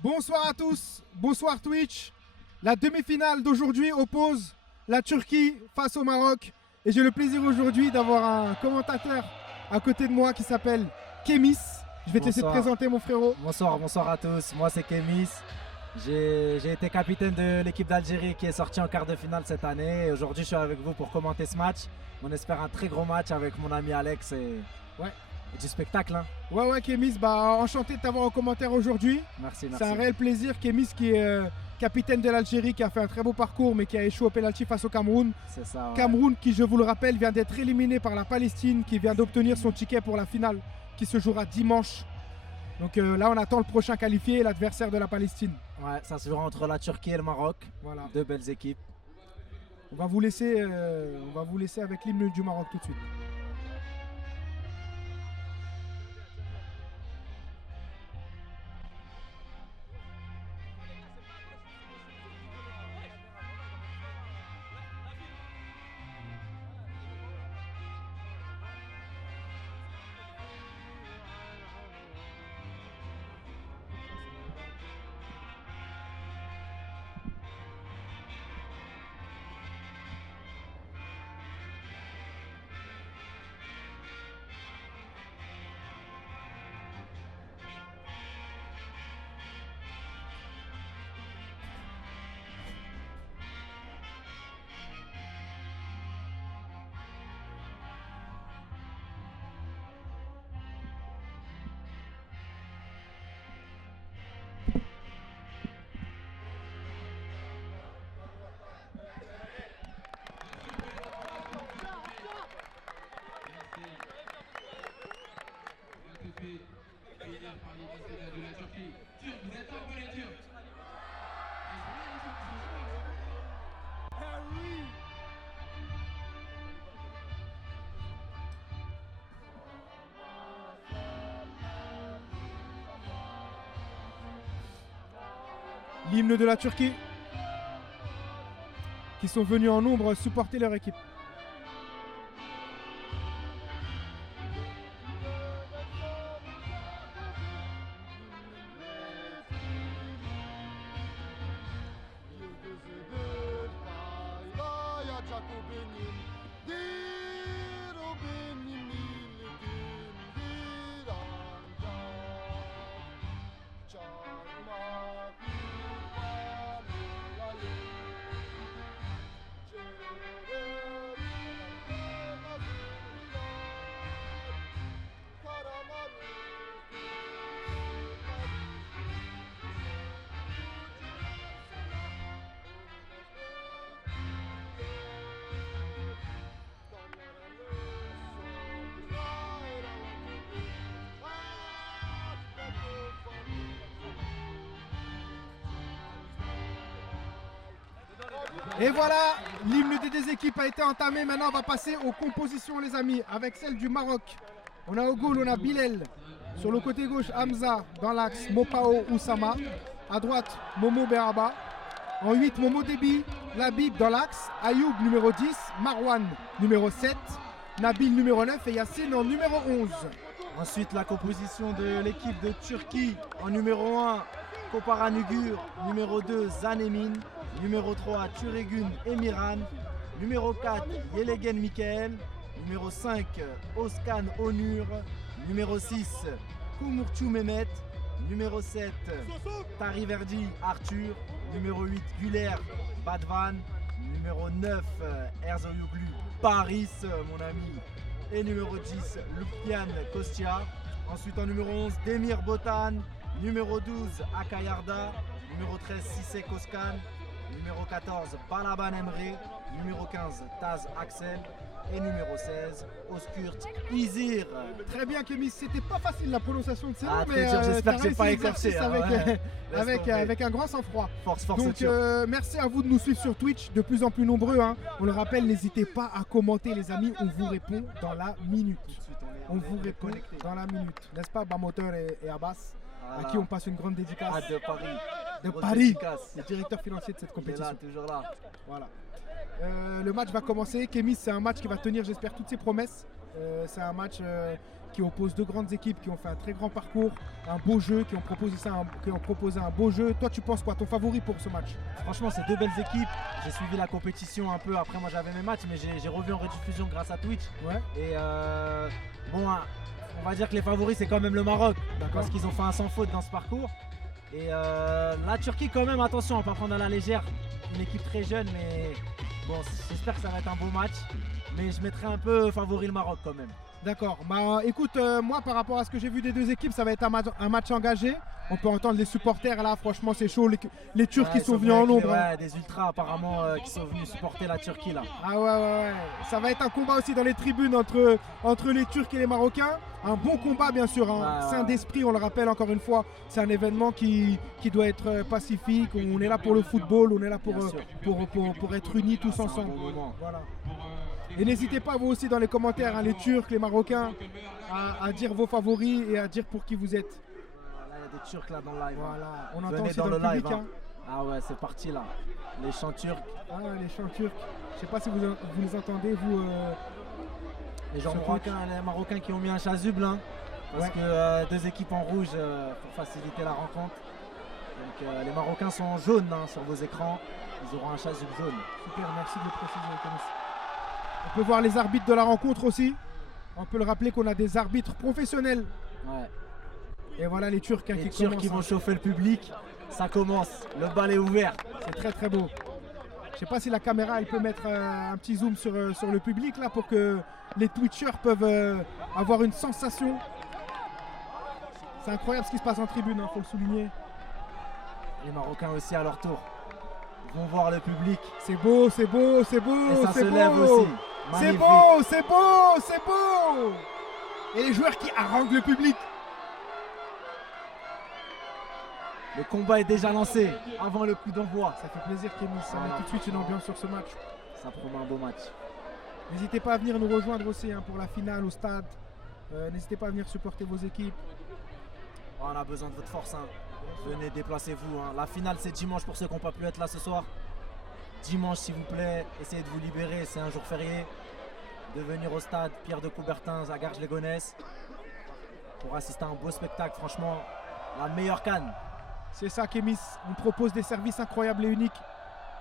Bonsoir à tous, bonsoir Twitch. La demi-finale d'aujourd'hui oppose la Turquie face au Maroc. Et j'ai le plaisir aujourd'hui d'avoir un commentateur à côté de moi qui s'appelle Kemis. Je vais te laisser te présenter mon frérot. Bonsoir à tous, moi c'est Kemis. J'ai été capitaine de l'équipe d'Algérie qui est sortie en quart de finale cette année. Et aujourd'hui je suis avec vous pour commenter ce match. On espère un très gros match avec mon ami Alex et du spectacle. Hein. Ouais Kemis, enchanté de t'avoir en commentaire aujourd'hui. Merci. C'est un réel plaisir. Kemis qui est capitaine de l'Algérie, qui a fait un très beau parcours mais qui a échoué au penalty face au Cameroun. C'est ça. Ouais. Cameroun qui, je vous le rappelle, vient d'être éliminé par la Palestine, qui vient d'obtenir son ticket pour la finale qui se jouera dimanche. Donc là on attend le prochain qualifié, l'adversaire de la Palestine. Ouais, ça se jouera entre la Turquie et le Maroc. Voilà. Deux belles équipes. On va vous laisser avec l'hymne du Maroc tout de suite. L'hymne de la Turquie qui sont venus en nombre supporter leur équipe. Et voilà, l'hymne des deux équipes a été entamé. Maintenant, on va passer aux compositions, les amis, avec celle du Maroc. On a au goal, on a Bilal. Sur le côté gauche, Hamza. Dans l'axe, Mopao Oussama. À droite, Momo Beraba. En 8, Momo Debi. Labib dans l'axe. Ayoub, numéro 10. Marwan, numéro 7. Nabil, numéro 9. Et Yassine en numéro 11. Ensuite, la composition de l'équipe de Turquie. En numéro 1, Kopara Nugur. Numéro 2, Zanemin. Numéro 3, Turegun Emiran. Numéro 4, Yelegen Mikael. Numéro 5, Oskan Onur. Numéro 6, Koumurchou Mehmet. Numéro 7, Tariverdi Arthur. Numéro 8, Guler Badvan. Numéro 9, Erzoyoglu Paris, mon ami. Et numéro 10, Lupkian Kostia. Ensuite en numéro 11, Demir Botan. Numéro 12, Akayarda. Numéro 13, Sissé Koskan. Numéro 14, Balaban Emre. Numéro 15, Taz Axel. Et numéro 16, Oskurt Izir. Très bien, Kémis. C'était pas facile la prononciation de ces noms, mais j'espère que c'est pas écorché. Avec un grand sang-froid. Force. Donc, merci à vous de nous suivre sur Twitch, de plus en plus nombreux. Hein. On le rappelle, n'hésitez pas à commenter, les amis. On vous répond dans la minute. On vous répond dans la minute. N'est-ce pas, Bamoteur et Abbas, à qui on passe une grande dédicace. De Paris. De Paris, le directeur financier de cette compétition. Là, toujours là. Voilà. Le match va commencer. Kémis, c'est un match qui va tenir, j'espère, toutes ses promesses. C'est un match qui oppose deux grandes équipes qui ont fait un très grand parcours, un beau jeu, qui ont proposé un beau jeu. Toi, tu penses quoi, ton favori pour ce match? Franchement, c'est deux belles équipes. J'ai suivi la compétition un peu. Après, moi, j'avais mes matchs, mais j'ai revu en rediffusion grâce à Twitch. Ouais. Et bon, on va dire que les favoris, c'est quand même le Maroc. Parce qu'ils ont fait un sans faute dans ce parcours. Et la Turquie, quand même, attention, on va pas prendre à la légère. Une équipe très jeune, mais bon, j'espère que ça va être un beau match. Mais je mettrai un peu favori le Maroc quand même. D'accord. Bah, écoute, moi, par rapport à ce que j'ai vu des deux équipes, ça va être un match engagé. On peut entendre les supporters là, franchement, c'est chaud. Les Turcs qui sont venus en nombre. Ouais, des ultras apparemment qui sont venus supporter la Turquie là. Ah ouais. Ça va être un combat aussi dans les tribunes entre les Turcs et les Marocains. Un bon combat, bien sûr. Sain d'esprit, on le rappelle encore une fois. C'est un événement qui doit être pacifique. On est là pour le football, on est là pour être unis tous ensemble. Voilà. Et n'hésitez pas, vous aussi, dans les commentaires, les Turcs, les Marocains, à dire vos favoris et à dire pour qui vous êtes. Là, il y a des Turcs là dans le live. Voilà, on entend venez aussi dans le public. live. Ah ouais, c'est parti là. Les chants turcs. Ah, les chants turcs. Je sais pas si vous les entendez, vous. Les gens Marocains qui ont mis un chasuble, hein, parce que deux équipes en rouge pour faciliter la rencontre. Donc les Marocains sont en jaune sur vos écrans. Ils auront un chasuble jaune. Super, merci de le préciser. On peut voir les arbitres de la rencontre aussi. On peut le rappeler qu'on a des arbitres professionnels. Ouais. Et voilà les Turcs qui vont chauffer le public. Ça commence. Le bal est ouvert. C'est très très beau. Je sais pas si la caméra elle peut mettre un petit zoom sur le public là pour que les Twitchers peuvent avoir une sensation. C'est incroyable ce qui se passe en tribune, faut le souligner. Les Marocains aussi à leur tour vont voir le public. C'est beau, c'est beau, c'est beau. Et ça se beau. lève aussi. C'est beau, c'est beau, c'est beau. Et les joueurs qui haranguent le public. Le combat est déjà lancé avant le coup d'envoi. Ça fait plaisir Kémy, ça met tout de suite une ambiance sur ce match. Ça promet un beau match. N'hésitez pas à venir nous rejoindre aussi pour la finale au stade. N'hésitez pas à venir supporter vos équipes. On a besoin de votre force. Venez, déplacez-vous. La finale, c'est dimanche pour ceux qui n'ont pas pu être là ce soir. Dimanche, s'il vous plaît, essayez de vous libérer. C'est un jour férié. De venir au stade Pierre de Coubertin à Garges-les-Gonesse pour assister à un beau spectacle. Franchement, la meilleure CAN. C'est ça, Kémy. On propose des services incroyables et uniques.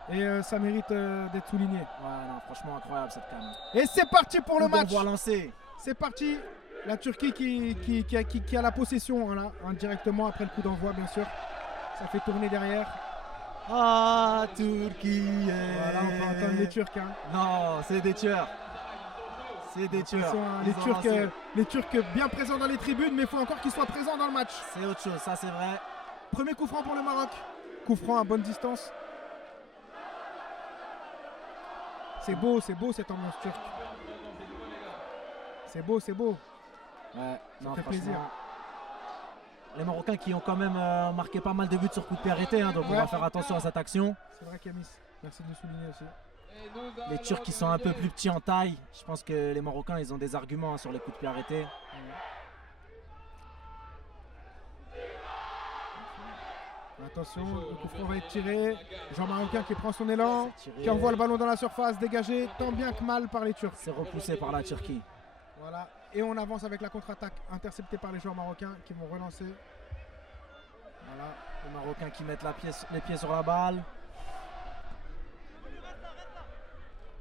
Et ça mérite d'être souligné. Ouais, non, franchement, incroyable cette CAN. Et c'est parti pour le match. Lancé. C'est parti. La Turquie qui a la possession directement après le coup d'envoi, bien sûr. Ça fait tourner derrière. Ah, Turquie. Voilà, on peut entendre les Turcs. Non, c'est des tueurs. C'est des tueurs. Les Turcs bien présents dans les tribunes, mais il faut encore qu'ils soient présents dans le match. C'est autre chose, ça c'est vrai. Premier coup franc pour le Maroc. Coup franc à bonne distance. C'est beau cette ambiance turque. C'est beau, c'est beau. Ouais, ça fait plaisir. Les Marocains qui ont quand même marqué pas mal de buts sur coup de pied arrêté, donc on va faire attention à cette action. C'est vrai Kémy, merci de le souligner aussi. Les Turcs qui sont un peu plus petits en taille, je pense que les Marocains ils ont des arguments sur les coups de pied arrêtés. Attention, le coup franc va être tiré. Jean Marocain qui prend son élan, qui envoie le ballon dans la surface, dégagé tant bien que mal par les Turcs. C'est repoussé par la Turquie. Voilà, et on avance avec la contre-attaque interceptée par les joueurs marocains qui vont relancer. Voilà, les Marocains qui mettent les pieds sur la balle.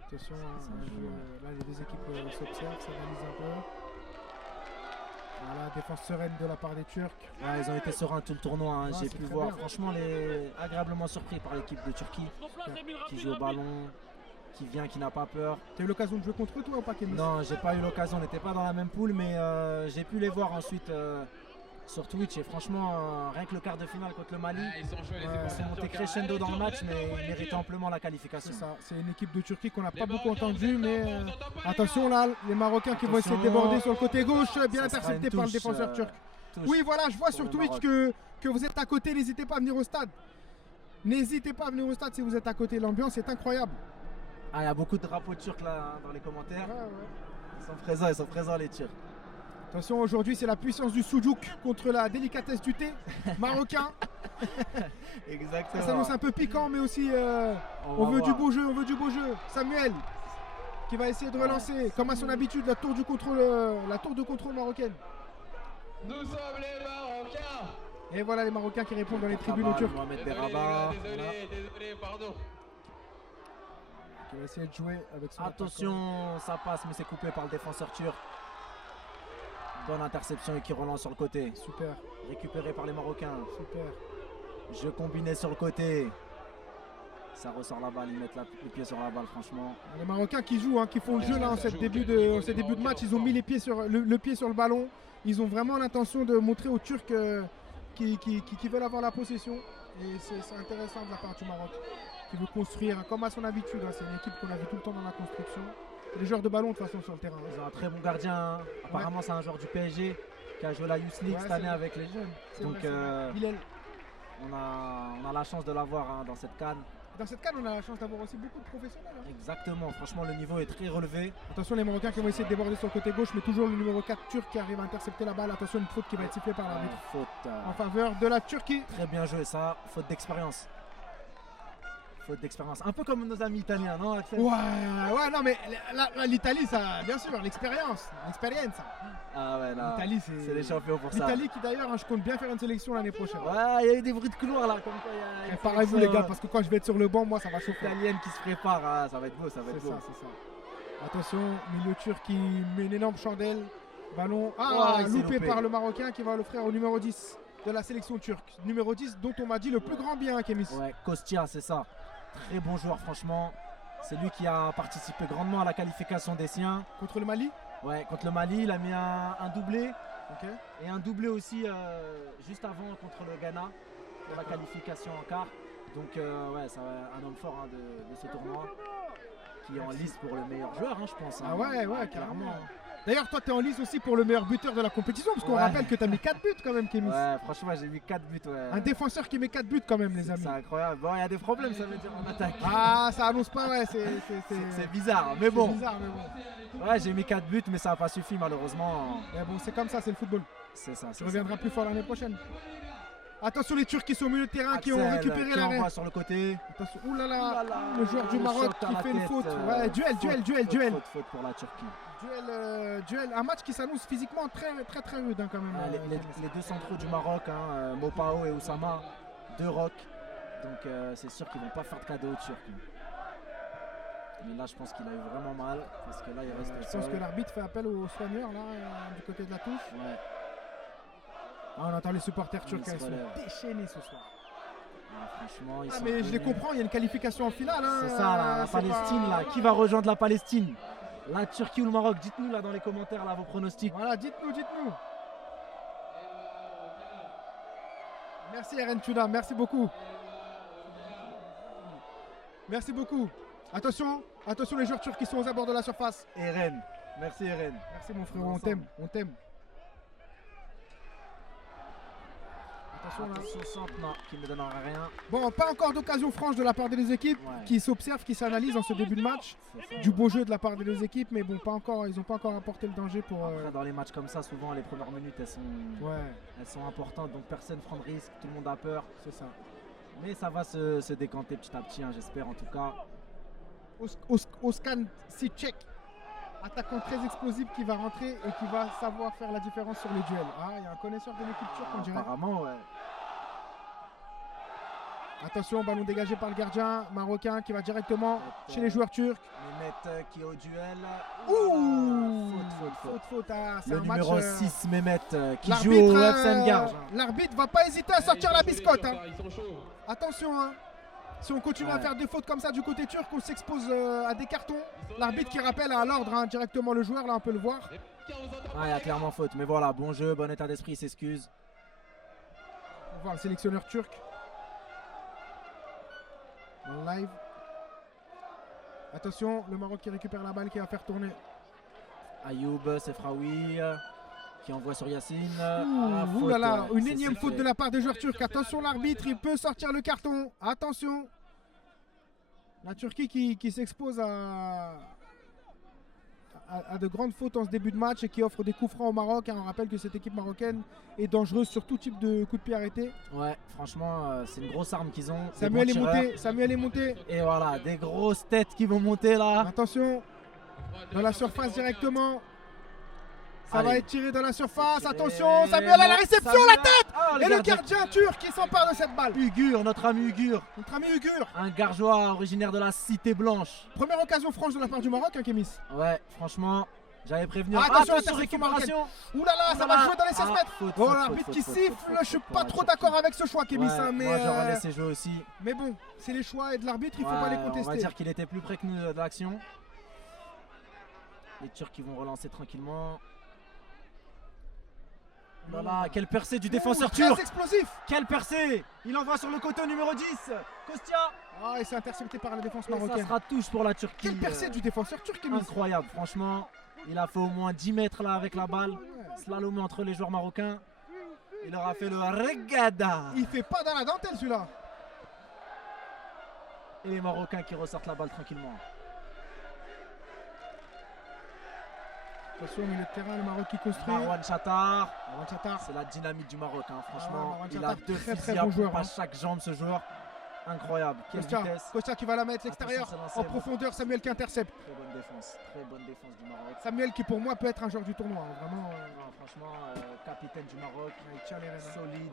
Attention, là les deux équipes s'observent, s'analysent un peu. Voilà, défense sereine de la part des Turcs. Ouais, ils ont été sereins tout le tournoi, Ouais, j'ai pu voir. bien. Franchement, agréablement surpris par l'équipe de Turquie qui joue au ballon, qui vient, qui n'a pas peur. Tu as eu l'occasion de jouer contre eux toi ou pas Kémy? Non, j'ai pas eu l'occasion, on n'était pas dans la même poule, mais j'ai pu les voir ensuite sur Twitch et franchement, rien que le quart de finale contre le Mali, ils sont montés crescendo dans le match, mais ils méritaient amplement la qualification. C'est ça, c'est une équipe de Turquie qu'on n'a pas beaucoup entendue, mais attention là, les Marocains qui vont essayer de déborder sur le côté gauche, bien intercepté par le défenseur turc. Oui voilà, je vois sur Twitch que vous êtes à côté, n'hésitez pas à venir au stade. N'hésitez pas à venir au stade si vous êtes à côté, l'ambiance est incroyable. Ah, il y a beaucoup de drapeaux turcs là dans les commentaires. Ils sont présents les Turcs. Attention, aujourd'hui c'est la puissance du soujouk contre la délicatesse du thé marocain. Exactement. Ça s'annonce un peu piquant, mais aussi on veut du beau jeu, on veut du beau jeu. Samuel, qui va essayer de relancer, comme à son habitude, la tour de contrôle marocaine. Nous sommes les Marocains. Et voilà les Marocains qui répondent dans les tribunes aux Turcs. Mohamed Berraba. Désolé, pardon. Qui va essayer de jouer avec son Attention, ça passe, mais c'est coupé par le défenseur turc. Bonne interception et qui relance sur le côté. attaquant. Super, Récupéré par les Marocains. super. Jeu combiné sur le côté. Ça ressort la balle, ils mettent le pied sur la balle, franchement. Les Marocains qui jouent, qui font le jeu là en ce début de match, ils ont mis les pieds le pied sur le ballon. Ils ont vraiment l'intention de montrer aux Turcs qui veulent avoir la possession. Et c'est intéressant de la part du Maroc, qui veut construire comme à son habitude. C'est une équipe qu'on a vu tout le temps dans la construction. Les joueurs de ballon de toute façon sur le terrain. Ils ont un très bon gardien. Apparemment, c'est un joueur du PSG qui a joué la Youth League cette année avec les jeunes. Donc, Bilal. on a la chance de l'avoir dans cette CAN. Dans cette CAN, on a la chance d'avoir aussi beaucoup de professionnels. Exactement, franchement, le niveau est très relevé. Attention, les Marocains qui vont essayer de déborder sur le côté gauche, mais toujours le numéro 4 turc qui arrive à intercepter la balle. Attention, une faute qui va être sifflée par l'arbitre Faute. en faveur de la Turquie. Très bien joué, ça. Faute d'expérience. Faute d'expérience. Un peu comme nos amis italiens, non, Axel? Ouais, non, mais l'Italie, ça, bien sûr, l'expérience. Ah ouais, là, L'Italie, c'est les champions pour ça. L'Italie qui d'ailleurs, je compte bien faire une sélection l'année prochaine. Ouais, il y a eu des bruits de couloir là. Comme quoi, il y a une Préparez-vous les gars, parce que quand je vais être sur le banc, moi, ça va chauffer. italienne qui se prépare. Ah, ça va être beau, ça va être C'est beau. ça, c'est ça. Attention, milieu turc qui met une énorme chandelle. Ballon il s'est loupé loupé. par le Marocain qui va l'offrir au numéro 10 de la sélection turque. Numéro 10 dont on m'a dit le plus grand bien, Kémis. Ouais, Kostia, c'est ça. Très bon joueur, franchement. C'est lui qui a participé grandement à la qualification des siens. Contre le Mali. Ouais, contre le Mali, il a mis un doublé. Ok. Et un doublé aussi juste avant contre le Ghana pour la qualification en quart. Donc ouais, c'est un homme fort de ce tournoi qui est en lice pour le meilleur joueur, je pense. Ah ouais, clairement. D'ailleurs, toi, tu es en lice aussi pour le meilleur buteur de la compétition, parce qu'on Ouais. rappelle que tu as mis 4 buts quand même, Kémis. Ouais, franchement, j'ai mis 4 buts. Ouais. Un défenseur qui met 4 buts quand même, les amis. C'est incroyable. Bon, il y a des problèmes, ça veut dire en attaque. Ah, ça annonce pas, ouais, C'est bizarre, mais bon. C'est bizarre, mais bon. Ouais, j'ai mis 4 buts, mais ça n'a pas suffi malheureusement. Mais bon, c'est comme ça, c'est le football. C'est ça. Tu reviendras plus fort l'année prochaine. Attention, les Turcs qui sont au milieu de terrain, qui ont Axel, récupéré qui l'arrêt. envoie sur le côté. Attention, oulala, Oulala, le joueur du le Maroc shot à qui la fait une tête, faute. Ouais, duel. Faute pour la Turquie. Duel, un match qui s'annonce physiquement très rude quand même. Les deux centraux du Maroc, Mopao et Oussama, 2 rocs. Donc c'est sûr qu'ils vont pas faire de cadeau aux Turcs. Mais là, je pense qu'il a eu vraiment mal. Parce que là, il reste au Je pense sol. que l'arbitre fait appel aux soigneurs là, du côté de la touche. Ouais. Ah, on entend les supporters turcs, Ils se ils sont relèvent. déchaînés ce soir. Franchement, ils Ah, sont mais je les venus. comprends, il y a une qualification en finale. C'est ça, la c'est Palestine, pas- là. Qui va rejoindre la Palestine? La Turquie ou le Maroc? Dites-nous là dans les commentaires là, vos pronostics. Voilà, dites-nous. Merci RN Tuna, merci beaucoup. Merci beaucoup. Attention les joueurs turcs qui sont aux abords de la surface. Eren, merci Eren. Merci mon frérot, on t'aime. Attention là. Attention, centre, non, qui ne donnera rien. Bon, pas encore d'occasion franche de la part des deux équipes Ouais. qui s'observent, qui s'analysent en ce début de match. C'est ça. Du beau jeu de la part des deux équipes, mais bon, ils n'ont pas encore apporté le danger pour. Après, dans les matchs comme ça, souvent les premières minutes elles sont importantes, donc personne ne prend de risque, tout le monde a peur. C'est ça. Mais ça va se décanter petit à petit, j'espère en tout cas. Oskan Sicek, attaquant très explosif qui va rentrer et qui va savoir faire la différence sur les duels. Ah, il y a un connaisseur de l'équipe turque, on dirait. Apparemment, ouais. Attention, ballon dégagé par le gardien marocain qui va directement chez les joueurs turcs. Mehmet qui est au duel. Ouh, faute. Ah, c'est Le un match. numéro 6, Mehmet, qui joue L'arbitre, au FCM Garges. L'arbitre va pas hésiter à sortir la biscotte. Ils sont chauds. Attention, si on continue à Ouais. faire des fautes comme ça du côté turc, on s'expose à des cartons. L'arbitre qui rappelle à l'ordre directement le joueur, là on peut le voir. Ah, il y a clairement faute, mais voilà, bon jeu, bon état d'esprit, il s'excuse. On va voir le sélectionneur turc. En live. Attention, le Maroc qui récupère la balle, qui va faire tourner. Ayoub, Sefraoui, qui envoie sur Yacine. Ouh là là, une C'est énième sifflé. faute de la part des joueurs turcs. Attention, l'arbitre, il peut sortir le carton. Attention. La Turquie qui s'expose à de grandes fautes en ce début de match et qui offre des coups francs au Maroc. On rappelle que cette équipe marocaine est dangereuse sur tout type de coup de pied arrêté. Ouais, franchement, c'est une grosse arme qu'ils ont. Samuel des est bons tireurs. monté. Samuel est monté. Et voilà, des grosses têtes qui vont monter là. Attention. Dans la surface directement. Ça Allez. va être tiré dans la surface. Tiré. Attention, Samuel à la réception, Samuel. la tête. Ah, Et le gardien turc qui s'empare de cette balle. Ugur, notre ami Ugur. Notre ami Ugur. Un gargeois originaire de la Cité Blanche. Première occasion franche de la part du Maroc, hein, Kémis. Ouais, franchement, j'avais prévenu. Ah, attention, attention, interception récupération. Ouh là là, ça Ouh là va là. jouer dans les 16 Ah, mètres. faute, Oh, faute, l'arbitre faute, qui faute, siffle. faute, Je suis faute pas pour trop la d'accord Turquie. avec ce choix, Kémis. Ouais, hein, moi j'aurais laissé jouer aussi. mais bon, c'est les choix et de l'arbitre, il faut pas les Ouais, on va contester. dire qu'il était plus près que nous de l'action. Les Turcs qui vont relancer tranquillement. Voilà, quelle percée du défenseur Très turc. explosif. Quelle percée. Il envoie sur le côté au numéro 10. Kostia. Ah, et c'est intercepté par la défense Et ça marocaine. sera touche pour la Turquie. Quelle percée du défenseur turc, Kémis. Incroyable, franchement. Il a fait au moins 10 mètres là avec la balle. Slalomé entre les joueurs marocains. Il leur a fait le regada. Il fait pas dans la dentelle celui-là. Et les Marocains qui ressortent la balle tranquillement. Attention, au milieu de terrain, le Maroc qui construit. Marwan Chattar. Marwan Chattar. C'est la dynamique du Maroc, hein, franchement. Marwan Il Chattar, a deux très, très fusils à bon joueur, pompe à hein. chaque jambe, ce joueur. Incroyable. Quelle Kostia, vitesse. Kostia qui va la mettre l'extérieur. Attention, c'est lancé. En profondeur, Samuel qui intercepte. Très bonne défense du Maroc. Samuel qui pour moi peut être un joueur du tournoi. Hein, vraiment, Non, franchement, capitaine du Maroc, il tient les rênes. solide,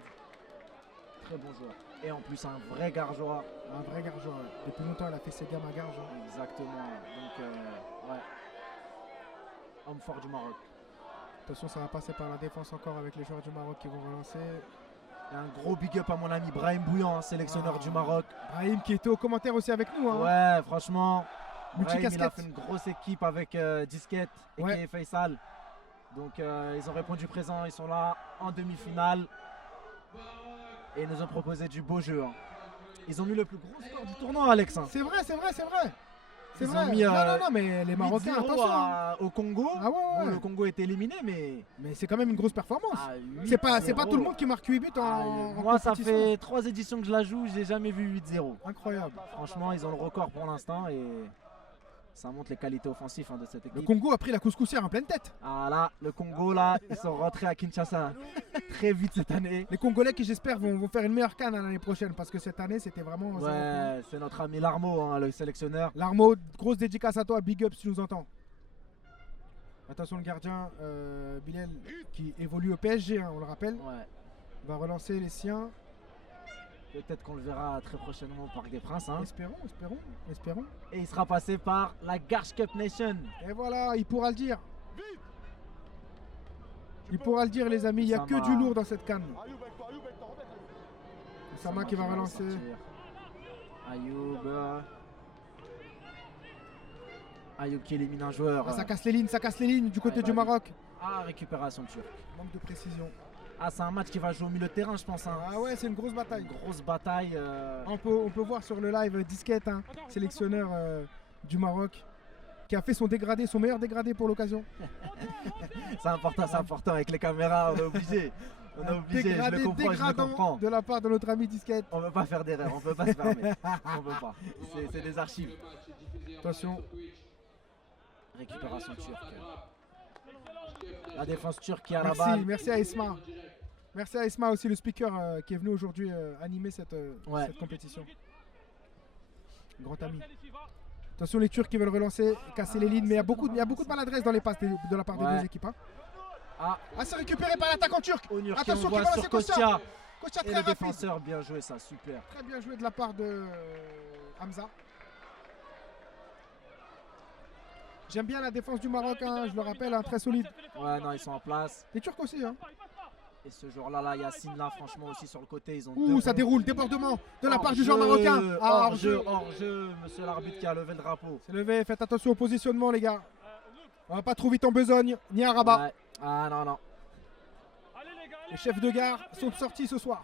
très bon joueur. Et en plus, un vrai gargeois. Un vrai gargeois. Depuis longtemps, il a fait ses gammes à garge. Hein. Exactement. Donc, ouais. Homme fort du Maroc. Attention, ça va passer par la défense encore avec les joueurs du Maroc qui vont relancer. Et un gros big up à mon ami Brahim Bouillant, hein, sélectionneur du Maroc. Brahim qui était au commentaire aussi avec nous. Hein. Ouais, franchement. Brahim, il a Multicasquette. fait une grosse équipe avec Disquette et Ouais. Faisal. Donc, ils ont répondu présent. Ils sont là en demi-finale. Et ils nous ont proposé du beau jeu. Hein. Ils ont mis le plus gros score du tournoi, Alex. Hein. C'est vrai, c'est vrai, c'est vrai. C'est Ils vrai. ont mis, non, non, mais les Marocains, 8-0 attention. Hein. au Congo. Ah ouais, Bon, ouais. le Congo est éliminé, mais Mais c'est quand même une grosse performance. à C'est pas 8-0. tout le monde qui marque 8 buts en, Ah, en moi, ça compétition. fait 3 éditions que je la joue, j'ai jamais vu 8-0. Incroyable. Franchement, ils ont le record pour l'instant et ça montre les qualités offensives, hein, de cette équipe. Le Congo a pris la couscoussière en pleine tête. Ah là, le Congo, là, ils sont rentrés à Kinshasa très vite cette année. Les Congolais qui j'espère vont faire une meilleure canne l'année prochaine parce que cette année c'était vraiment. Ouais, c'est notre ami Larmo, hein, le sélectionneur. Larmo, grosse dédicace à toi, big up si tu nous entends. Attention le gardien Bilal qui évolue au PSG, hein, on le rappelle, Ouais. va relancer les siens. Peut-être qu'on le verra très prochainement au Parc des Princes. Hein. Espérons, espérons, espérons. Et il sera passé par la Garch Cup Nation. Et voilà, il pourra le dire. Il pourra le dire les amis, il n'y a que Oussama. du lourd dans cette canne. Oussama qui va relancer. Ayoub. Ayoub qui élimine un joueur. Ah, ça casse les lignes du côté Ouais, du bah, Maroc. Ah, récupération turque. Manque de précision. Ah, c'est un match qui va jouer au milieu de terrain, je pense. Hein. Ah ouais, c'est une grosse bataille. Une grosse bataille. On peut voir sur le live Disquette, hein, sélectionneur du Maroc, qui a fait son dégradé, son meilleur dégradé pour l'occasion. C'est important avec les caméras, on est obligé. On est Un obligé, je dégradé le comprends, je le dégradant comprends. de la part de notre ami Disquette. On ne peut pas faire d'erreur, on ne peut pas se fermer. On peut pas. C'est des archives. Attention, Récupération turque. La défense turque qui a la balle. merci, merci à Esma. Merci à Esma aussi, le speaker qui est venu aujourd'hui animer cette compétition. Grand ami. Attention les Turcs qui veulent relancer, casser les lignes, mais il y a beaucoup de maladresse dans les passes de la part des Ouais. deux équipes. Hein. Ah, Ah, c'est récupéré par l'attaquant turc. Onur qui Attention qui envoie va sur lancer Kostia. Kostia. Kostia Et très le rapide. défenseur, bien joué ça, super. Très bien joué de la part de Hamza. J'aime bien la défense du Maroc, hein, je le rappelle, hein, très solide. Ouais, non, ils sont en place. Les Turcs aussi. Hein. Et ce joueur-là, là, Yacine, là, franchement, aussi sur le côté, ils ont Ouh, deux ça bons. déroule, débordement de la part du Hors-jeu, joueur marocain. Ah, hors-jeu, hors-jeu. hors-jeu, monsieur l'arbitre qui a levé le drapeau. C'est levé, faites attention au positionnement, les gars. On va pas trop vite en besogne, ni à Rabat. Ouais. Ah non, non. Les chefs de gare sont sortis ce soir.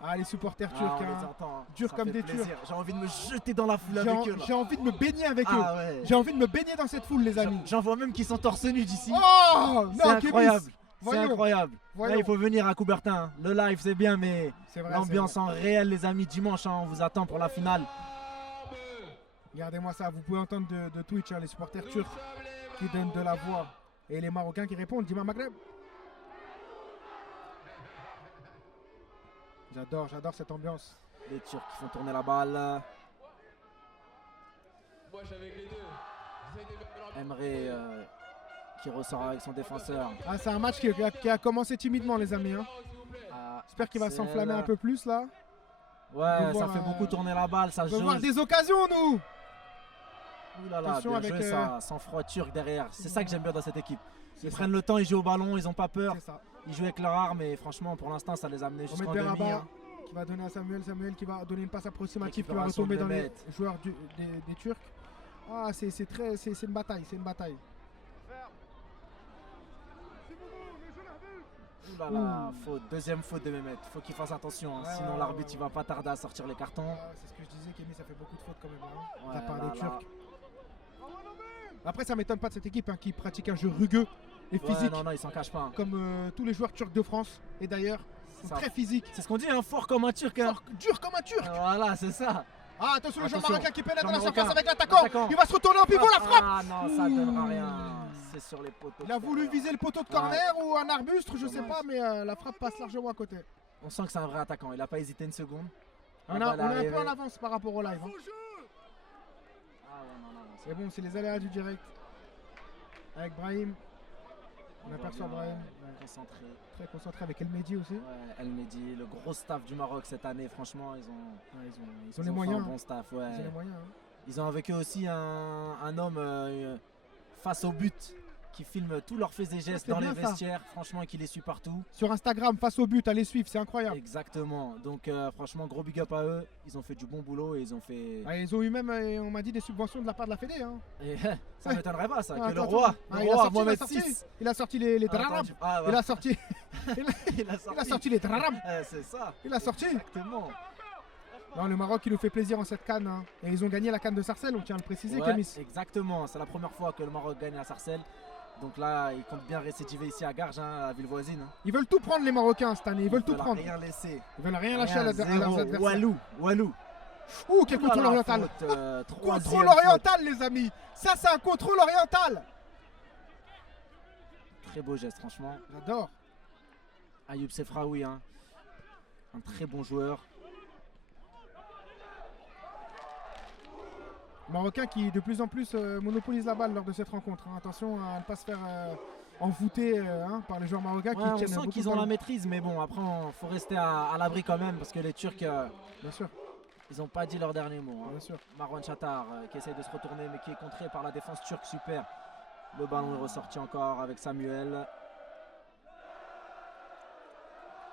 Ah, les supporters turcs, Ah, on hein. les entend, hein. Durs Ça comme fait des plaisir. Turcs. J'ai envie de me jeter dans la foule J'ai avec eux. là. j'ai envie de me baigner avec eux. Ah ouais. J'ai envie de me baigner dans cette foule, les amis. J'en vois même qui sont torse nu d'ici. Oh C'est non, incroyable. Kémis. C'est Voyons. incroyable. Là, Voyons. il faut venir à Coubertin. Hein. Le live, c'est bien, mais C'est vrai, l'ambiance c'est en réel, les amis, dimanche, hein, on vous attend pour la finale. vrai. Regardez-moi ça, vous pouvez entendre de Twitch hein, les supporters turcs qui donnent de la voix et les Marocains qui répondent. Dima Maghreb. J'adore cette ambiance. Les Turcs qui font tourner la balle. rapproche avec les deux. J'essaie de faire leur- Emre qui ressort avec son défenseur. Ah, c'est un match qui a commencé timidement, les amis. Hein. S'il vous plaît. J'espère qu'il va Axel. s'enflammer un peu plus là. Ouais, On ça voit, fait beaucoup tourner la balle, ça On veut joue. voir des occasions, nous. Ouh là là, Attention bien avec, joué ça, sans froid turc derrière. C'est ça que j'aime bien dans cette équipe. Ils C'est ça. prennent le temps, ils jouent au ballon, ils n'ont pas peur. C'est ça. Ils jouent avec leur arme et franchement, pour l'instant, ça les a amenés On jusqu'en met demi. Beraba hein. qui va donner à Samuel. Samuel qui va donner une passe approximative qui va Récupération retomber de dans les Mehmet. joueurs des Turcs. Ah, c'est une bataille, c'est une bataille. Ouh là là, faute, deuxième faute de Mehmet. Faut qu'il fasse attention, hein, Ouais, sinon ouais, l'arbitre ouais. il va pas tarder à sortir les cartons. Ah, c'est ce que je disais, Kémy, ça fait beaucoup de fautes quand même hein, de Ouais, la part là, des là. Turcs. Après, ça m'étonne pas de cette équipe hein, qui pratique un jeu rugueux et Ouais, physique, non, non, il s'en cache pas. hein. comme tous les joueurs turcs de France. Et d'ailleurs, ils sont Ça- très physiques. C'est ce qu'on dit, hein, fort comme un turc. Hein. Fort, dur comme un Turc. Voilà, c'est ça. Ah, attention, le joueur Attention. marocain qui pénètre dans Joueur la surface marocain. avec l'attaquant. Attaquant. Il va se retourner en pivot, la frappe. Ah non, ça donnera Ouh. rien. C'est sur les poteaux. Il a voulu viser le poteau de corner ou un arbuste, je sais pas, mais la frappe passe largement à côté. On sent que c'est un vrai attaquant, il a pas hésité une seconde. On La est balle un peu arrivée. en avance par rapport au live. hein. Ah ouais, non, non, non, C'est bon, c'est les aléas du direct. Avec Brahim. On aperçoit Brahim. Ouais, Concentré. très concentré avec El Mehdi aussi. Ouais, El Mehdi, le gros staff du Maroc cette année, franchement, ils ont Ils ont les fait moyens. un bon staff. Ouais. Ils ont les moyens. hein. Ils ont avec eux aussi un homme face au but qui filme tous leurs faits et gestes c'est dans les bien ça. vestiaires, franchement, et qui les suit partout. Sur Instagram, face au but, allez suivre, c'est incroyable. Exactement. Donc, franchement, gros big up à eux. Ils ont fait du bon boulot et ils ont fait. Ah, ils ont eu même, on m'a dit, des subventions de la part de la Fédé. Hein. Et, ça m'étonnerait pas, ça. Ah, que le attends, roi, attends. le Ah, il a roi sorti, Mohamed il a sorti. VI. Il a sorti les Ah, draram. attends, ah, ouais. Il a sorti. Il a Il a sorti les draram. C'est ça. Il a sorti. Exactement. Non, le Maroc, il nous fait plaisir en cette canne. hein. Et ils ont gagné la canne de Sarcelles, on tient à le préciser, Ouais, Kémis. exactement. C'est la première fois que le Maroc gagne à Sarcelles. Donc là, ils comptent bien récidiver ici à Garges, hein, à la ville voisine. hein. Ils veulent tout prendre, les Marocains, cette année. Ils veulent tout veulent prendre. rien laisser. Ils veulent rien lâcher à Rien, leurs zéro. adversaires. Walou. Ouh, quel Ouh là contrôle là, oriental. faute, troisième Contrôle faute. oriental, les amis. Ça, c'est un contrôle oriental. Très beau geste, franchement. J'adore. Ayoub Sefraoui, hein. Un très bon joueur. Marocain qui de plus en plus monopolise la balle lors de cette rencontre. hein. Attention à ne pas se faire envoûter hein, par les joueurs marocains Ouais, qui on tiennent sent beaucoup qu'ils de ont la ballon. maîtrise, mais bon, après, il faut rester à l'abri quand même, parce que les Turcs, Bien sûr, ils n'ont pas dit leur dernier mot. hein. bien sûr. Marwan Chatar qui essaye de se retourner, mais qui est contré par la défense turque, super. Le ballon est ressorti encore avec Samuel.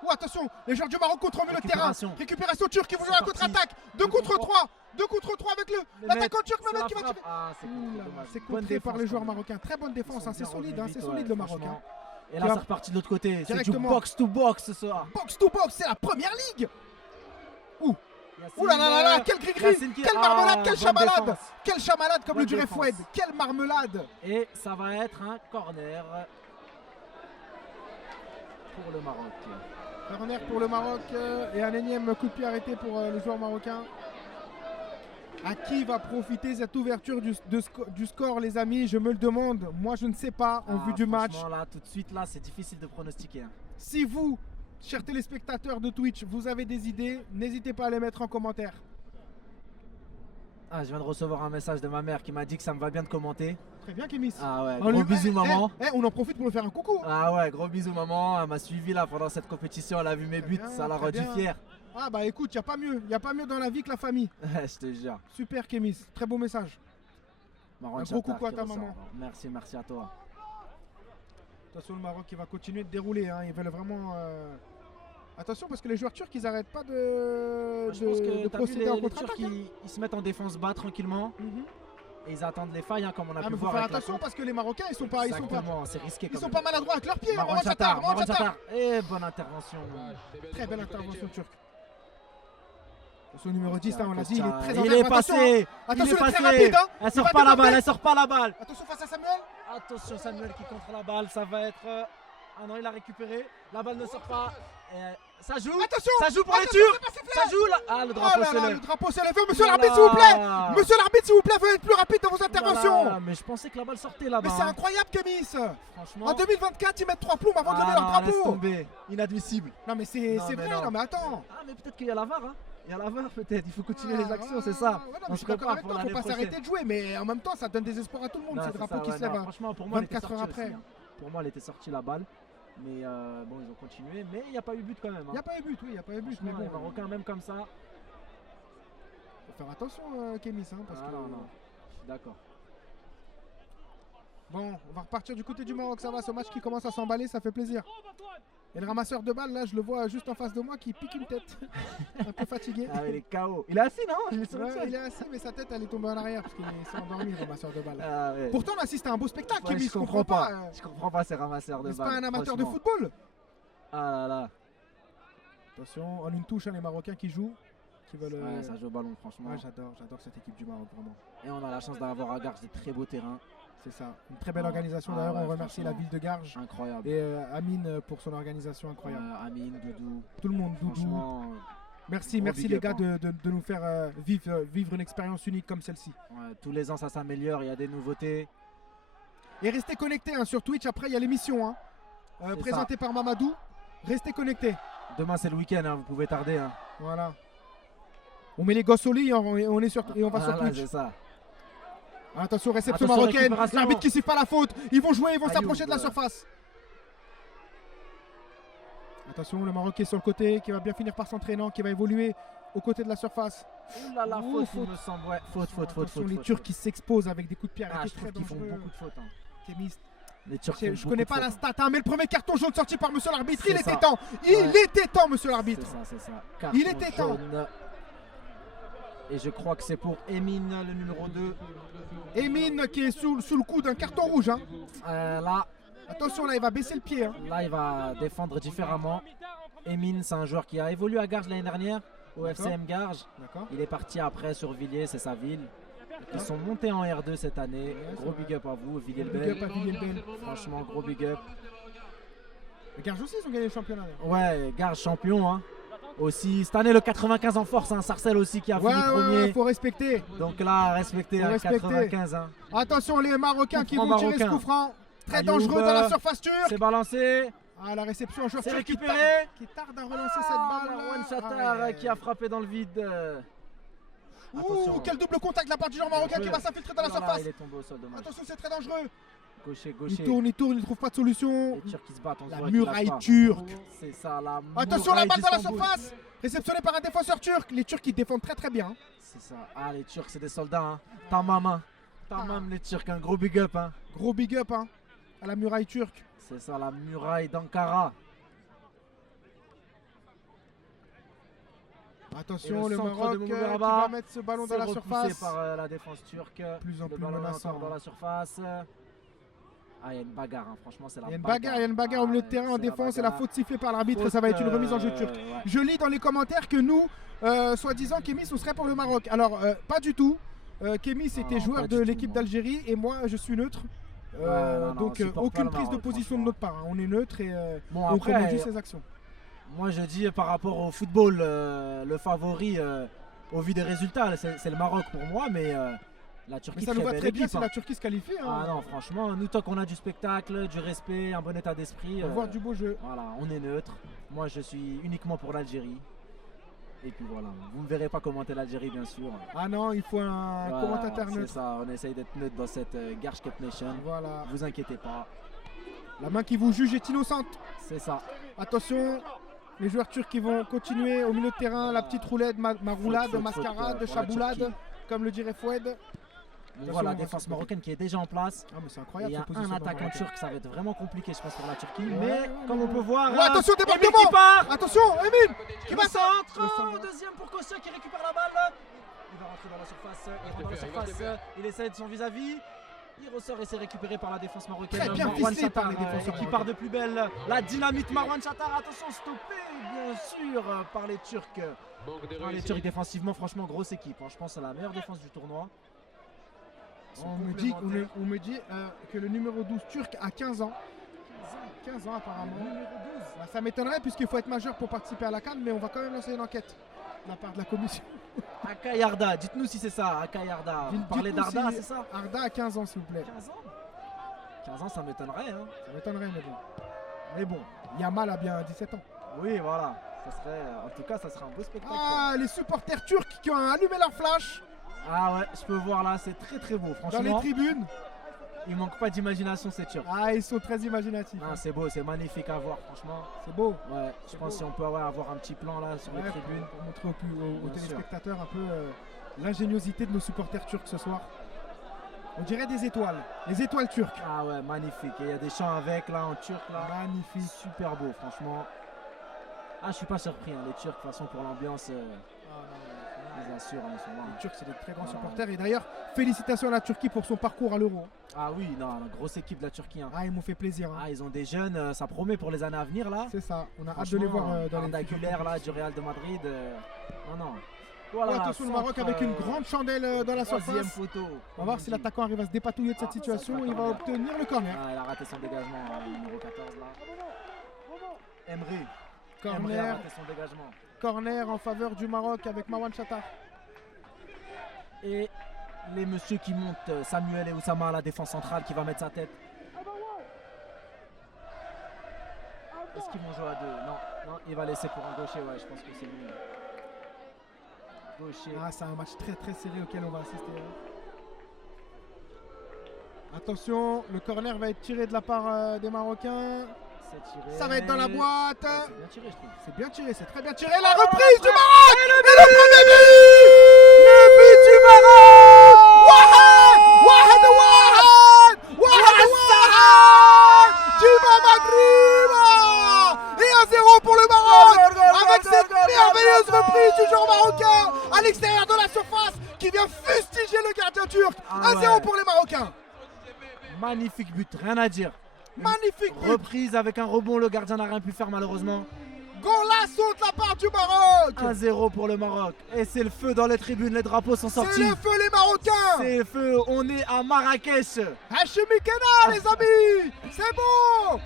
Ouh, attention, les joueurs du Maroc contrôlent le terrain. Récupération. Récupération turque qui vont jouer C'est la parti. contre-attaque. 2 contre 3. 2 contre 3 avec l'attaquant turc C'est Mehmet la qui va frappe. tirer. Ah, c'est Ouh contré, là là, dommage. c'est Bonne contré par défense, les joueurs quand même. marocains. Très bonne Ils défense, sont hein, c'est bien solide, revenus hein, c'est vite, solide ouais, le Maroc. hein. franchement. Et Qui là, va- c'est reparti de l'autre côté. C'est du Directement. box to box ce soir. Box to box, c'est la première ligue. Yacine, Ouh là là là là, quel gris-gris, Yacine qui- quelle marmelade, Ah, quelle bonne chamalade. défense. Quelle chamalade comme Bonne le dirait défense. Foued. Quelle marmelade. Et ça va être un corner pour le Maroc. Corner pour le Maroc et un énième coup de pied arrêté pour les joueurs marocains. À qui va profiter cette ouverture du score, les amis? Je me le demande. Moi, je ne sais pas en vue du match. Franchement, là, tout de suite, là, c'est difficile de pronostiquer. hein. Si vous, chers téléspectateurs de Twitch, vous avez des idées, n'hésitez pas à les mettre en commentaire. Ah, je viens de recevoir un message de ma mère qui m'a dit que ça me va bien de commenter. Très bien, Kémis. Ah ouais, On gros lui- bisous maman. On en profite pour lui faire un coucou. Ah ouais, gros bisous maman. Elle m'a suivi là pendant cette compétition. Elle a vu mes Très buts, bien, ça l'a très rendu bien. fier. Ah bah écoute, il n'y a pas mieux dans la vie que la famille. Je te jure. Super, Kémis. Très beau message. Marwan Un gros Chatar coucou à qui ta ressort. maman. Merci à toi. Attention, le Maroc qui va continuer de dérouler. hein. Ils veulent vraiment. Attention, parce que les joueurs turcs, ils n'arrêtent pas de Je pense que de t'as vu procéder les en Turcs, contre-attaque. hein. ils se mettent en défense bas tranquillement Mhm. et ils attendent les failles hein, comme on a Ah, pu mais faut voir faire avec la attention coupe. parce que les Marocains, ils sont pas Exactement, c'est risqué ils quand sont même. pas maladroits avec leurs pieds. hein. Marwan Marwan Chatar, Chatar, Marwan Chatar. Et bonne intervention. Très belle intervention turque. Son numéro 10, hein, on l'a dit, il est Kostia, très en il vert. est Attention, passé. attention, il est il est très passé. rapide, hein. Elle Il sort va pas la développer. balle, elle sort pas la balle. Attention face à Samuel. Attention Samuel qui contre la balle, ça va être... Ah non, il a récupéré. La balle ne sort pas. Ça joue. Attention. Ça joue pour les Attention, Turcs. c'est pas sifflé. Ça joue là. Ah, le Oh drapeau là se là, lève. le drapeau s'est levé. Monsieur Voilà. l'arbitre, s'il vous plaît. Monsieur l'arbitre, s'il vous plaît, veuillez être plus rapide dans vos interventions. Voilà, mais je pensais que la balle sortait là-bas. Mais c'est hein. incroyable, Kémis. Franchement. En 2024, ils mettent 3 plombs avant de donner leur Ah non, laisse drapeau. tomber. Inadmissible. Non, mais c'est Non, mais vrai. non. Non, mais attends. Ah, mais peut-être qu'il y a la VAR. Hein. Il y a la VAR peut-être, il faut continuer les Ah, actions, c'est ça. ouais, non, mais On je se suis d'accord prépare avec pour toi, l'année faut pas prochaine. s'arrêter de jouer, mais en même temps, ça donne des espoirs à tout le monde, Non, ces c'est drapeaux ça, qui ouais, se lèvent non, à franchement, pour moi, elle était 24 heures sortie après. aussi, hein. Pour moi, elle était sortie la balle. Mais bon, ils ont continué. Mais il n'y a pas eu but quand même. Il n'y a pas eu but, oui, il n'y a pas eu but, mais Franchement, bon, les Marocains, même comme ça. faut faire attention, Kémis, hein, parce Ah, que... non, non, je suis d'accord. Bon, on va repartir du côté du Maroc, ça va, ce match qui commence à s'emballer, ça fait plaisir. Et le ramasseur de balles, là, je le vois juste en face de moi qui pique une tête. Un peu fatigué. Ah, il est KO. Il est assis, non? Je l'ai sur le Ouais, sol. il est assis, mais sa tête, elle est tombée en arrière parce qu'il s'est endormi, le ramasseur de balles. Ah, ouais. Pourtant, on assiste à un beau spectacle, Ouais, Kémis, je comprends pas. Je comprends pas ces ramasseurs de C'est balles. pas un amateur de franchement. football. Ah là là. Attention, en une touche, hein, les Marocains qui jouent. Qui veulent, Ouais, ça joue au ballon, franchement. Ouais, j'adore cette équipe du Maroc, vraiment. Et on a la chance d'avoir à Garges des très beaux terrains. C'est ça. Une très belle Ah, organisation. ah D'ailleurs, ouais, on remercie la franchement. ville de Garges Incroyable. et Amine pour son organisation incroyable. Amine, Doudou. Tout le monde, Doudou. Franchement, Merci, gros merci big les up, gars hein. de nous faire vivre une expérience unique comme celle-ci. ouais, tous les ans ça s'améliore, il y a des nouveautés. Et restez connectés hein, sur Twitch. Après, il y a l'émission hein, C'est présentée par Mamadou. Restez connectés. Demain c'est le week-end, hein, vous pouvez tarder. Hein. Voilà. On met les gosses au lit, on est sur, et on va sur Voilà, Twitch. c'est ça. Attention, réception Attention, marocaine. récupération. L'arbitre qui siffle pas la faute. Ils vont jouer, ils vont Ayoub. s'approcher de la surface. Attention, le Maroc est sur le côté, qui va bien finir par s'entraîner, qui va évoluer aux côtés de la surface. Ouh là là, Ouh, faute, il me semble. Ouais, faute. Attention, les faute, Turcs faute. qui s'exposent avec des coups de pied Ah, arrêtés je très trouve qu'ils font dangereux. beaucoup de fautes. Hein. Kémis. Les Turcs Je font connais beaucoup pas de la fautes, stat, hein, mais le premier carton jaune sorti par monsieur l'arbitre, C'est il ça. était temps. Il Ouais. était temps, monsieur l'arbitre. C'est ça. Il Carton était temps. jaune. Et je crois que c'est pour Emine, le numéro 2. Emine qui est sous le coup d'un carton rouge. Hein. Là, Attention, là, il va baisser le pied. Hein. là, il va défendre différemment. Emine, c'est un joueur qui a évolué à Garges l'année dernière, au D'accord. FCM Garges. D'accord. Il est parti après sur Villiers, c'est sa ville. Ils sont montés en R2 cette année. Ouais, Gros c'est big up à vous, Big up Villiers-le-Bel. à Villiers-le-Bel. Franchement, gros big up. Les Garges aussi, ils ont gagné le championnat. Ouais, Garges champion. Hein. Aussi, cette année, le 95 en force. Hein. Sarcelles aussi qui a fini premier. faut respecter. Donc là, respectez Faut hein, respecter. 95. Hein. Attention, les Marocains Coup qui franc vont tirer ce marocain. coup franc. Très Ayoub, dangereux dans la surface turque. C'est balancé. Ah, la réception, un joueur C'est turc qui récupéré. tarde à relancer cette balle. Marwan Ah, Chattar ouais. qui a frappé dans le vide. Ouh, Attention. quel double contact de la part du joueur marocain qui va s'infiltrer dans la Voilà, surface. Il est tombé au sol, dommage. Attention, c'est très dangereux. Gaucher. Il tourne, il trouve pas de solution. Les Turcs qui se battent, on se La voit qu'ils muraille lâchent pas. turque. C'est ça, la Attention, la muraille balle dans la d'Istanbul. surface. Réceptionnée par un défenseur turc. Les Turcs, ils défendent très très bien. C'est ça. Ah, les Turcs, c'est des soldats. Hein. Tamam, les Turcs, un gros big up. Hein. Gros big up hein, à la muraille turque. C'est ça, la muraille d'Ankara. Attention, Et le le centre Maroc de Momo qui Beraba, va mettre ce ballon dans C'est la repoussé surface. par la défense turque. Plus en Le plus ballon est menaçant. encore dans la surface. Ah, il y a une bagarre, hein. Franchement, c'est la Il y a bagarre. une bagarre au milieu de terrain en c'est la défense et la bagarre. faute sifflée par l'arbitre et Faute, ça va être une remise en jeu turque. ouais. Je lis dans les commentaires que nous, soi-disant, Kémis, on serait pour le Maroc. Alors, pas du tout. Kémis était Non, joueur pas de du l'équipe tout, non. d'Algérie et moi, je suis neutre. non, Donc, on supporte pas aucune le prise de Maroc, position de franchement. notre part. Hein. On est neutre et Bon, on après, commande ses actions. moi je dis par rapport au football, le favori au vu des résultats, c'est le Maroc pour moi, mais la Turquie Mais ça nous va belle très bien équipe, si hein. la Turquie se qualifie. Hein. Ah non, franchement, nous tant qu'on a du spectacle, du respect, un bon état d'esprit, On va voir du beau jeu. voilà, on est neutre. Moi je suis uniquement pour l'Algérie. Et puis voilà, vous ne verrez pas commenter l'Algérie bien sûr. Ah non, il faut un Voilà, commentateur c'est neutre. ça, on essaye d'être neutre dans cette Garges Cup Nation. Voilà. Vous inquiétez pas, La main qui vous juge est innocente. c'est ça. Attention, les joueurs turcs qui vont continuer au milieu de terrain, la petite roulette, roulade, faute, mascarade, pour la chaboulade, Turquie. comme le dirait Foued. Donc voilà, la défense marocaine qui est déjà en place. Ah mais c'est Et incroyable. il y a cette position un attaquant marocaine. turc, ça va être vraiment compliqué je pense pour la Turquie. Ouais, Mais ouais, comme on peut voir, Ouais, attention, Emile débordement qui part. Attention, Emile qui Le va centre, Le centre. deuxième pour Koscia qui récupère la balle. Il va rentrer dans la surface, il rentre dans la surface, il essaie de son vis-à-vis. Il ressort et c'est récupéré par la défense marocaine. Très bien Marwan ficelé par Chattar, les défenseurs qui marocains. part de plus belle. La dynamite Marwan Chattar, attention, stoppé bien sûr par les Turcs. Manque de Les réussite. Turcs défensivement, franchement, grosse équipe. Hein. Je pense que c'est la meilleure défense du tournoi. On me dit que le numéro 12 turc a 15 ans. 15 ans apparemment. Bah, ça m'étonnerait puisqu'il faut être majeur pour participer à la CAN, mais on va quand même lancer une enquête de la part de la commission. Akayarda, dites-nous si c'est ça, Akayarda. Vous parlez Dites-nous d'Arda, si c'est ça? Arda a 15 ans s'il vous plaît. 15 ans 15 ans, ça m'étonnerait. Hein. Ça m'étonnerait mais bon. Mais bon, Yamal a bien 17 ans. Oui, voilà. En tout cas, ça serait un beau spectacle. Ah, les supporters turcs qui ont allumé leur flash Ah ouais, je peux voir là, c'est très très beau, dans les franchement. tribunes. Il manque pas d'imagination, ces Turcs. Ah, ils sont très imaginatifs. Ah, c'est beau, c'est magnifique à voir, franchement. C'est beau. Ouais, je pense si on peut avoir un petit plan là sur les Ouais, tribunes. pour montrer aux Bien sûr. téléspectateurs un peu l'ingéniosité de nos supporters turcs ce soir. On dirait des étoiles, les étoiles turques. Ah ouais, magnifique. Et il y a des chants avec là en turc là. Magnifique. Super beau, franchement. Ah, je suis pas surpris, hein. Les Turcs, de toute façon, pour l'ambiance, ils assurent, hein, ils sont là. Les Turcs, c'est des très grands Voilà. supporters. Et d'ailleurs, félicitations à la Turquie pour son parcours à l'Euro. Ah oui, non, la grosse équipe de la Turquie. Hein. Ah, ils m'ont fait plaisir. Hein. Ah, ils ont des jeunes, ça promet pour les années à venir là. C'est ça, on a hâte de les voir dans les Ardagulaire là du Real de Madrid. Non, non. Voilà, Oh, attention le Maroc avec une grande chandelle dans la troisième surface. photo. On va voir si l'attaquant arrive à se dépatouiller de cette situation. Il va obtenir le corner. Ah, il a raté son dégagement, numéro 14 là. Emery. Emery a Corner, raté son dégagement. corner en faveur du Maroc avec Marwan Chattah. Et les messieurs qui montent, Samuel et Oussama à la défense centrale qui va mettre sa tête. Est-ce qu'ils vont jouer à deux? Non, non, il va laisser pour un gaucher, ouais, je pense que c'est mieux. Gaucher. Ah, c'est un match très très serré auquel on va assister. Attention, le corner va être tiré de la part des Marocains. C'est tiré. Ça va être dans la boîte. Ouais, c'est bien tiré, je trouve. C'est bien tiré, c'est très bien tiré. La reprise du Maroc et le premier but. Le but du Maroc. Wahed Wahed Wahed Wahed Wahed du Maghreb. Et 1-0 pour le Maroc avec cette merveilleuse reprise du joueur marocain à l'extérieur de la surface qui vient fustiger le gardien turc. Ah 1-0 ouais. pour les Marocains. Magnifique but, rien à dire. Magnifique but. Reprise avec un rebond, le gardien n'a rien pu faire malheureusement. Golasso de la part du Maroc. 1-0 pour le Maroc. Et c'est le feu dans les tribunes, les drapeaux sont C'est sortis. le feu les Marocains. C'est le feu, on est à Marrakech. Hachimi Kena les amis. C'est beau.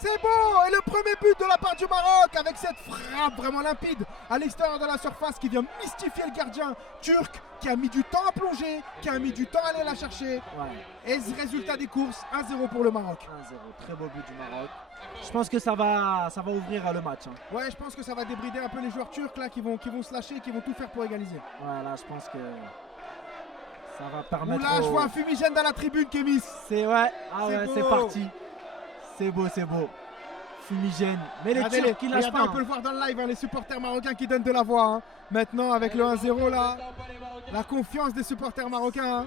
C'est beau. Et le premier but de la part du Maroc avec cette frappe vraiment limpide à l'extérieur de la surface qui vient mystifier le gardien turc qui a mis du temps à plonger, qui a mis du temps à aller la chercher. Ouais, Et ce résultat des courses, 1-0 pour le Maroc. 1-0, très beau but du Maroc. Je pense que ça va ouvrir le match. Hein. Ouais, je pense que ça va débrider un peu les joueurs turcs là qui vont se lâcher, qui vont tout faire pour égaliser. Ouais, là je pense que ça va permettre. Oula, je vois un fumigène dans la tribune, Kémis. C'est ouais, ah C'est ouais, beau. c'est parti. C'est beau, c'est beau. Fumigène. Mais les Regardez-les, Turcs qui lâchent regardez, pas. on peut le voir dans le live, hein, les supporters marocains qui donnent de la voix. Hein. Maintenant, avec le 1-0 là, la confiance des supporters marocains. Hein.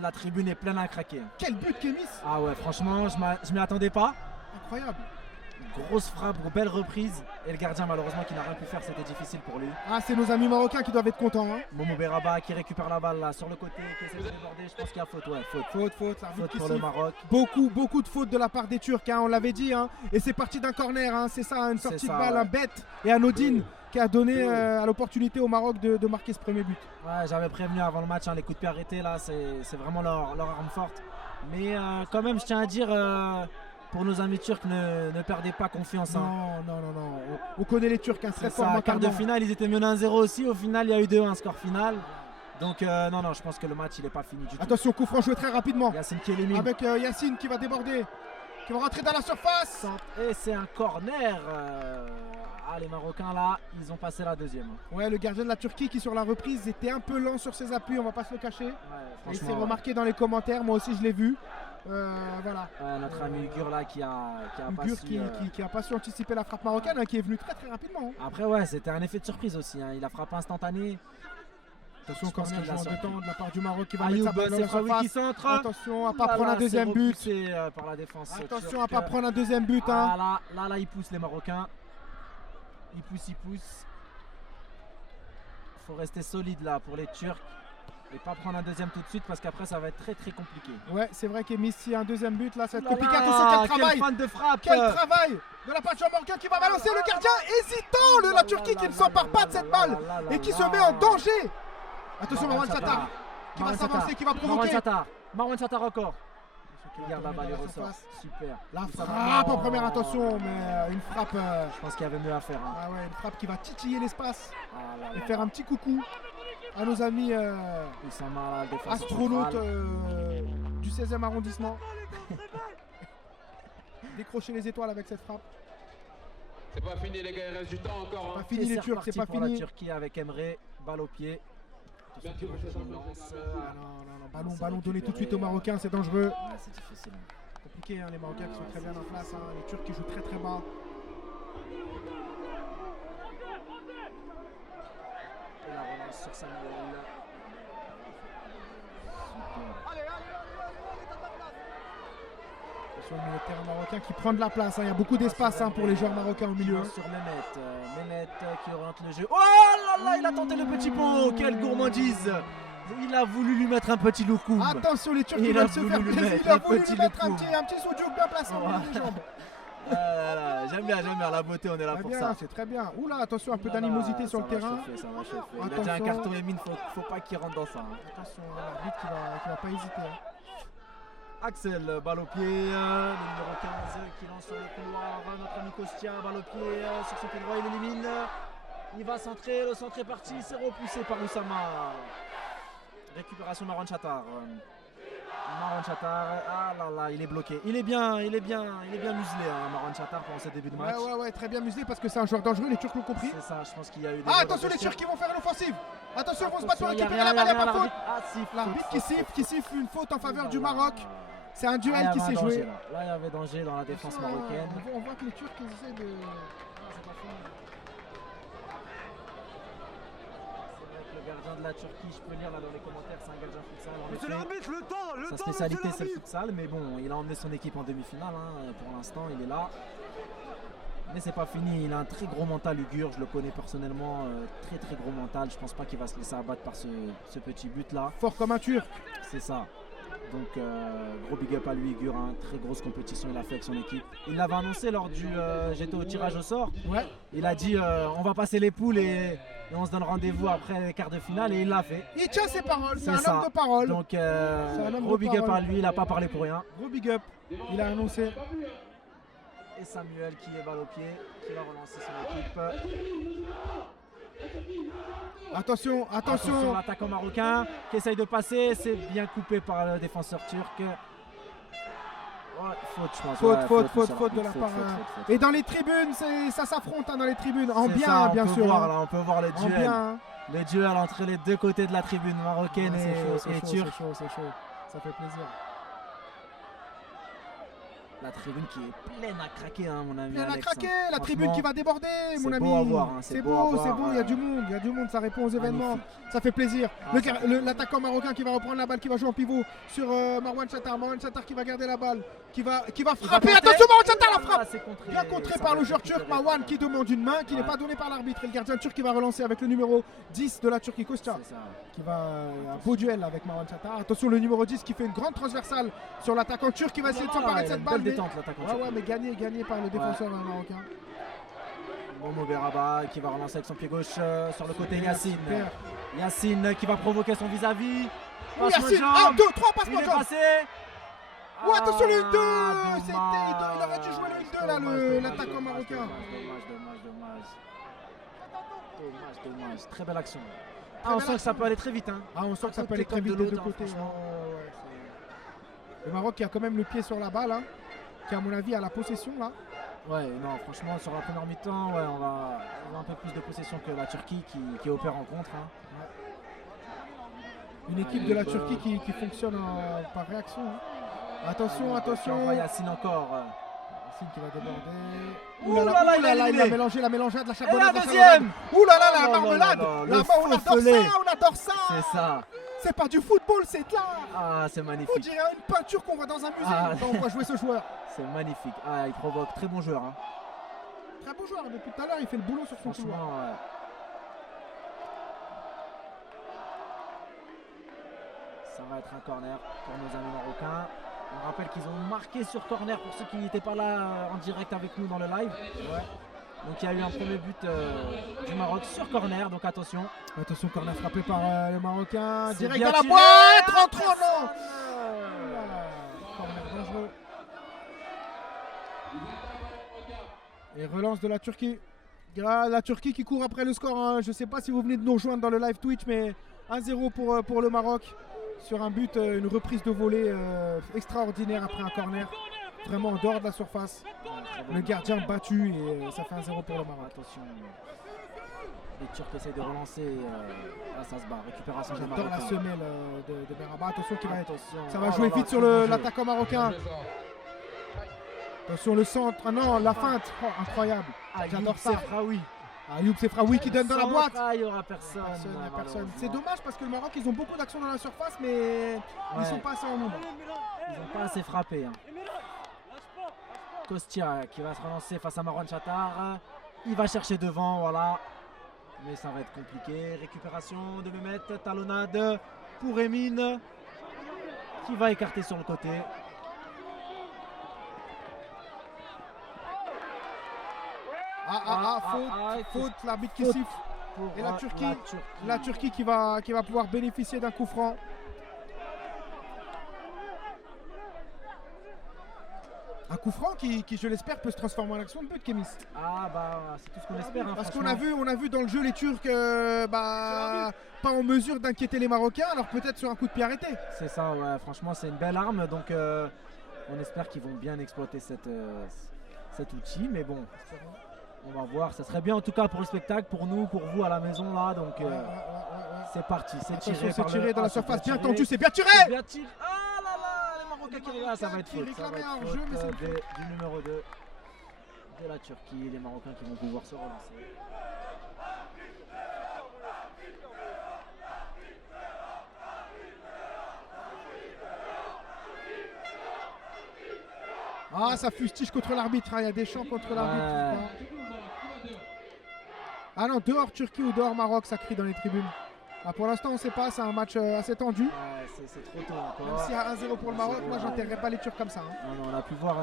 La tribune est pleine à craquer. Quel but, Kémis. Ah ouais, franchement, je m'y attendais pas. Incroyable. Grosse frappe, belle reprise. Et le gardien, malheureusement, qui n'a rien pu faire, c'était difficile pour lui. Ah, c'est nos amis marocains qui doivent être contents. Hein. Momo Beraba qui récupère la balle là sur le côté, qui essaie de déborder. Je pense qu'il y a faute, ouais, faute. Faute, l'arbitre Faute qui pour le siffle. Maroc. Beaucoup de fautes de la part des Turcs, hein, on l'avait dit. Hein. Et c'est parti d'un corner, hein, c'est ça, une sortie ça, de balle, ouais. un bête et anodine qui a donné à l'opportunité au Maroc de marquer ce premier but. Ouais, j'avais prévenu avant le match, hein, les coups de pied arrêtés là, c'est vraiment leur arme forte. Mais quand même, je tiens à dire, pour nos amis turcs, ne perdez pas confiance. Hein. Non. On connaît les Turcs, hein, très C'est fort ça, quart de mentalement. finale, ils étaient menés 1-0 aussi. Au final, il y a eu 2-1 score final. Donc, non, je pense que le match, il n'est pas fini du tout. Attention, coup franc joué très rapidement. Yacine qui élimine. Avec Yacine qui va déborder, qui va rentrer dans la surface. Et c'est un corner. Ah, les Marocains là, ils ont passé la deuxième. Ouais, le gardien de la Turquie qui sur la reprise était un peu lent sur ses appuis, on va pas se le cacher. Ouais, Et c'est franchement, remarqué dans les commentaires, moi aussi je l'ai vu. Voilà. notre ami Ugur là qui a pas Ugur su, qui a pas su anticiper la frappe marocaine, hein, qui est venu très rapidement. Hein. Après ouais, c'était un effet de surprise aussi. Hein. Il a frappé instantané. Attention, Je pense corner qu'il a joué en deux sorti. temps de la part du Maroc qui va Ayoub, mettre sa balle dans c'est la Khaoui qui surface. centre. Attention à pas Là, prendre un c'est deuxième but. repoussé, par la défense. Attention turque. à pas prendre un deuxième but. Hein. Ah, là, ils poussent les Marocains. Ils poussent. Faut rester solide là pour les Turcs. Et pas prendre un deuxième tout de suite parce qu'après ça va être très compliqué. Ouais, c'est vrai qu'Emis, s'il y a un deuxième but là, ça va être Là, compliqué. là, Attention, quel travail! fan de frappe. Quel travail de la part du Marocain qui va balancer le gardien hésitant, la Turquie qui ne s'empare pas de cette balle et qui se met en danger. Attention, Marwan Chattah qui va s'avancer, qui va provoquer. Marwan Chattah encore. Il garde la balle, il ressort. Super. La Ça va. frappe en première intention, mais une frappe. Je pense qu'il y avait mieux à faire. Hein. Ah ouais, une frappe qui va titiller l'espace Ah là et là faire là. un petit coucou à nos amis Oussama, la défense astronautes centrale. du 16e arrondissement. Décrocher les étoiles avec cette frappe. C'est pas fini les gars, il reste du temps encore. Pas Hein. fini les Turcs, c'est pas pour la fini. Turquie avec Emre, balle au pied. Bien sûr, c'est ça. Ah non, ballon donné tout de suite aux Marocains, c'est dangereux. Ouais, c'est difficile. Compliqué, hein, les Marocains qui sont très bien en place, hein. Les Turcs qui jouent très très bas. Et la relance sur Samuel. Sur le milieu de terrain marocain qui prend de la place, hein. Il y a beaucoup d'espace, hein, pour les joueurs marocains au milieu. Sur Mehmet. Mehmet qui oriente le jeu. Oh là là, il a tenté le petit pot. Quelle gourmandise. Il a voulu lui mettre un petit loukoum. Attention, les Turcs qui Il a veulent se voulu faire lui plaisir. mettre Il a un voulu petit lui mettre loukoum. un petit soudiouk bien placé au milieu des jambes. Ah là là, j'aime bien la beauté, on est là Très pour bien, ça. c'est très bien. Oula, attention, un peu Là, d'animosité sur le ça va terrain. chauffer, ça va chauffer. Il a Attention. déjà un carton Emine, faut pas qu'il rentre dans ça. Hein. Attention, l'arbitre qui va pas hésiter, hein. Axel, balle au pied, le numéro 15 qui lance sur le couloir, notre ami Kostia, balle au pied, sur son pied droit, il élimine. Il va centrer, le centre est parti, c'est repoussé par Oussama. Récupération Marwan Chattar. Marwan Chattar, ah là là, il est bloqué. Il est bien muselé, hein, Marwan Chattar pendant ce début de match. Ouais, très bien muselé parce que c'est un joueur dangereux, les Turcs l'ont compris. C'est ça, je pense qu'il y a eu des. Ah, attention, les Turcs qui vont faire l'offensive. Attention, ils vont se battre pour Attention, récupérer la balle, il n'y a pas faute. Ah, siffle, L'arbitre qui siffle une faute en faveur du Maroc. C'est un Ah, duel qui s'est joué. Là, il y avait danger dans la défense marocaine. On voit que les Turcs ils essaient de. Ah, c'est pas fini. C'est vrai que le gardien de la Turquie, je peux lire là dans les commentaires, c'est un gardien futsal. En C'est effet, l'arbitre, le temps, sa spécialité c'est le futsal, mais bon, il a emmené son équipe en demi-finale. Hein, pour l'instant, il est là. Mais c'est pas fini, il a un très gros mental Ugur, je le connais personnellement, très gros mental. Je pense pas qu'il va se laisser abattre par ce petit but là. Fort comme un Turc. C'est ça. Donc gros big up à lui Ugur, hein, très grosse compétition il a fait avec son équipe. Il l'avait annoncé lors du j'étais au tirage au sort. Ouais. Il a dit on va passer les poules et on se donne rendez-vous après les quarts de finale et il l'a fait. Il tient ses paroles, c'est un ça. homme de parole. Donc un homme gros de big up parole. à lui, il n'a pas parlé pour rien. Gros big up. Il a annoncé. Et Samuel qui est balle au pied, qui va relancer son équipe. Attention. L'attaquant marocain qui essaye de passer, c'est bien coupé par le défenseur turc. Ouais, faute je pense. Faute de la part. Et dans les tribunes, ça s'affronte, hein, dans les tribunes. En C'est bien, ça, bien on peut sûr. voir, hein. là, on peut voir le En duel. bien. Hein. Le duel entre les deux côtés de la tribune marocaine et turque. C'est chaud. Ça fait plaisir. La tribune qui est pleine à craquer, hein, mon ami. Pleine à Alex, craquer, hein. la tribune qui va déborder, mon c'est ami. beau à voir, hein, C'est beau à beau, voir, il y a du monde, ça répond aux événements. Magnifique. Ça fait plaisir. Ah, L'attaquant marocain qui va reprendre la balle, qui va jouer en pivot sur Marwan Chattar. Marwan Chattar qui va garder la balle, qui va frapper. tenter. Attention, Marwan Chattar la frappe. C'est contré. Bien contré Ça par va le être joueur turc, récupéré. Marwan qui demande une main qui n'est Ouais. pas donnée par l'arbitre. Et le gardien turc qui va relancer avec le numéro 10 de la Turquie, Kostia, C'est ça. qui va un beau duel avec Marwan Chattar. Attention, le numéro 10 qui fait une grande transversale sur l'attaquant turc qui va essayer de s'emparer de cette balle. Belle détente, l'attaquant turc. Ouais, mais gagné par le défenseur marocain. Momo Beraba qui va relancer avec son pied gauche sur le côté Yacine. Super. Yacine qui va provoquer son vis-à-vis. Oh, Passe-moi Yacine, de 1, jambe. 2, 3, Il passe-moi est de jambe. passé. Oh, attention, le 1-2. dommage. Il aurait dû jouer le 1-2 là, Dommage, l'attaquant marocain. Dommage. Très belle action. On sent que ça peut aller très vite. Hein. Ah, on sent que ça Un peut aller côté très comme vite de des deux l'autre, côtés. hein, franchement. Ouais, c'est- le Maroc qui a quand même le pied sur la balle, hein, qui à mon avis a la possession là. Ouais, non, franchement, sur la première mi-temps, ouais, on va avoir un peu plus de possession que la Turquie qui opère en contre. Hein. Une équipe de la Turquie qui fonctionne par réaction. hein. Attention. On voit Yacine encore. Yacine qui va déborder. Ouh là là, il a il a éliminé. mélangé la mélangeade, la Et charbonnade. la deuxième. Ouh là là, Oh la là marmelade. là là, Là-bas, le on adore faufelé. ça, on adore ça. C'est ça. C'est pas du football, c'est là. Ah, c'est On magnifique. dirait une peinture qu'on voit dans un musée Ah. quand on voit jouer ce joueur. C'est magnifique. Ah, il provoque. Très bon joueur. Hein. Très beau joueur, depuis tout à l'heure, il fait le boulot sur son couloir. Franchement, ouais. Ça va être un corner pour nos amis marocains. On rappelle qu'ils ont marqué sur corner pour ceux qui n'étaient pas là en direct avec nous dans le live. Ouais. Donc il y a eu un premier but du Maroc sur corner, donc attention. Attention, corner frappé par le Marocain. C'est Direct bien dans la tiré. boîte, rentrant, non. Voilà. Corner dangereux. Et relance de la Turquie. La Turquie qui court après le score. Hein. Je ne sais pas si vous venez de nous rejoindre dans le live Twitch, mais 1-0 pour le Maroc. Sur un but, une reprise de volée extraordinaire après un corner. vraiment en dehors de la surface. Le gardien battu et ça fait 1-0 pour le Maroc. Attention. Les Turcs essaient de relancer. Là, ça se bat. Récupération des J'adore la Marocains. semelle de Meraba. Attention, ça va Oh jouer là là, vite sur très bon jeu. l'attaquant marocain. Attention, le centre. Ah non, la feinte. Oh, incroyable. J'adore ça. Sefraoui. Ayoub Sefraoui qui donne dans la boîte. Il n'y aura personne. Personne, y a personne. malheureusement. C'est dommage parce que le Maroc, ils ont beaucoup d'actions dans la surface, mais ils sont pas assez en nombre. Ils n'ont pas assez frappé. Hein. Kostia qui va se relancer face à Marwan Chattar. Il va chercher devant, voilà. Mais ça va être compliqué. Récupération de Mehmet, talonnade pour Emine qui va écarter sur le côté. Faute, l'arbitre qui Faute siffle. Pour Et la Turquie qui va pouvoir bénéficier d'un coup franc. Un coup franc qui, je l'espère, peut se transformer en action de but, Kemis. Ah bah c'est tout ce qu'on espère. Hein, Parce qu'on franchement. a vu dans le jeu les Turcs pas en mesure d'inquiéter les Marocains, alors peut-être sur un coup de pied arrêté. C'est ça, ouais. Franchement, c'est une belle arme. Donc on espère qu'ils vont bien exploiter cet outil. Mais bon, on va voir. Ça serait bien en tout cas pour le spectacle, pour nous, pour vous à la maison là. Donc c'est parti. C'est tiré, C'est tiré dans la surface, bien tiré. tendu, c'est bien tiré. Bien tiré. Ah là là, les Marocains qui arrivent là, ça va être Qui faute. Ça va réclamait être un faute hors-jeu, mais c'est une du numéro 2 de la Turquie. Les Marocains qui vont pouvoir se relancer. Ah, ça fustige contre l'arbitre, hein. Il y a des champs contre l'arbitre. Ouais. Ah non, dehors Turquie ou dehors Maroc, ça crie dans les tribunes. Ah, pour l'instant, on ne sait pas, c'est un match assez tendu. Ouais, c'est trop tôt Même encore. s'il y a 1-0 pour le Maroc, moi, j'enterrerai pas les Turcs comme ça. Hein. Non, on a pu voir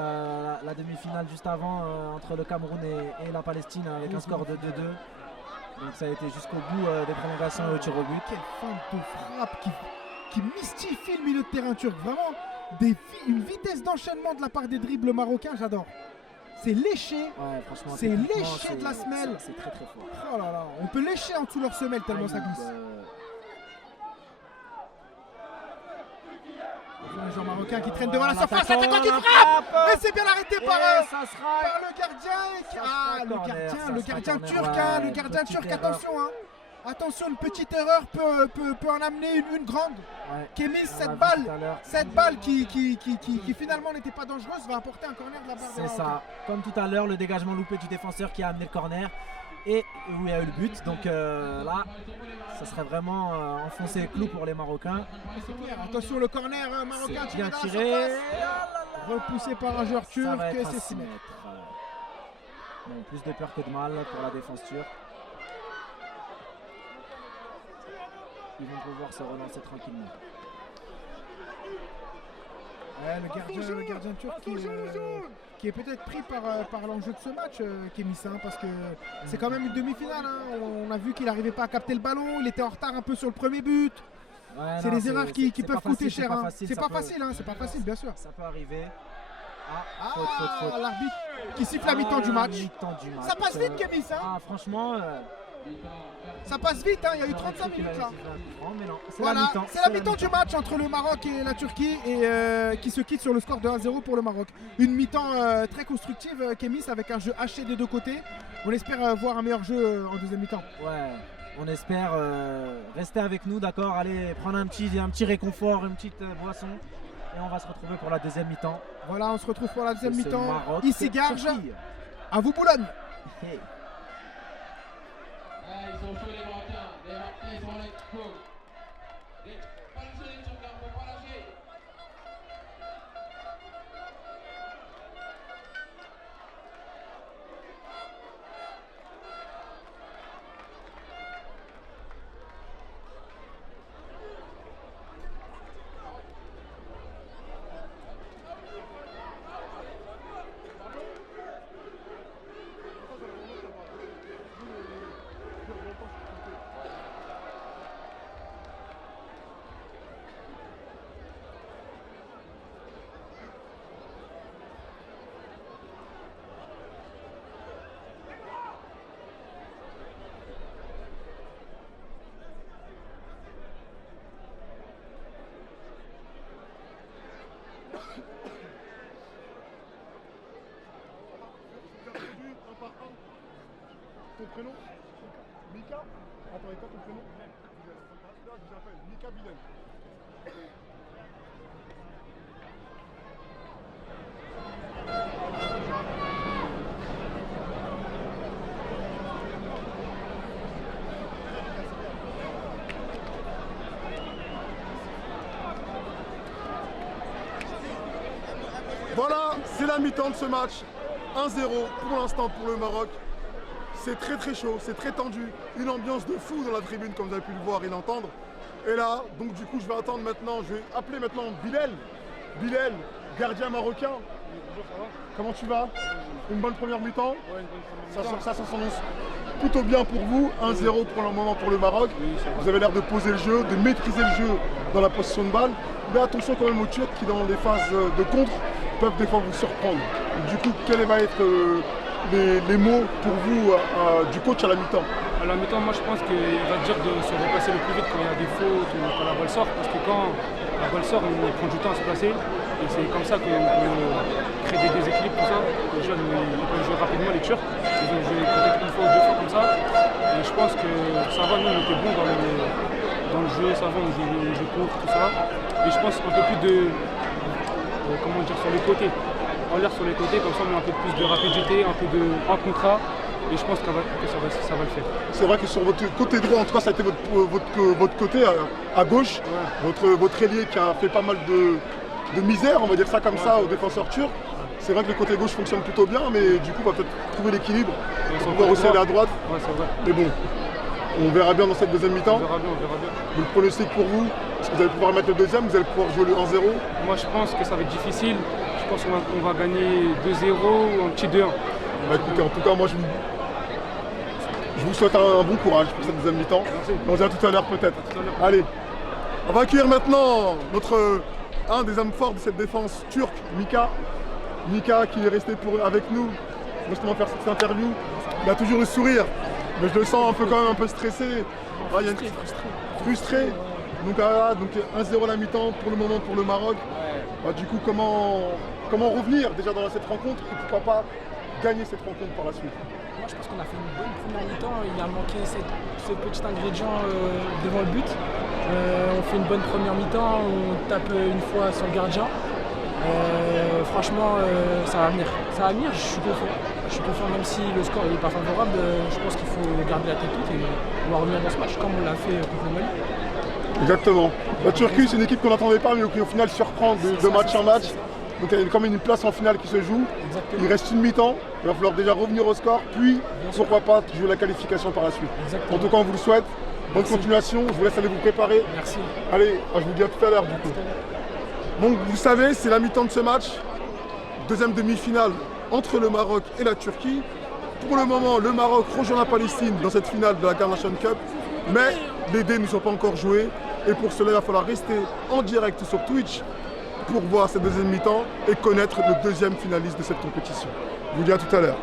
la demi-finale juste avant entre le Cameroun et la Palestine avec un score de 2-2. Donc ça a été jusqu'au bout des prolongations et au tir au but. Quelle feinte de frappe qui mystifie le milieu de terrain turc. Vraiment, une vitesse d'enchaînement de la part des dribbles marocains, j'adore. C'est léché. Ouais, franchement, C'est techniquement, léché de la semelle. C'est très très fort. Oh là là, on peut lécher en dessous leur semelle tellement ça glisse. Les joueurs marocains qui traînent devant la surface, l'attaquant qui frappe. Et c'est bien arrêté par le gardien. Le gardien turc, hein, le gardien turc, attention. Hein. Attention, une petite erreur peut en amener une grande. Ouais. Kemis, cette balle qui finalement n'était pas dangereuse, va apporter un corner de la barre. C'est ça. Comme tout à l'heure, le dégagement loupé du défenseur qui a amené le corner et où il y a eu le but. Donc là, ça serait vraiment enfoncer les clous pour les Marocains. Attention, le corner marocain bien tiré. Repoussé par un joueur turc et c'est 6 mètres. Bon, plus de peur que de mal pour la défense turque. Ils vont pouvoir se relancer tranquillement. Ouais, le gardien turc qui est peut-être pris par l'enjeu de ce match, Kemis, hein, parce que c'est quand même une demi-finale. Hein. On a vu qu'il n'arrivait pas à capter le ballon, il était en retard un peu sur le premier but. Ouais, c'est des erreurs qui peuvent coûter cher. C'est pas facile, bien sûr. Ça peut arriver. Faute. L'arbitre qui siffle la mi-temps du match. Ça passe vite, Kemis. Hein. Ah, franchement. Ça passe vite, hein, il y a eu 35 minutes là. Voilà, c'est la mi-temps du match entre le Maroc et la Turquie et qui se quitte sur le score de 1-0 pour le Maroc. Une mi-temps très constructive, Kemis, avec un jeu haché des deux côtés. On espère voir un meilleur jeu en deuxième mi-temps. Ouais, on espère rester avec nous, d'accord. Allez, prendre un petit réconfort, une petite boisson. Et on va se retrouver pour la deuxième mi-temps. Voilà, on se retrouve pour la deuxième mi-temps. Maroc, ici Garges, à vous Boulogne. Hey. Ils sont chauds les Marocains. Les Marocains, ils sont là, ils sont pas lâcher les Turcs, faut pas lâcher. ton prénom? Mika? Attends, et toi ton prénom? Je t'appelle Mika Bilal. Voilà, c'est la mi-temps de ce match. 1-0 pour l'instant pour le Maroc. C'est très très chaud, c'est très tendu. Une ambiance de fou dans la tribune comme vous avez pu le voir et l'entendre. Et là, donc du coup je vais attendre maintenant, je vais appeler maintenant Bilal. Bilal, gardien marocain. Bonjour, ça va? Comment tu vas? Une bonne première mi-temps? Ouais, une bonne première mi-temps. Ça s'annonce plutôt bien pour vous. 1-0 pour le moment pour le Maroc. Oui, ça va. Vous avez l'air de poser le jeu, de maîtriser le jeu dans la possession de balle. Mais attention quand même aux Turcs qui dans les phases de contre peuvent des fois vous surprendre. Du coup, quels vont être les mots pour vous du coach à la mi-temps? À la mi-temps, moi je pense qu'il va dire de se replacer le plus vite quand il y a des fautes ou quand la balle sort, parce que quand la balle sort, on prend du temps à se placer. Et c'est comme ça qu'on peut créer des déséquilibres, tout ça. Les jeunes, ils peuvent jouer rapidement, les Turcs. Ils ont joué peut-être une fois ou deux fois comme ça. Et je pense que ça va, nous on était bons dans le jeu, ça va, on joue court, tout ça. Et je pense un peu plus de, comment dire, sur les côtés. En l'air sur les côtés, comme ça on met un peu plus de rapidité, un peu en contrat. Et je pense que ça va le faire. C'est vrai que sur votre côté droit, en tout cas, ça a été votre côté à gauche, ouais. Votre ailier qui a fait pas mal de misère, on va dire ça comme ça, aux défenseurs turcs. C'est vrai que le côté gauche fonctionne plutôt bien, mais du coup, on va peut-être trouver l'équilibre pour pouvoir aussi aller à droite. Ouais, c'est vrai. Mais bon, on verra bien dans cette deuxième mi-temps. On verra bien. Le pronostic pour vous, est-ce que vous allez pouvoir mettre le deuxième, vous allez pouvoir jouer le 1-0? Moi, je pense que ça va être difficile. Je pense qu'on va gagner 2-0 ou un petit 2-1. Bah, écoutez, en tout cas, moi, je vous souhaite un bon courage pour cette deuxième mi-temps. On se dit à tout à l'heure peut-être. Allez, on va accueillir maintenant un des hommes forts de cette défense turque, Mika. Mika qui est resté avec nous pour justement faire cette interview. Il a toujours le sourire, mais je le sens un peu quand même un peu stressé. Ah, il y a frustré. Donc 1-0 la mi-temps pour le moment pour le Maroc. Bah, du coup, comment revenir déjà dans cette rencontre et pourquoi pas gagner cette rencontre par la suite? Moi, je pense qu'on a fait une bonne première mi-temps. Il a manqué ce petit ingrédient devant le but. On fait une bonne première mi-temps, on tape une fois sur le gardien. Franchement, ça va venir. Ça va venir, je suis confiant. Je suis confiant, même si le score n'est pas favorable. Je pense qu'il faut garder la tête haute et on va revenir dans ce match comme on l'a fait contre le Mali. Exactement. La Turquie, c'est une équipe qu'on n'attendait pas, mais qui au final surprend de match en match. Donc il y a quand même une place en finale qui se joue. Exactement. Il reste une mi-temps. Il va falloir déjà revenir au score, puis pourquoi pas jouer la qualification par la suite. Exactement. En tout cas, on vous le souhaite. Bonne continuation. Je vous laisse aller vous préparer. Merci. Allez, je vous dis à tout à l'heure du coup. Donc vous savez, c'est la mi-temps de ce match. Deuxième demi-finale entre le Maroc et la Turquie. Pour le moment, le Maroc rejoint la Palestine dans cette finale de la Carnation Cup. Mais les dés ne sont pas encore joués. Et pour cela, il va falloir rester en direct sur Twitch pour voir cette deuxième mi-temps et connaître le deuxième finaliste de cette compétition. Je vous dis à tout à l'heure.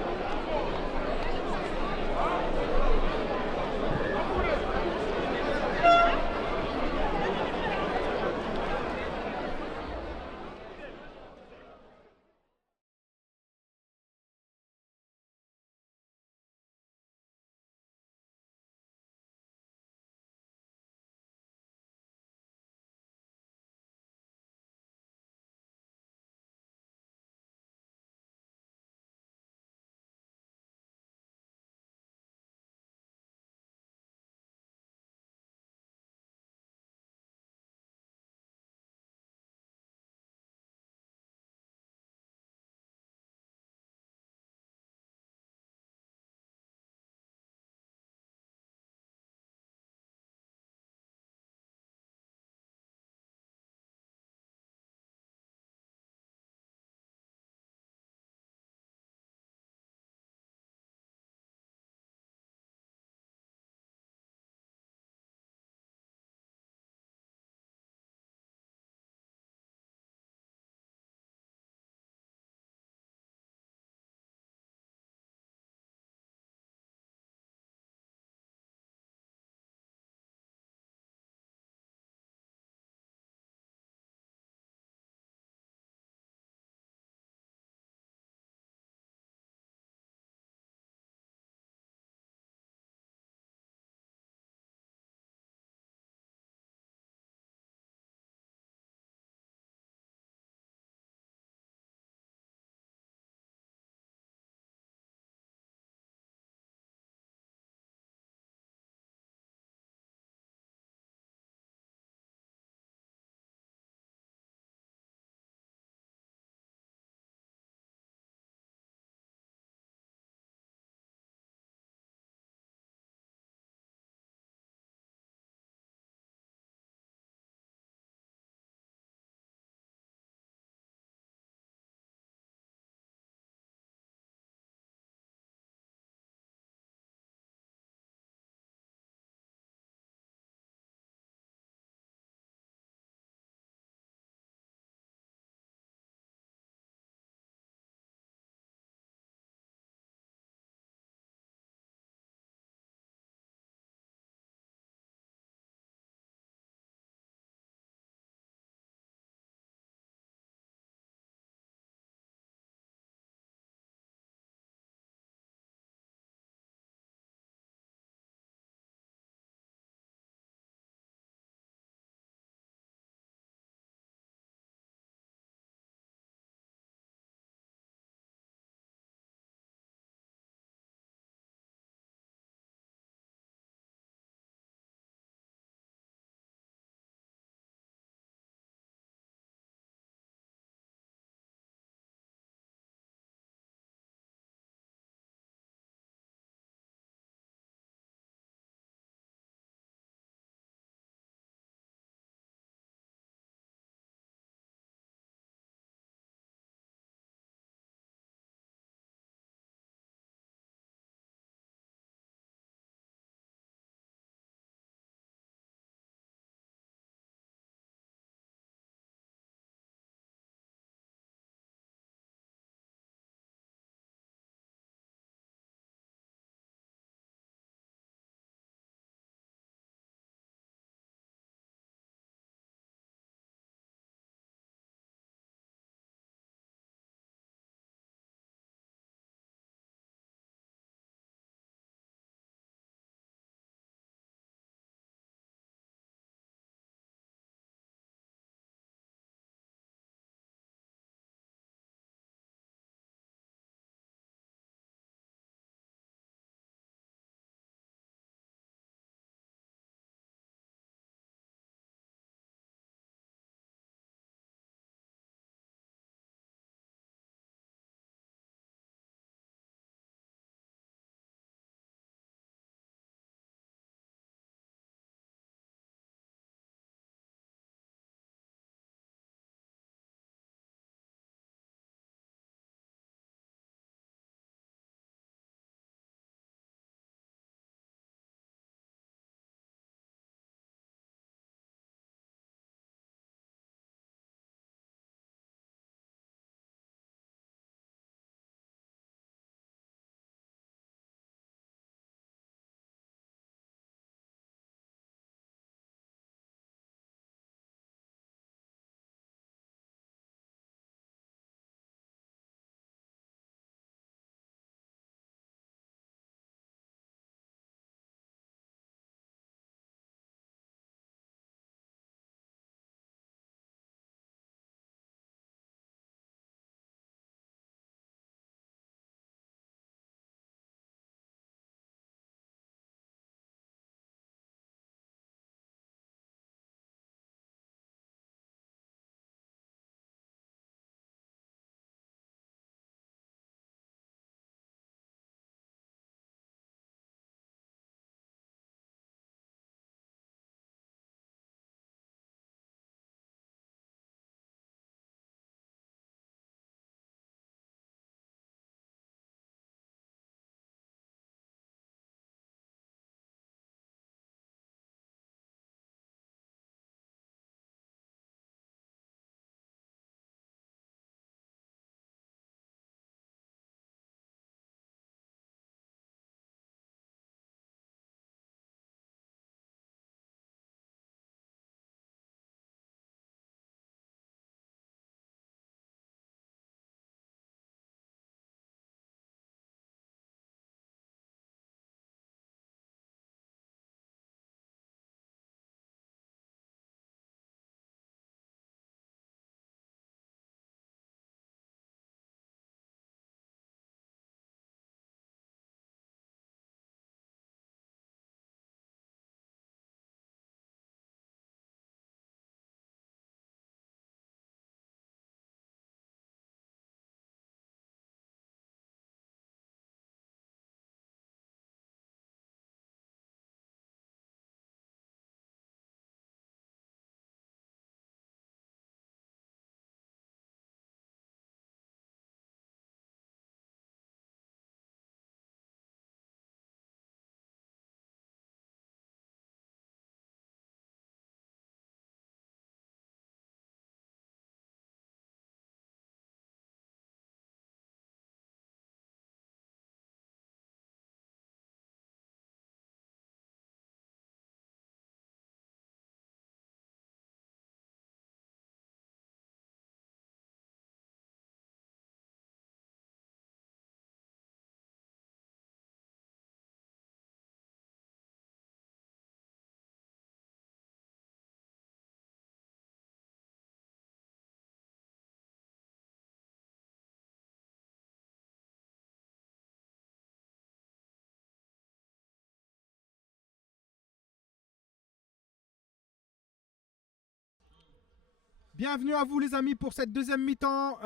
Bienvenue à vous les amis pour cette deuxième mi-temps.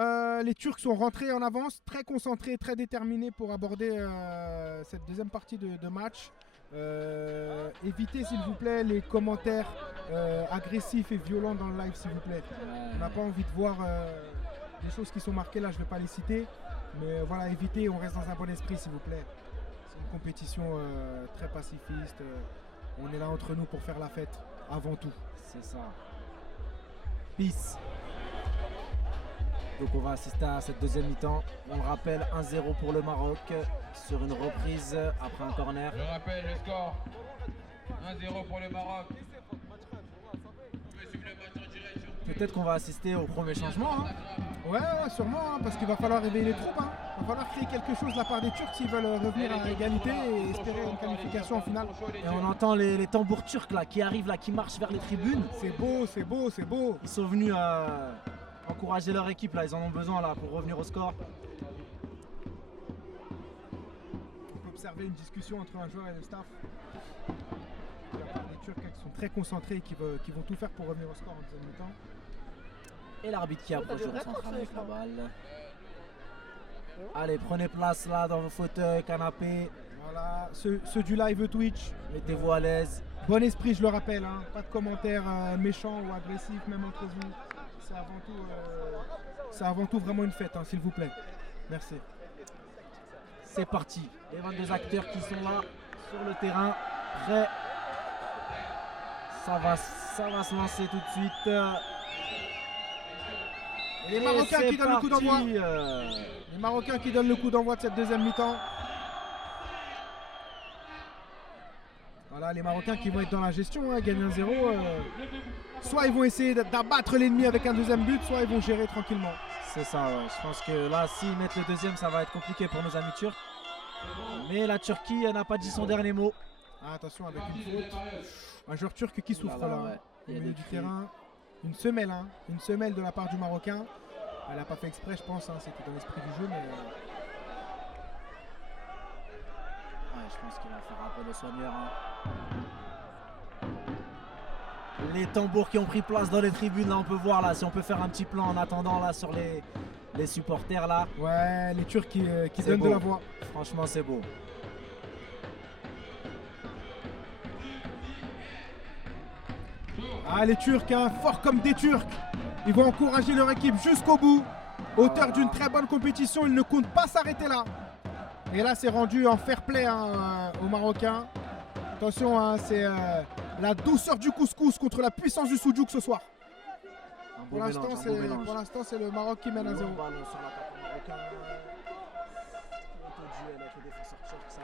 Les Turcs sont rentrés en avance, très concentrés, très déterminés pour aborder cette deuxième partie de match. Évitez s'il vous plaît les commentaires agressifs et violents dans le live s'il vous plaît. On n'a pas envie de voir des choses qui sont marquées là, je ne vais pas les citer. Mais voilà, évitez, on reste dans un bon esprit s'il vous plaît. C'est une compétition très pacifiste. On est là entre nous pour faire la fête avant tout. C'est ça. Peace. Donc on va assister à cette deuxième mi-temps. On le rappelle, 1-0 pour le Maroc sur une reprise après un corner. Je rappelle le score. 1-0 pour le Maroc. Peut-être qu'on va assister au premier changement. Hein. Ouais, sûrement, hein, parce qu'il va falloir réveiller les troupes. Hein. Il va falloir créer quelque chose de la part des Turcs s'ils veulent revenir à égalité et espérer une qualification en finale. Et on entend les tambours turcs là, qui arrivent, là, qui marchent vers les tribunes. C'est beau, c'est beau, c'est beau. Ils sont venus encourager leur équipe, là. Ils en ont besoin là, pour revenir au score. On peut observer une discussion entre un joueur et le staff. Les Turcs qui sont très concentrés et qui vont tout faire pour revenir au score en deuxième mi-temps. Et l'arbitre qui approche le central avec la balle. Allez, prenez place là dans vos fauteuils, canapés. Voilà, ceux du live Twitch. Mettez-vous à l'aise. Bon esprit, je le rappelle, hein. Pas de commentaires méchants ou agressifs, même entre vous. C'est avant tout vraiment une fête, hein, s'il vous plaît. Merci. C'est parti. Les 22 acteurs qui sont là sur le terrain, prêts. Ça va se lancer tout de suite. Et les Marocains qui donnent le coup d'envoi. Les Marocains qui donnent le coup d'envoi de cette deuxième mi-temps. Voilà, les Marocains qui vont être dans la gestion, hein, gagner 1-0. Soit ils vont essayer d'abattre l'ennemi avec un deuxième but, soit ils vont gérer tranquillement. C'est ça, ouais. Je pense que là, s'ils mettent le deuxième, ça va être compliqué pour nos amis turcs. Mais la Turquie n'a pas dit son dernier mot. Ah, attention avec une faute. Un joueur turc qui souffre là, ouais. au milieu du terrain. Une semelle de la part du Marocain. Elle n'a pas fait exprès, je pense, hein, c'était dans l'esprit du jeu, mais... Ouais, je pense qu'il va faire appel au soigneur. Hein. Les tambours qui ont pris place dans les tribunes, là on peut voir là, si on peut faire un petit plan en attendant là sur les supporters là. Ouais, les Turcs qui donnent de la voix. Franchement c'est beau. Ah, les Turcs, hein, forts comme des Turcs. Ils vont encourager leur équipe jusqu'au bout. Auteur d'une très bonne compétition, ils ne comptent pas s'arrêter là. Et là, c'est rendu en fair play hein, aux Marocains. Attention, hein, c'est la douceur du couscous contre la puissance du soudjouk ce soir. Pour l'instant, c'est le Maroc qui mène à 0. Ça va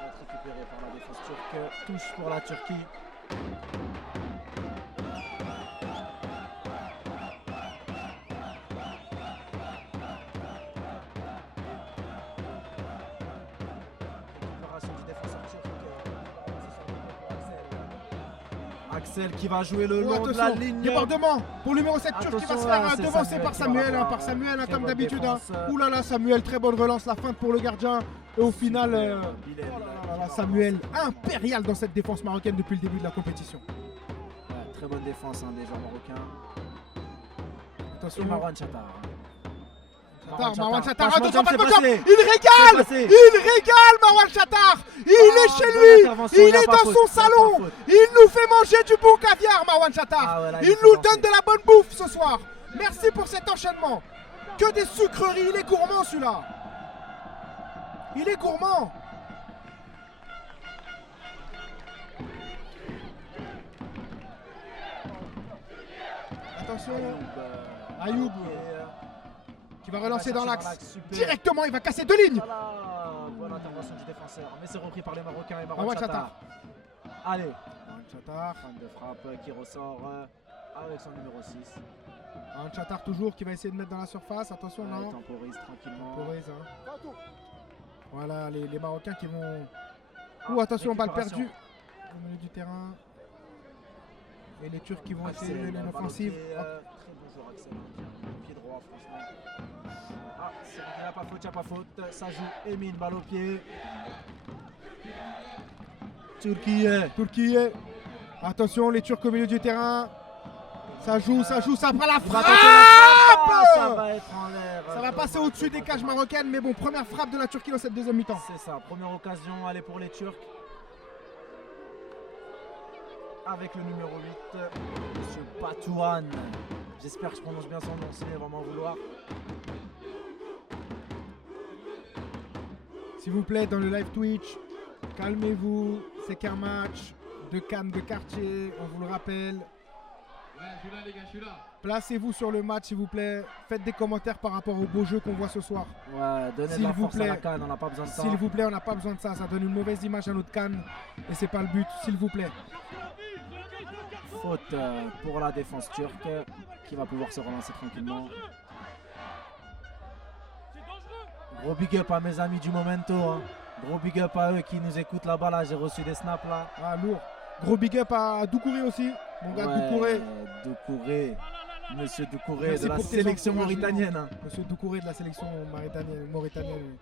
être récupéré par la défense turque. Touche pour la Turquie. Axel qui va jouer le long de la ligne. Débordement pour le numéro 7 turc qui va se faire devancer par Samuel. Comme d'habitude. Hein. Ouh là là, Samuel, très bonne relance. La feinte pour le gardien. Et au final, Samuel impérial dans cette défense marocaine depuis le début de la compétition. Ouais, très bonne défense hein, des joueurs marocains. Attention, Marwan Chatar. Marwan Chatar, attention, pas de il régale Marwan Chatar. Il est chez lui, il est dans son salon, il nous fait manger du bon caviar Marwan Chatar. Il nous donne de la bonne bouffe ce soir. Merci pour cet enchaînement. Que des sucreries, il est gourmand celui-là. Il est gourmand. Attention, Ayoub qui va relancer dans l'axe. Directement, il va casser deux lignes. Bonne intervention du défenseur, mais c'est repris par les Marocains et Marwan Chatar. Allez, Marwan Chatar. Fan de frappe qui ressort avec son numéro 6. Marwan Chatar toujours qui va essayer de mettre dans la surface. Attention, non. Il temporise tranquillement. Temporise, hein. Voilà, les Marocains qui vont... Ouh, attention, balle perdue au milieu du terrain. Et les Turcs qui vont essayer l'offensive. Très bon joueur Axel, pied droit franchement. Ah, c'est vrai qu'il n'y a pas faute, il n'y a pas faute. Ça joue Emin, balle au pied. Turquie. Attention, les Turcs au milieu du terrain. Ça joue, ça prend la Il va tenter la frappe. frappe. Ça va être en l'air. Ça va passer au-dessus des cages marocaines, mais bon, première frappe de la Turquie dans cette deuxième mi-temps. C'est ça, première occasion, elle est pour les Turcs. Avec le numéro 8, Monsieur Batouane. J'espère que je prononce bien son nom, sinon il va m'en vouloir. S'il vous plaît, dans le live Twitch, calmez-vous, c'est qu'un match de CAN de quartier, on vous le rappelle. Ouais, je suis là, les gars, je suis là. Placez-vous sur le match, s'il vous plaît. Faites des commentaires par rapport au beau jeu qu'on voit ce soir. Ouais, donnez de S'il la vous force plaît. à la canne, on n'a pas besoin de ça. S'il vous plaît, on n'a pas besoin de ça. Ça donne une mauvaise image à notre CAN et c'est pas le but. S'il vous plaît. Faute pour la défense turque qui va pouvoir se relancer tranquillement. Gros big up à mes amis du Momento. Hein. Gros big up à eux qui nous écoutent là-bas. Là, j'ai reçu des snaps là. Ah, lourd. Gros big up à Doucouré aussi. Mon gars Doucouré. Doucouré. Monsieur Doucouré Merci de la pour tes sélection encouragements. mauritanienne. Hein. Monsieur Doucouré de la sélection mauritanienne.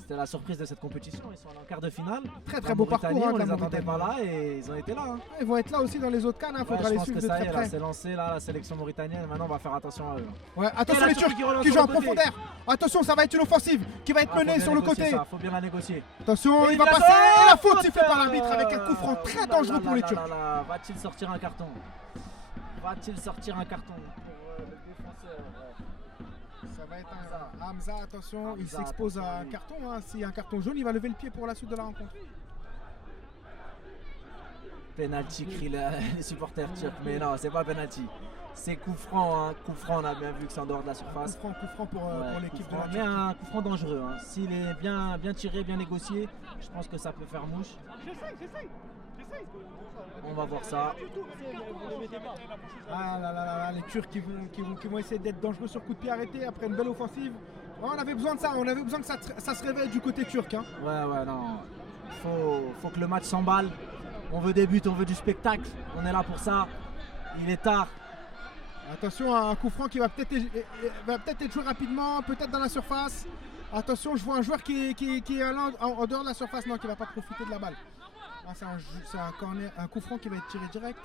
C'était la surprise de cette compétition. Ils sont allés en quart de finale. Très très La beau Mauritanie, parcours. on de les la attendait pas Mauritanie. là et ils ont été là. Hein. Ils vont être là aussi dans les autres CAN. Il Ouais, faudra je les pense suivre que de ça très y est, là, près. c'est lancé là, la sélection mauritanienne. Maintenant, on va faire attention à eux. Ouais, attention Et la les Turcs Turquie qui relance qui sur jouent en le côté. profondeur. Attention, ça va être une offensive qui va être Ah, faut menée bien sur le négocier côté. ça, faut bien la négocier. Attention, Et il va bien passer. sûr, Et la faute sifflée par l'arbitre avec un coup franc très Là, dangereux là, pour les là, Turcs. là, là. Va-t-il sortir un carton? Va-t-il sortir un carton pour le défenseur? Ça va être un Hamza, attention, il Hamza, s'expose à un attention, oui. carton. Hein. S'il y a un carton jaune, il va lever le pied pour la suite de la rencontre. Penalty, crient les supporters turcs. Mais non, c'est pas penalty. C'est coup franc. Hein. Coup franc, on a bien vu que c'est en dehors de la surface. Coup franc pour Ouais, l'équipe coup de la franc, mais Turquie. un coup franc dangereux. Hein. S'il est bien tiré, bien négocié, je pense que ça peut faire mouche. On va voir ça. Ah là là là là, les Turcs qui vont essayer d'être dangereux sur coup de pied arrêté après une belle offensive. Oh, on avait besoin de ça, on avait besoin que ça se réveille du côté turc. Hein. Ouais, non. Faut que le match s'emballe. On veut des buts, on veut du spectacle. On est là pour ça. Il est tard. Attention, un coup franc qui va peut-être être joué rapidement, peut-être dans la surface. Attention, je vois un joueur qui est là en dehors de la surface, non, qui va pas profiter de la balle. Ah, c'est un corner, un coup franc qui va être tiré direct.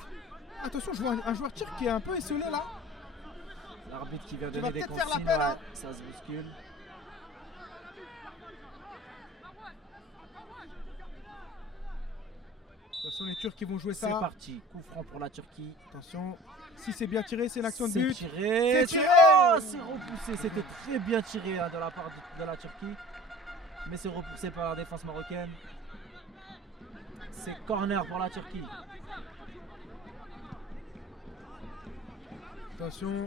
Attention, je vois un joueur turc qui est un peu esselé là. L'arbitre qui vient Tu vas donner des peut-être faire consignes. l'appel, Ouais, hein. ça se bouscule. Attention, les Turcs qui vont jouer C'est ça. parti. Coup franc pour la Turquie. Attention, si c'est bien tiré, c'est une action de C'est but. tiré. C'est tiré. Oh, c'est repoussé. C'était très bien tiré hein, de la part de la Turquie. Mais c'est repoussé par la défense marocaine. C'est corner pour la Turquie. Attention,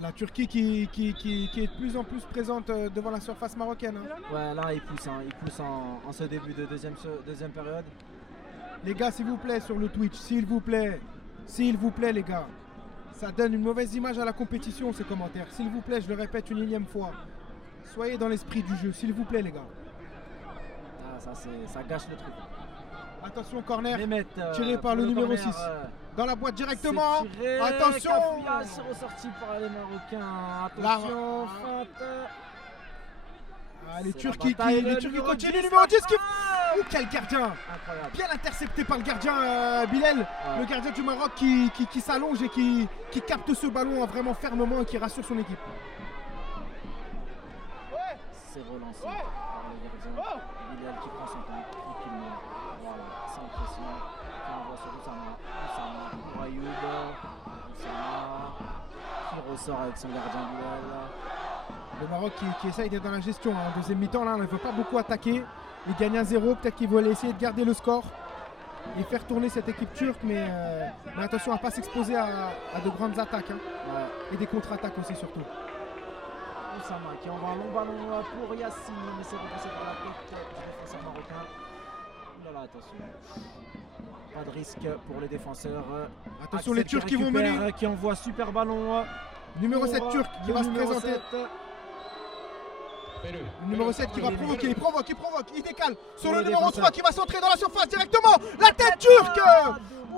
la Turquie qui est de plus en plus présente devant la surface marocaine. Hein. Ouais, là il pousse en ce début de deuxième période. Les gars, s'il vous plaît, sur le Twitch, s'il vous plaît, les gars. Ça donne une mauvaise image à la compétition, ces commentaires. S'il vous plaît, je le répète une énième fois. Soyez dans l'esprit du jeu, s'il vous plaît, les gars. Ah, ça gâche le truc. Attention, corner, Mehmet, tiré par pour le numéro corner, 6. Dans la boîte directement. c'est tiré, Attention. Cafouillage, c'est ressorti par les Marocains. Attention, feinte. Ah, les C'est Turcs la bataille, les le Turcs qui numéro continuent. 10, Numéro 10 qui... ah Ouh, quel gardien. Incroyable. Bien intercepté par le gardien Bilal, le gardien du Maroc qui s'allonge et qui capte ce ballon vraiment fermement et qui rassure son équipe. C'est relancé par le gardien. Bilal qui prend son temps tranquillement. Voilà, sans pression. Qui envoie sur Oussama. Oussama pour Ayoub. Oussama qui ressort avec son gardien Bilal. Le Maroc qui essaye d'être dans la gestion. En deuxième mi-temps, là, on ne veut pas beaucoup attaquer. Il gagne 1-0. Peut-être qu'ils veulent essayer de garder le score et faire tourner cette équipe turque. Mais attention à ne pas s'exposer à de grandes attaques. Hein. Ouais. Et des contre-attaques aussi, surtout. Oussama qui envoie un long ballon pour Yassine, mais c'est repassé par la tête du défenseur marocain. Oulala, attention. Pas de risque pour les défenseurs. Attention, Axel les Turcs qui vont récupère, mener. qui envoie super ballon. Numéro pour, 7 turc qui le va se numéro présenter. 7. Fais-le. Le numéro 7 qui va provoquer, il provoque, il décale sur Pour le le numéro défenseur. 3 qui va s'entrer dans la surface directement. La tête turque.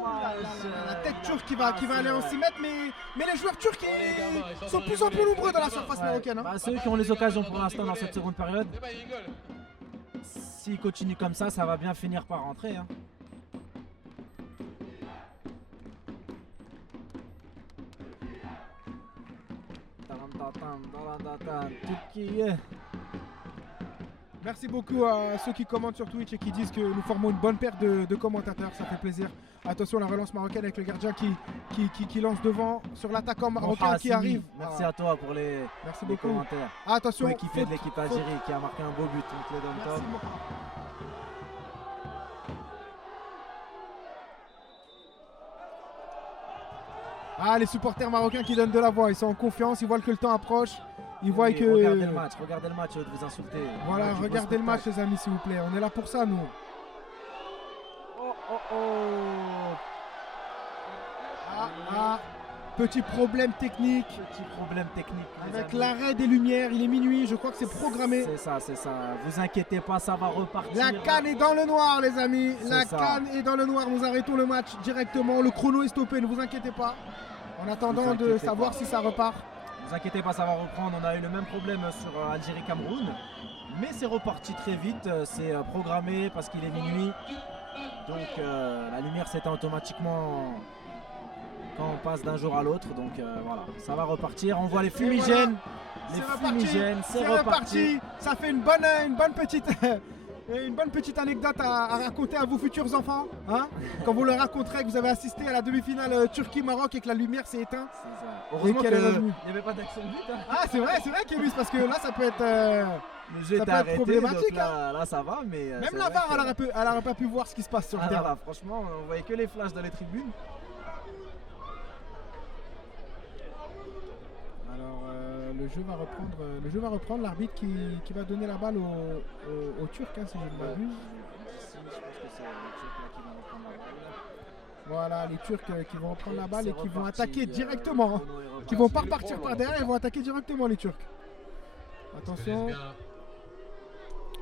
Ah, La tête turque qui va aller en 6 mètres, mais les joueurs turcs ils sont de plus en plus nombreux dans la surface marocaine. Hein. Bah, c'est eux qui ont les occasions pour l'instant dans cette seconde période. C'est pas, il rigole. S'ils continuent comme ça va bien finir par rentrer. Hein. Turquie. Merci beaucoup à ceux qui commentent sur Twitch et qui disent que nous formons une bonne paire de commentateurs, ça fait plaisir. Attention, la relance marocaine avec le gardien qui lance devant sur l'attaquant marocain qui arrive. Merci à toi pour les beaucoup. commentaires. Attention, coéquipier de l'équipe Algérie qui a marqué un beau but contre les Dom-Tom. Ah, les supporters marocains qui donnent de la voix, ils sont en confiance, ils voient que le temps approche. Ils voient que. Regardez le match, de vous insulter. Voilà, regardez le match, les amis, s'il vous plaît. On est là pour ça, nous. Petit problème technique. Avec l'arrêt des lumières, il est minuit, je crois que c'est programmé. C'est ça. Vous inquiétez pas, ça va repartir. La canne est dans le noir, les amis. La canne est dans le noir. Nous arrêtons le match directement. Le chrono est stoppé, ne vous inquiétez pas. En attendant de savoir si ça repart. Ne vous inquiétez pas, ça va reprendre. On a eu le même problème sur Algérie-Cameroun. Mais c'est reparti très vite. C'est programmé parce qu'il est minuit. Donc la lumière s'éteint automatiquement quand on passe d'un jour à l'autre. Donc voilà, ça va repartir. On voit les fumigènes. C'est reparti. Ça fait une bonne petite anecdote à raconter à vos futurs enfants. Hein, quand vous leur raconterez que vous avez assisté à la demi-finale Turquie-Maroc et que la lumière s'est éteinte. Heureusement qu'il n'y avait pas d'action de but. Hein. Ah, c'est vrai, Kémus, parce que là, ça peut être, le jeu est arrêté, problématique. Là, ça va, mais. Même la VAR, elle n'aurait pas pu voir ce qui se passe sur le terrain. Là, franchement, on voyait que les flashs dans les tribunes. Alors, le jeu va reprendre. L'arbitre qui va donner la balle au Turc, hein, si je ne m'abuse. Je pense que c'est les Turcs là qui vont reprendre la balle. Voilà, les Turcs qui vont reprendre la balle et qui vont attaquer directement. Qui vont pas repartir par derrière, ils vont attaquer directement les Turcs.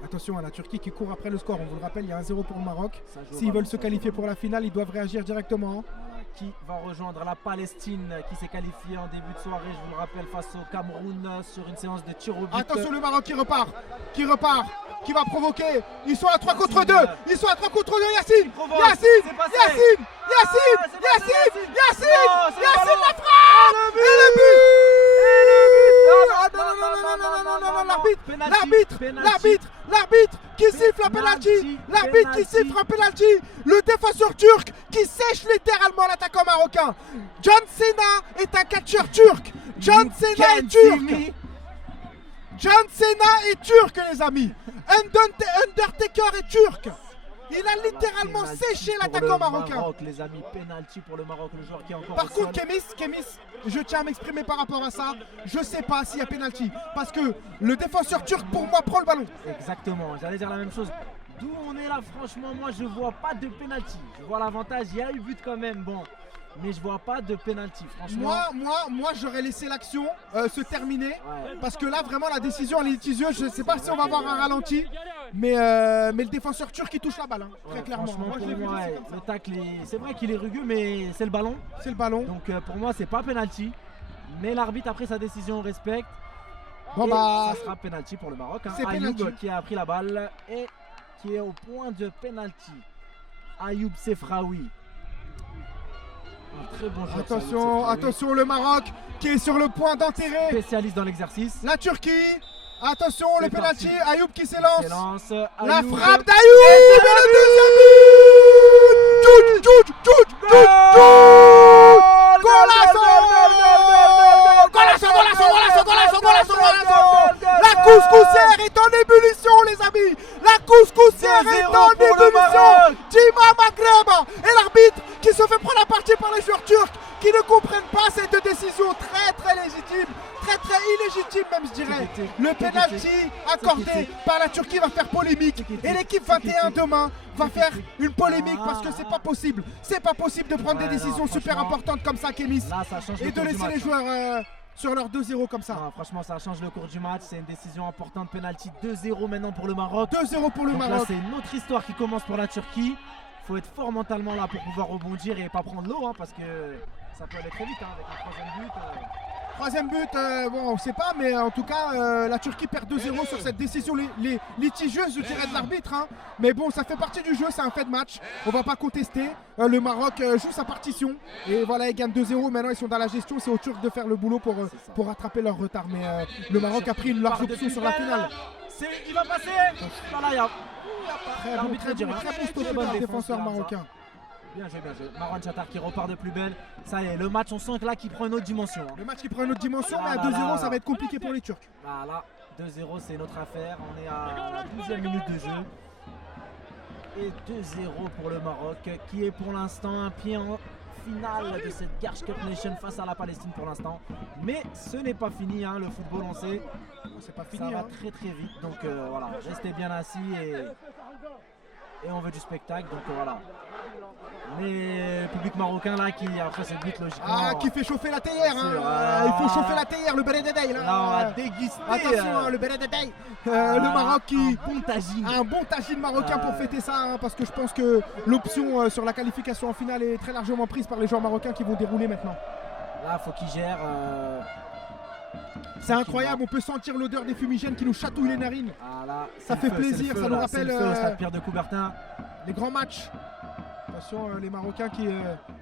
Attention à la Turquie qui court après le score. On vous le rappelle, il y a 1-0 pour le Maroc. S'ils veulent se qualifier pour la finale, ils doivent réagir directement. Qui va rejoindre la Palestine qui s'est qualifiée en début de soirée, je vous le rappelle, face au Cameroun sur une séance de tir au but. Attention, le Maroc qui repart, qui va provoquer. Ils sont à 3 contre 2. Yacine, la frappe et le but. L'arbitre qui siffle un penalty. L'arbitre qui siffle un penalty. Le défenseur turc qui sèche littéralement l'attaquant marocain. John Cena est un catcheur turc. John Cena est turc, les amis. Undertaker est turc. Il a littéralement séché l'attaquant marocain. Maroc, les amis, penalty pour le Maroc, le joueur qui est encore. Par contre, Kémis, je tiens à m'exprimer par rapport à ça. Je sais pas s'il y a penalty parce que le défenseur turc pour moi prend le ballon. Exactement, j'allais dire la même chose. D'où on est là, franchement, moi je vois pas de penalty. Je vois l'avantage, il y a eu but quand même, bon. Mais je vois pas de penalty, franchement. Moi j'aurais laissé l'action se terminer. Parce que là, vraiment, la décision elle est litigieuse. Je sais pas si on va avoir un ralenti. Mais le défenseur turc il touche la balle, hein, très clairement. Moi, le tacle, c'est vrai qu'il est rugueux, mais c'est le ballon. Donc pour moi, c'est pas penalty. Mais l'arbitre, après sa décision, respecte. Ça sera penalty pour le Maroc. Hein. Ayoub qui a pris la balle et qui est au point de penalty. Ayoub Sefraoui. Très bon joueur, attention, le Maroc qui est sur le point d'enterrer. Spécialiste dans l'exercice. La Turquie. Attention, le penalty. Ayoub qui s'élance. La frappe d'Ayoub. Et le deuxième La couscoussière est en ébullition, les amis. La couscoussière est en ébullition. Dima Maghreb et l'arbitre qui se fait prendre la partie par les joueurs turcs qui ne comprennent pas cette décision très légitime, très illégitime même, je dirais. Le penalty accordé par la Turquie va faire polémique et l'équipe 21 demain va faire une polémique parce que c'est pas possible. C'est pas possible de prendre des décisions super importantes comme ça, Kémis, et de laisser les joueurs sur leur 2-0 comme ça. Non, franchement, ça change le cours du match. C'est une décision importante. Penalty 2-0 maintenant pour le Maroc. 2-0 pour le Maroc. Là, c'est une autre histoire qui commence pour la Turquie. Il faut être fort mentalement là pour pouvoir rebondir et pas prendre l'eau, hein, parce que ça peut aller très vite, hein, avec un troisième but. Troisième but, bon, on ne sait pas, mais en tout cas, la Turquie perd 2-0 sur cette décision litigieuse, je dirais, de l'arbitre. Hein. Mais bon, ça fait partie du jeu, c'est un fait de match. On ne va pas contester. Le Maroc joue sa partition. Et voilà, ils gagnent 2-0. Maintenant, ils sont dans la gestion. C'est aux Turcs de faire le boulot pour rattraper leur retard. Mais le Maroc a pris une large option sur la finale. Il va passer. Voilà, il y a Très bon stoppé par le défenseur marocain. Bien joué, bien joué. Marwan Chatar qui repart de plus belle. Ça y est, le match, on sent que là, qui prend une autre dimension. Hein. Le match qui prend une autre dimension, mais à 2-0, ça va être compliqué pour les Turcs. Là, 2-0, c'est notre affaire. On est à la 12e minute de jeu. Et 2-0 pour le Maroc, qui est pour l'instant un pied en finale de cette Garch Cup Nation face à la Palestine pour l'instant. Mais ce n'est pas fini, hein, le football, on sait. C'est pas fini. Ça va hein. très très vite. Donc voilà, restez bien assis et on veut du spectacle. Donc voilà. Mais le public marocain là qui après ce but logiquement. Qui fait chauffer la théière. Hein. Il faut chauffer la théière, le Berededei là. Là, on va déguster. Attention, le Berededei. Le Maroc qui. Un Un bon tagine marocain pour fêter ça, hein, parce que je pense que l'option sur la qualification en finale est très largement prise par les joueurs marocains qui vont dérouler maintenant. Là, faut qu'ils gèrent. C'est incroyable, on peut sentir l'odeur des fumigènes qui nous chatouillent les narines. Là, Ça fait plaisir, ça nous rappelle au stade Pierre de Coubertin. les grands matchs. Attention, les Marocains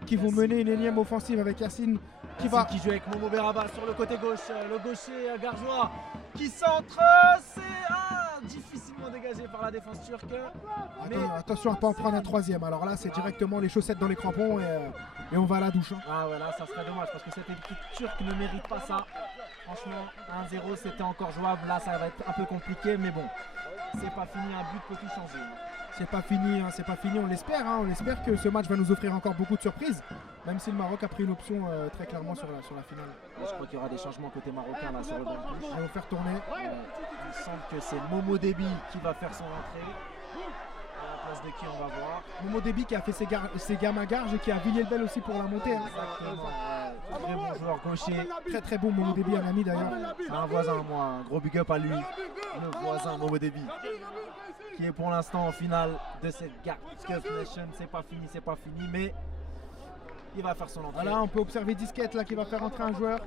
qui vont mener une énième offensive avec Yacine qui joue avec Momo Beraba sur le côté gauche, le gaucher Garjoua qui centre, c'est difficilement dégagé par la défense turque. Mais attention à ne pas en prendre un troisième. Alors là, c'est directement les chaussettes dans les crampons et on va à la douche. Hein. Ah ouais, là, ça serait dommage parce que cette équipe turque ne mérite pas ça. Franchement, 1-0, c'était encore jouable. Là, ça va être un peu compliqué, mais bon, c'est pas fini. Un but peut tout changer. C'est pas fini, hein, c'est pas fini, on l'espère. Hein, on espère que ce match va nous offrir encore beaucoup de surprises, même si le Maroc a pris une option très clairement sur la finale. Je crois qu'il y aura des changements côté marocain là sur le banc de touche. Ils vont faire tourner. Il semble que c'est Momo Déby qui va faire son entrée. À la place de qui on va voir. Momo Déby qui a fait ses gammes à Garges et qui a Villiers-le-Bel aussi pour la montée. Hein. Exactement. Très bon joueur gaucher. Très très bon Momo Déby, un ami d'ailleurs. C'est un voisin, moi, un gros big up à lui. Le voisin Momo Déby. Qui est pour l'instant en finale de cette Garch Cup Nation. C'est pas fini, mais il va faire son entrée. Voilà, on peut observer Disquette là qui va faire entrer un joueur.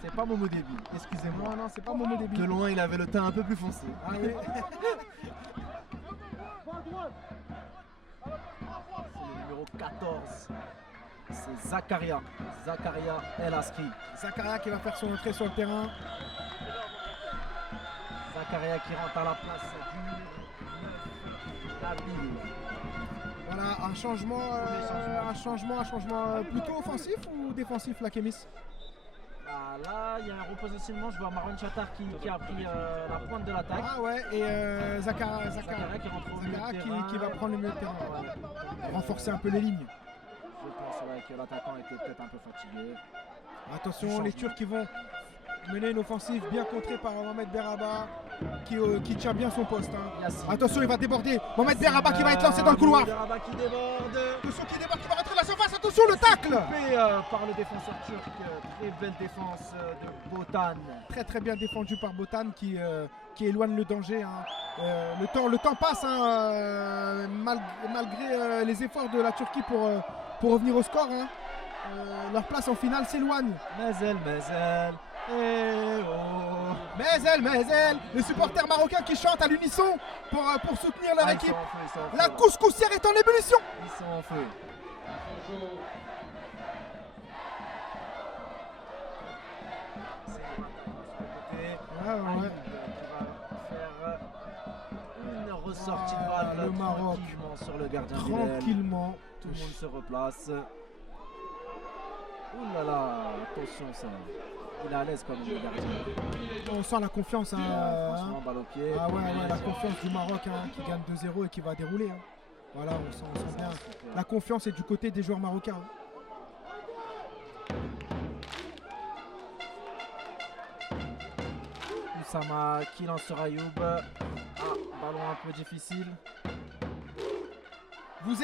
C'est pas Momo Déby, excusez-moi. Non, c'est pas Momo Déby. De loin, il avait le teint un peu plus foncé. Ah oui. C'est le numéro 14. C'est Zakaria El Askri. Zakaria qui va faire son entrée sur le terrain. Zakaria qui rentre à la place du Nabil. Voilà, un changement plutôt offensif ou défensif, la Kémis? Là, il y a un repositionnement. Je vois Marwan Chatar qui a pris la pointe de l'attaque. Ah ouais, et Zakaria qui rentre au milieu de terrain. qui va prendre le milieu de terrain. Ouais. Renforcer un peu les lignes. Je pense que l'attaquant était peut-être un peu fatigué. Attention, les Turcs qui vont mener une offensive bien contrée par Mohamed Beraba qui tient bien son poste. Hein. Attention, il va déborder. Mohamed Beraba qui va être lancé dans le couloir. Beraba qui déborde. Attention, qui débarque, qui va rentrer de la surface. Attention, le tacle. Coupé par le défenseur turc. Très belle défense de Botan. Très très bien défendu par Botan qui éloigne le danger. Hein. Le temps passe hein, malgré les efforts de la Turquie pour revenir au score. Hein. Leur place en finale s'éloigne. Mezel. Mezel, les supporters marocains qui chantent à l'unisson pour soutenir leur équipe. Ils sont en feu. La couscoussière est en ébullition. Ils sont en feu. Ouais. Une ressortie de balle le Maroc sur le gardien tranquillement. Tout le monde se replace. Ouh là là, attention ça. Il est à l'aise comme le gardien. On sent la confiance. Hein, franchement, balle au pied. Ah ouais, la confiance du Maroc hein, qui gagne 2-0 et qui va dérouler. Hein. Voilà, on sent bien. La confiance est du côté des joueurs marocains. Oussama qui lance sur Ayoub. Ballon un peu difficile. Vous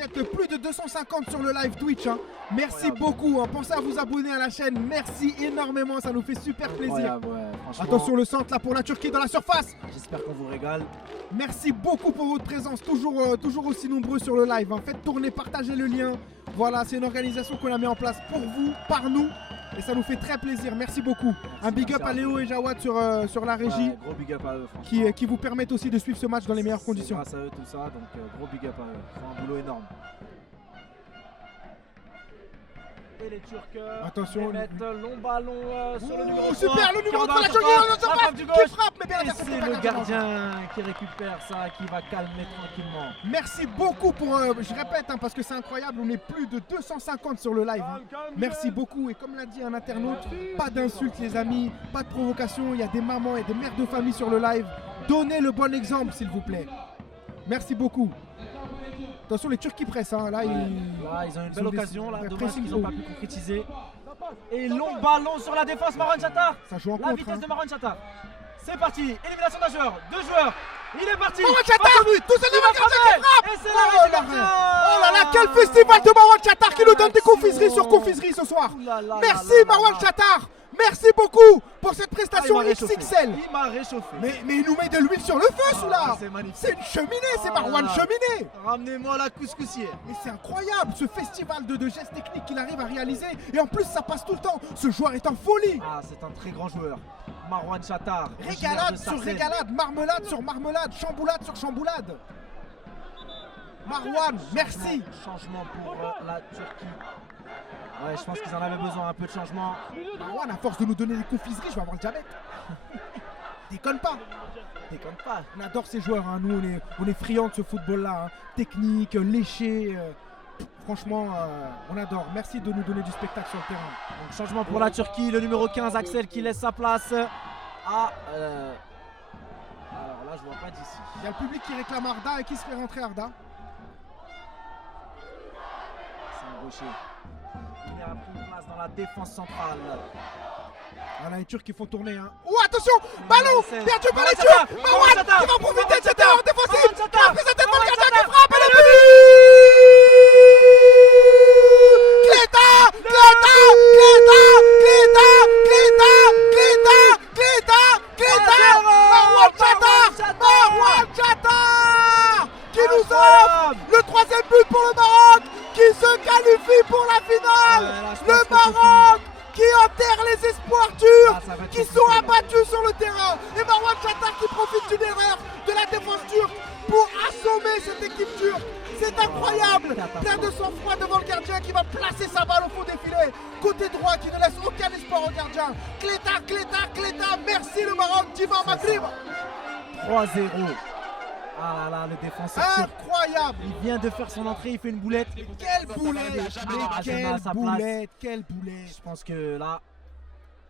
êtes plus de 250 sur le live Twitch. Hein. Merci beaucoup. Hein. Pensez à vous abonner à la chaîne. Merci énormément. Ça nous fait super plaisir. Attention le centre là pour la Turquie dans la surface. J'espère qu'on vous régale. Merci beaucoup pour votre présence. Toujours aussi nombreux sur le live. Hein. Faites tourner, partagez le lien. Voilà, c'est une organisation qu'on a mis en place pour vous, par nous. Et ça nous fait très plaisir. Merci beaucoup. Un big up à Léo et Jawad sur la régie. Ouais, gros big up à eux, qui vous permettent aussi de suivre ce match dans les meilleures conditions. Grâce à eux tout ça, donc gros big up à eux. Ils font un boulot énorme. Et les Turcs attention, mettent long ballon sur le numéro 3. Super, le numéro 3, la Turquie qui frappe, mais bien et c'est le gardien qui récupère ça, qui va calmer tranquillement. Merci beaucoup pour, je répète, hein, parce que c'est incroyable, on est plus de 250 sur le live. Hein. Merci beaucoup et comme l'a dit un internaute, pas d'insultes les amis, pas de provocation, il y a des mamans et des mères de famille sur le live. Donnez le bon exemple s'il vous plaît. Merci beaucoup. Attention les Turcs qui pressent, hein. Là, ils ont une belle occasion, là, dommage qu'ils n'ont pas pu concrétiser. Et long ballon sur la défense, Marwan Chatar. Ça joue en la contre, vitesse hein. de Marwan Chatar. C'est parti, élimination d'un joueur, 2 joueurs. Il est parti. Marwan Chatar, tout seul devant le gardien qui frappe. Et c'est l'arrêt du gardien. Oh là là, quel festival de Marwan Chatar qui nous donne des confiseries sur confiseries ce soir. Merci Marwan Chatar. Merci beaucoup pour cette prestation XXL. Il m'a réchauffé. Mais il nous met de l'huile sur le feu, celui-là. C'est magnifique. C'est une cheminée, c'est Marwan Cheminée. Ramenez-moi la couscoussière. Et c'est incroyable, ce festival de gestes techniques qu'il arrive à réaliser. Et en plus, ça passe tout le temps. Ce joueur est en folie. Ah, c'est un très grand joueur. Marwan Chatar. Régalade sur régalade, marmelade sur marmelade, chamboulade sur chamboulade. Marwan, merci. Changement pour la Turquie. Ouais, je pense qu'ils en avaient besoin, un peu de changement. Marwan, à force de nous donner des confiseries, je vais avoir le diabète. Déconne pas. Déconne pas. On adore ces joueurs, hein. Nous on est friands de ce football-là. Hein. Technique, léché. Franchement, on adore. Merci de nous donner du spectacle sur le terrain. Donc, changement pour la Turquie, le numéro 15, Axel, qui laisse sa place à... Alors là, je vois pas d'ici. Il y a le public qui réclame Arda et qui se fait rentrer Arda. C'est un gaucher. Il a pris une place dans la défense centrale. Voilà, les Turcs qui font tourner. Hein. Oh, attention, ballon perdu par les Chatar. Turcs. Marwan qui va profiter de cette erreur défensive. Qui a pris sa tête dans le gardien qui frappe et le but. Marwan Chatar qui nous offre le 3e but pour le Maroc, qui se qualifie pour la finale. Le Maroc qui enterre les espoirs turcs, qui sont abattus sur le terrain. Et Marwan Chatar qui profite d'une erreur de la défense turque pour assommer cette équipe turque. C'est incroyable. Plein de sang-froid devant le gardien qui va placer sa balle au fond des filets. Côté droit qui ne laisse aucun espoir au gardien. Cléta, merci le Maroc, Divan Maghrib. 3-0. Ah là là, le défenseur turc. Incroyable. Il vient de faire son entrée, il fait une boulette. Quelle boulette. Quelle boulette. Je pense que là...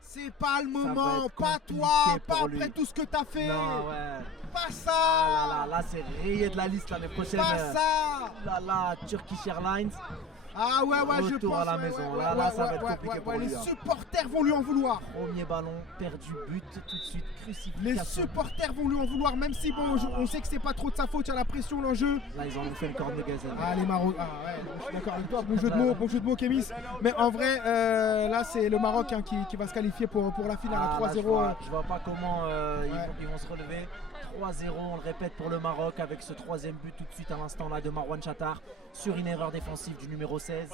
C'est pas le moment, pas toi, pas après tout ce que t'as fait. Non, ouais. Pas ça. Ah là, c'est rayé de la liste l'année prochaine. Pas ça. Là, Turkish Airlines. Ah ouais, je pense. Retour à la maison. Là, ça va être compliqué pour lui. Les supporters vont lui en vouloir. Premier ballon, perdu, but, tout de suite, crucifixion. Les supporters vont lui en vouloir, même si bon, on sait que c'est pas trop de sa faute, il y a la pression, l'enjeu. Là, ils ont fait une corne de gazelle. Ah, les Maroc. Ah ouais, je suis d'accord avec toi. Bon jeu de mots, Kémis. Mais en vrai, là, c'est le Maroc hein, qui va se qualifier pour la finale à 3-0. Je vois pas comment ils vont se relever. 3-0, on le répète pour le Maroc avec ce 3e but tout de suite à l'instant là de Marwan Chatar sur une erreur défensive du numéro 16.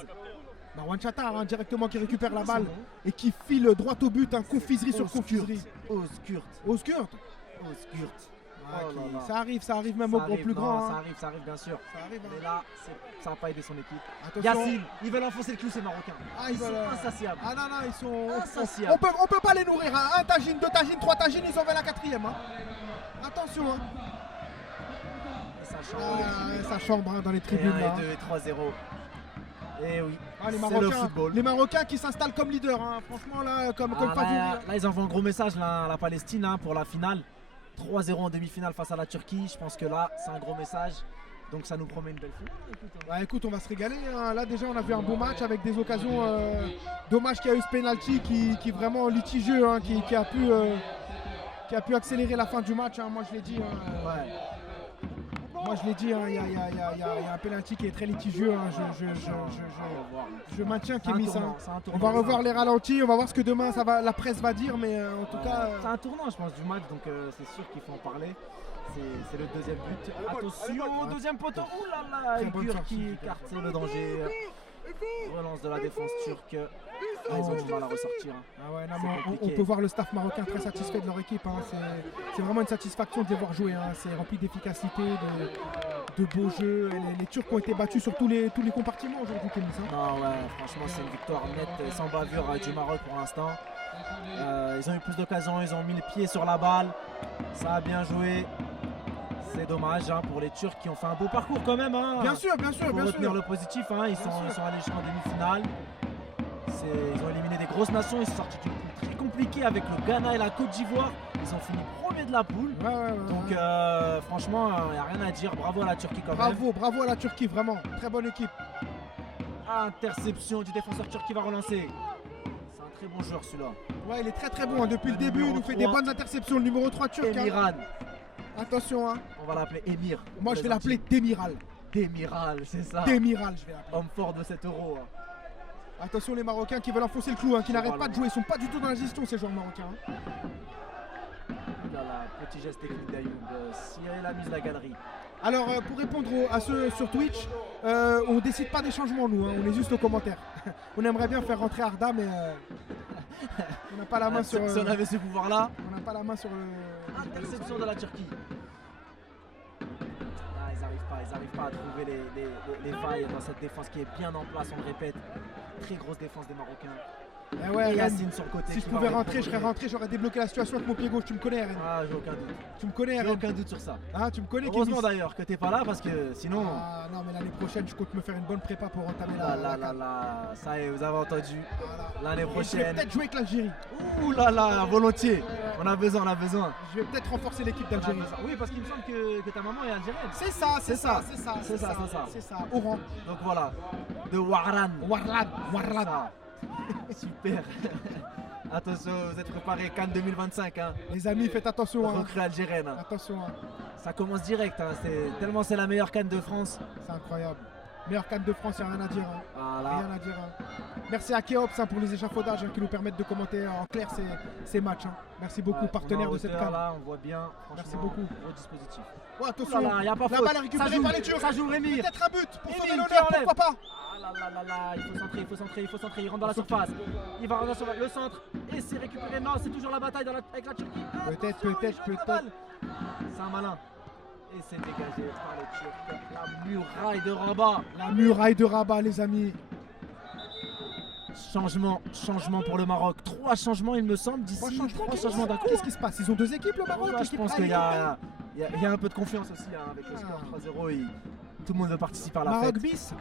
Marwan Chatar hein, directement qui récupère la balle et qui file droit au but, hein, confiserie sur confiserie. Oskurt. Ça arrive même au plus grand. Ça arrive bien sûr. Ça arrive, hein. Mais là, ça n'a pas aidé son équipe. Attention. Yacine, ils veulent enfoncer le clou ces Marocains. Ils sont insatiables. Ah non, ils sont insatiables. On peut pas les nourrir. Hein. 1 tagine, 2 tagines, 3 tagines, ils en veulent la 4e. Hein. Attention. Hein. Ça chambre hein, dans les tribunes. 1 et 2 et 3-0. Et oui, c'est le football. Les Marocains qui s'installent comme leaders. Hein. Franchement, là, comme favori. Là, ils envoient un gros message là, à la Palestine hein, pour la finale. 3-0 en demi-finale face à la Turquie. Je pense que là, c'est un gros message. Donc ça nous promet une belle finale. Écoute, on va se régaler. Hein. Là, déjà, on a vu un beau match avec des occasions. Dommage qu'il y a eu ce penalty qui est vraiment litigieux, hein, qui a pu accélérer la fin du match. Hein. Moi, je l'ai dit. Hein. Moi je l'ai dit, hein, il y a un penalty qui est très litigieux. Hein. Je maintiens C'est un Kémy. tournant, c'est un On tournant. va revoir les ralentis, on va voir ce que demain la presse va dire, mais en tout cas. C'est un tournant, je pense, du match, donc c'est sûr qu'il faut en parler. C'est le deuxième but. Attention, deuxième poteau. Ouh là là, Très bonne Uygur sortie, qui Uygur. écarte le danger. Relance de la défense turque. Ah, ils ont du mal à ressortir. Ah ouais, non, C'est mais on compliqué. peut voir le staff marocain très satisfait de leur équipe. Hein. C'est vraiment une satisfaction de les voir jouer. Hein. C'est rempli d'efficacité, de beaux jeux. Et les Turcs ont été battus sur tous les compartiments aujourd'hui, Kémy. Hein. Non, ouais, franchement, c'est une victoire nette et sans bavure du Maroc pour l'instant. Ils ont eu plus d'occasions, ils ont mis le pied sur la balle. Ça a bien joué. C'est dommage hein, pour les Turcs qui ont fait un beau parcours quand même. Hein. Bien sûr, bien sûr, Faut bien retenir sûr. le positif, hein. Ils sont allés jusqu'en demi-finale. Ils ont éliminé des grosses nations, ils sont sortis d'une poule très compliquée avec le Ghana et la Côte d'Ivoire. Ils ont fini premier de la poule. Ouais, ouais, ouais, Donc ouais. franchement, il n'y a rien à dire. Bravo à la Turquie quand même. Bravo à la Turquie, vraiment. Très bonne équipe. Interception du défenseur turc qui va relancer. C'est un très bon joueur celui-là. Ouais, il est très très bon. Hein. Depuis le début, il numéro nous fait 3. des bonnes interceptions. Le numéro 3 turc. Hein. Emiran. Attention, hein. On va l'appeler Emir. Moi je vais l'appeler Demiral. Demiral, c'est ça. Demiral, je vais l'appeler. Homme fort de 7 euros. Hein. Attention les Marocains qui veulent enfoncer le clou, hein, qui n'arrêtent Voilà. pas de jouer. Ils sont pas du tout dans la gestion ces joueurs marocains. Hein. Là, là, petit geste technique d'Ayoub. Cyril a mis la galerie. Alors pour répondre à ceux sur Twitch, on décide pas des changements nous, hein, on est juste aux commentaires. On aimerait bien faire rentrer Arda mais on n'a pas la main sur. Si on avait ce pouvoir-là. On n'a pas la main sur le. Interception de la Turquie. Ah, ils n'arrivent pas à trouver les failles dans cette défense qui est bien en place, on le répète. Très grosse défense des Marocains. Eh ouais, Et Yann, Yacine sur le côté. si qui je va pouvais répondre. rentrer, je serais rentré, j'aurais débloqué la situation avec mon pied gauche. Tu me connais, Ren. Ah, j'ai aucun doute. Tu me connais, J'ai Ren. aucun doute sur ça. Hein, tu me connais, Heureusement Kémy. d'ailleurs que t'es pas là parce que sinon. Ah non, mais l'année prochaine, je compte me faire une bonne prépa pour entamer Là, la là, CAN. là, ça y est, vous avez entendu. Voilà. L'année Et je vais prochaine. peut-être jouer avec l'Algérie. Ouh là là, volontiers. On a besoin, on a besoin. Je vais peut-être renforcer l'équipe On a d'Algérie. besoin. Oui, parce qu'il me semble que ta maman est algérienne. C'est ça, c'est ça, c'est ça, C'est ça, c'est ça. c'est ça. Oran, Donc voilà, de Waran. Warlad, Warlad. Ça. Super. Attention, vous êtes préparés, Cannes 2025. Hein. Les amis, faites attention. Hein. Recrue algérienne. Hein. Attention, hein. Ça commence direct. Hein. Tellement c'est la meilleure Cannes de France. C'est incroyable. Meilleure canne de France, il n'y a rien à dire. Hein. Voilà. Rien à dire. Hein. Merci à Keops hein, pour les échafaudages hein, qui nous permettent de commenter en clair ces matchs. Hein. Merci beaucoup, Ouais, partenaire on est en de cette hauteur, canne. là, on voit bien. Merci Franchement, beaucoup. Gros dispositif. Oh, attention, Ouh là là, y a pas la faute. balle est récupérée Ça joue, par les Turcs. ça joue, Rémi. Peut-être un but pour Rémi, sauver qui l'honneur, enlève. pourquoi pas. Ah là là là là, il faut centrer, il faut centrer, il faut centrer. Il rentre dans la surface. Il va rentrer sur le centre et c'est récupéré. Non, c'est toujours la bataille avec la Turquie. Peut-être, Attention, peut-être, il jette la peut-être. balle. C'est un malin. Et c'est dégagé par les Turcs. La muraille de Rabat. La muraille de Rabat, les amis. Changement pour le Maroc. 3 changements, il me semble, d'ici. 3 changements d'un coup. Qu'est-ce qui se passe? Ils ont deux équipes, le Maroc. Là, je l'équipe pense A, qu'il y l'équipe a un peu de confiance aussi hein, avec le score 3-0. Tout le monde veut participer à B. la Maroc fête. bis.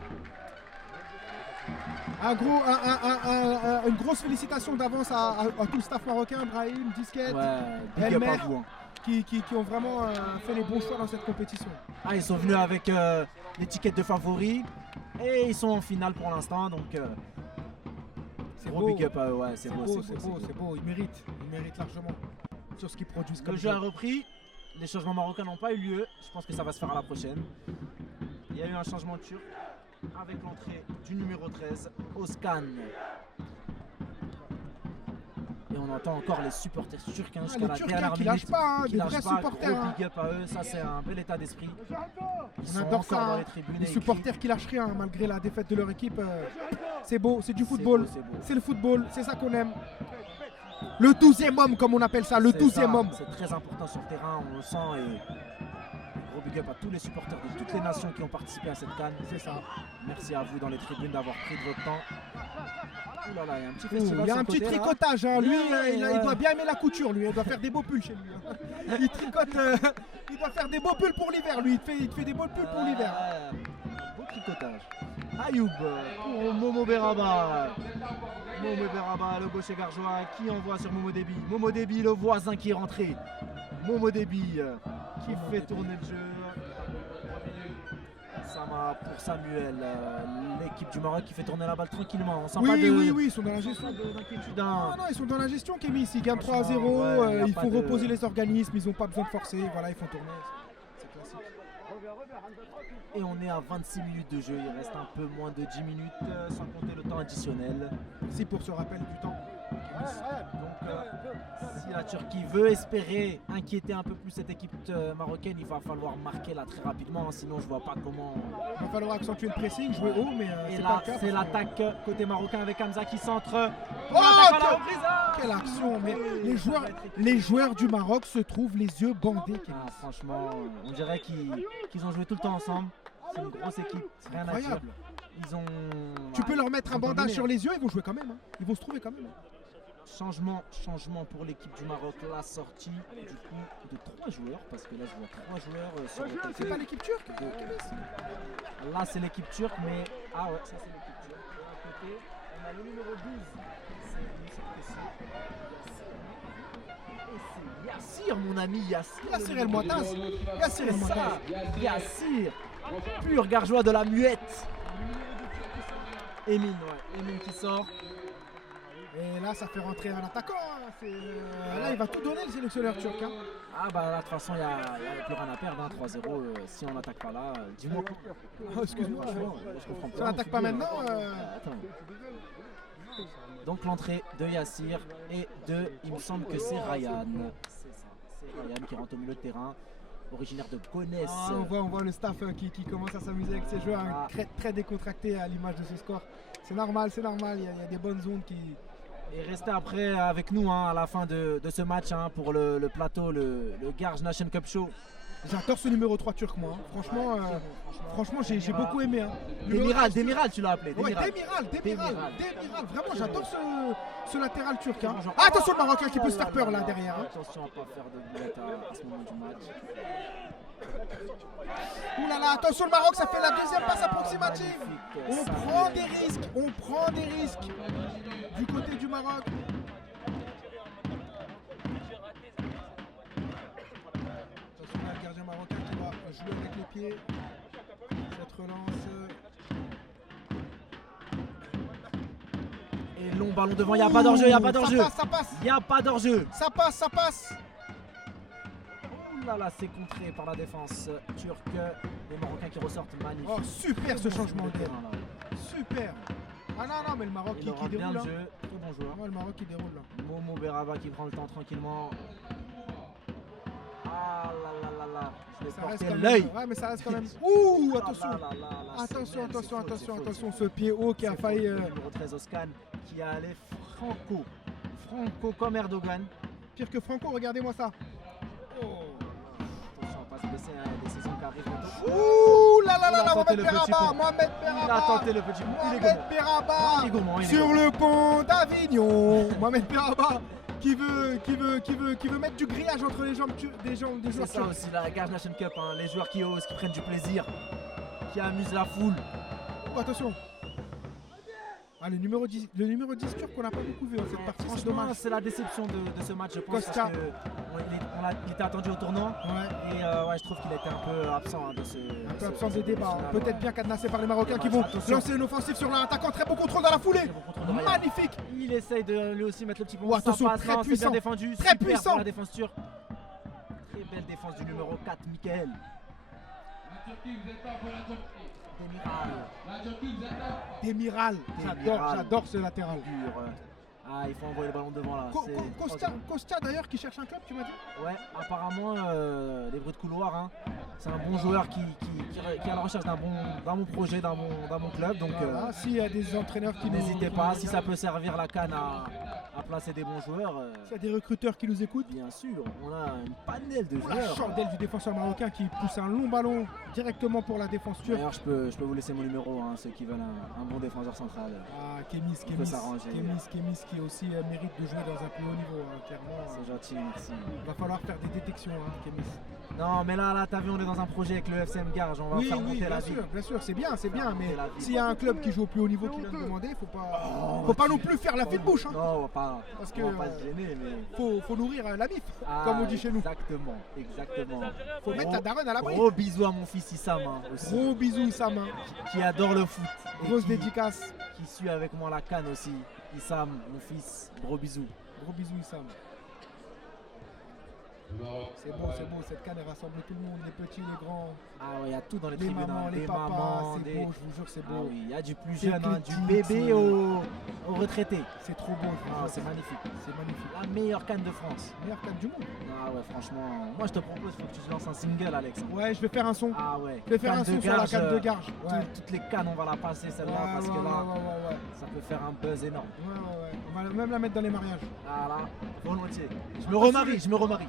Une grosse félicitation d'avance à tout le staff marocain, Brahim, Disquette, Ouais, big up Elmer, à vous. Hein. qui ont vraiment fait les bons choix dans cette compétition. Ah, ils sont venus avec l'étiquette de favoris et ils sont en finale pour l'instant. Donc, C'est gros beau, big up à eux. Ouais, c'est beau, c'est beau. Ils méritent largement sur ce qu'ils produisent Le comme jeu a jeu. repris. Les changements marocains n'ont pas eu lieu. Je pense que ça va se faire à la prochaine. Il y a eu un changement turc avec l'entrée du numéro 13, Özkan. Et on entend encore les supporters turcs hein, jusqu'à les la Turcs dernière qui minute. lâchent pas, hein, Qui des lâchent vrais pas. supporters. Gros Hein. big up à eux, ça c'est un bel état d'esprit. Ils On sont adore encore ça. dans Hein. les tribunes. Les et ils supporters qui lâchent rien malgré la défaite de leur équipe. C'est beau, c'est du crient. football. C'est beau. C'est le football, c'est ça qu'on aime. Le 12e homme, comme on appelle ça, le C'est 12e ça, homme. C'est très important sur le terrain, on le sent. Et gros big up à tous les supporters de toutes les nations qui ont participé à cette CAN. C'est ça. Merci à vous dans les tribunes d'avoir pris de votre temps. Ouh là là, il y a un petit Ouh, festival il y a sur un le petit côté, là. tricotage, hein. Lui, Ouais, il ouais. doit bien aimer la couture, lui. Il doit faire des beaux pulls chez lui. Hein. Il tricote, il doit faire des beaux pulls pour l'hiver, lui. Il te fait des beaux pulls pour l'hiver. Beau tricotage. Ayoub pour Momo Beraba. Momo Beraba, le gaucher gargeois qui envoie sur Momo Déby. Momo Déby, le voisin qui est rentré. Momo Déby qui fait tourner le jeu. Sama pour Samuel, l'équipe du Maroc qui fait tourner la balle tranquillement. On sent pas de, Oui, ils sont dans la gestion. d'inquiétude. Non, ils sont dans la gestion, Kémy. S'ils gagnent 3-0, Franchement, ouais, y a il pas faut de- reposer les organismes. Ils n'ont pas besoin de forcer. Voilà, ils font tourner. C'est classique. Et on est à 26 minutes de jeu, il reste un peu moins de 10 minutes sans compter le temps additionnel. Merci pour ce rappel du temps. Donc si la Turquie veut espérer inquiéter un peu plus cette équipe marocaine, il va falloir marquer là très rapidement, hein, sinon je vois pas comment. Il va falloir accentuer le pressing, jouer haut, mais Et c'est là pas le cas. c'est l'attaque côté marocain avec Hamza qui centre. Oh, L'attaque à la reprise, hein. Quelle action! Mais les joueurs du Maroc se trouvent les yeux bandés. Ah, franchement, on dirait qu'ils ont joué tout le temps ensemble. C'est une grosse équipe, c'est rien à dire. Incroyable. Ils ont. Tu peux leur mettre ils un ont bandage dominé, sur hein. les yeux, ils vont jouer quand même. Hein. Ils vont se trouver quand même. Changement pour l'équipe du Maroc, la sortie du coup de 3 joueurs, parce que là je vois 3 joueurs sur le côté. C'est pas l'équipe turque? Là c'est l'équipe turque, mais ah ouais, ça c'est l'équipe turque. Et à côté, on a le numéro 12. Et c'est Yassir, mon ami, Yassir. Yassir El Mouattaz. Yassir El C'est ça, Mouattaz. Yassir, pur gargeois de la muette. Emin, ouais, Emin qui sort. Et là, ça fait rentrer un attaquant. Hein. Là, il va tout donner, le sélectionneur turc. Hein. Ah bah là, de toute façon, il n'y a plus rien à perdre, hein, 3-0. Si on n'attaque pas là, dis-moi. Oh, excuse-moi. Franchement, je comprends Si pas. on n'attaque pas maintenant, Attends. Donc l'entrée de Yassir et il me semble que c'est Ryan. C'est ça, c'est Ryan qui rentre au milieu de terrain, originaire de Gonesse. ah, on voit le staff qui commence à s'amuser avec ces joueurs, hein, Ah. très décontractés à l'image de ce score. C'est normal, il y a des bonnes zones qui... Et restez après avec nous hein, à la fin de ce match hein, pour le plateau, le Garge Nation Cup Show. J'adore ce numéro 3 turc, moi. Hein. Franchement, j'ai beaucoup aimé. Hein. Demiral, tu l'as appelé. Ouais, Demiral. Demiral. Vraiment, j'adore ce latéral turc. Hein. Ah, attention le Marocain qui peut se faire peur là derrière. Hein. Attention à ne pas faire de boulette à ce moment du match. Ouh là là, attention le Maroc, ça fait la deuxième passe approximative. Magnifique, On ça prend fait- des risques du côté du Maroc. Attention là, le gardien marocain qui va jouer avec les pieds. Cette relance. Et long ballon devant, il n'y a pas d'enjeu, il n'y a pas d'enjeu. Ça passe. Il n'y a pas d'enjeu. Ça passe. Ouh là là, c'est contré par la défense turque. Les Marocains qui ressortent magnifiques. Oh, super ce changement de d'air. terrain là. Super. Ah non, mais le Maroc Il qui aura bien déroule. le Hein. jeu. Très bon joueur. Ouais, le Maroc qui déroule là. Momo Beraba qui prend le temps tranquillement. Ah là là là là. Je vais Ça reste porter quand l'œil. même. Ouais, mais ça reste quand même. Ouh, Ah attention. là là là là, c'est Attention, même, c'est faute, attention. Ce pied haut qui a C'est failli. faute. Le numéro 13 Oscan qui a allé Franco comme Erdogan. Pire que Franco, regardez-moi ça. Attention, on va se baisser des saisons qui arrivent bientôt. Ouh là là Il a là, tenté Mohamed le petit Beraba. pont. Mohamed Il a Beraba. tenté le petit coup. Il est Mohamed gourmand. Beraba. Il est gourmand, il est Sur gourmand. le pont d'Avignon. Mohamed Beraba qui veut mettre du grillage entre les jambes des joueurs C'est ça turcs. aussi la Garge Nation Cup, hein. Les joueurs qui osent, qui prennent du plaisir, qui amusent la foule. Oh, attention. Ah, le numéro 10 turc qu'on n'a pas beaucoup vu dans cette partie, c'est Franchement, dommage. c'est la déception de ce match, je pense, Costa. parce qu'il était attendu au tournant. Ouais. Et ouais, je trouve qu'il était un peu absent hein, de ce. Un peu absence des débats. Peut-être bien cadenassé par les Marocains qui vont Attention. lancer une offensive sur leur attaquant. Très bon contrôle dans la foulée. Très bon contrôle de Ryan. Magnifique. Il essaye de lui aussi mettre le petit pont. Oh, attention, Ça passe, très non, c'est puissant. bien défendu. Très Super puissant. pour la défense turque. Très belle défense du numéro 4, Michael. La Turquie, vous êtes pas pour la Turquie. Demiral. La Turquie, vous êtes là. Demiral. Demiral. J'adore ce latéral. Dur. Ah, il faut envoyer le ballon devant là. C'est Costa d'ailleurs qui cherche un club, tu m'as dit. Ouais, apparemment, les bruits de couloir, hein, c'est un bon joueur qui est à la recherche d'un bon projet, d'un bon club. Donc, Voilà, s'il y a des entraîneurs qui n'hésitez pas, si ça peut servir la canne à placer des bons joueurs, S'il y a des recruteurs qui nous écoutent. bien sûr, on a une panel de La joueurs. chandelle du défenseur marocain qui pousse un long ballon directement pour la défense turque. D'ailleurs, je peux vous laisser mon numéro, hein, ceux qui veulent un bon défenseur central. Ah, Kemis peut s'arranger. qui aussi mérite de jouer dans un plus haut niveau, hein, clairement. C'est gentil, merci. Il va falloir faire des détections, hein, Kemis. Non, mais là, t'as vu, on est dans un projet avec le FCM Garge, on va faire monter la ville. bien sûr, c'est bien, mais monter la ville. s'il y a un club qui joue au plus haut niveau qui vient de demander, faut pas non plus faire la fine bouche, hein. Non, on va pas, Parce on va que, pas se gêner, mais... faut nourrir la bif, Ah, comme on dit chez nous. Exactement. Faut mettre la daronne à l'abri. Gros bisous à mon fils Issam hein, aussi, Gros bisous Issam, hein. qui adore le foot. et Grosse qui- dédicace. Qui suit avec moi la canne aussi. Issam, mon fils, gros bisous. Gros bisous Issam. C'est beau, cette canne elle rassemble tout le monde, les petits, les grands, Ah ouais, il y a tout dans les les tribunes. mamans, hein. les Des papas, mamans, c'est des- beau, je vous jure c'est Ah beau. oui, il y a du plus C'est jeune, hein, du éclectique, bébé c'est- au retraité. C'est trop beau, je vous Ah, jure, c'est magnifique. c'est magnifique. La meilleure canne de France. Meilleure canne du monde. Ah ouais, franchement, moi je te propose, faut que tu te lances un single, Alex. Ouais, je vais faire un son. Ah ouais. Je vais faire un son sur la canne de garge. Ouais. Toutes les cannes, on va la passer celle-là Ouais, parce ouais, que là, ouais. ça peut faire un buzz énorme. Ouais. On va même la mettre dans les mariages. Ah là, volontiers. Je me remarie.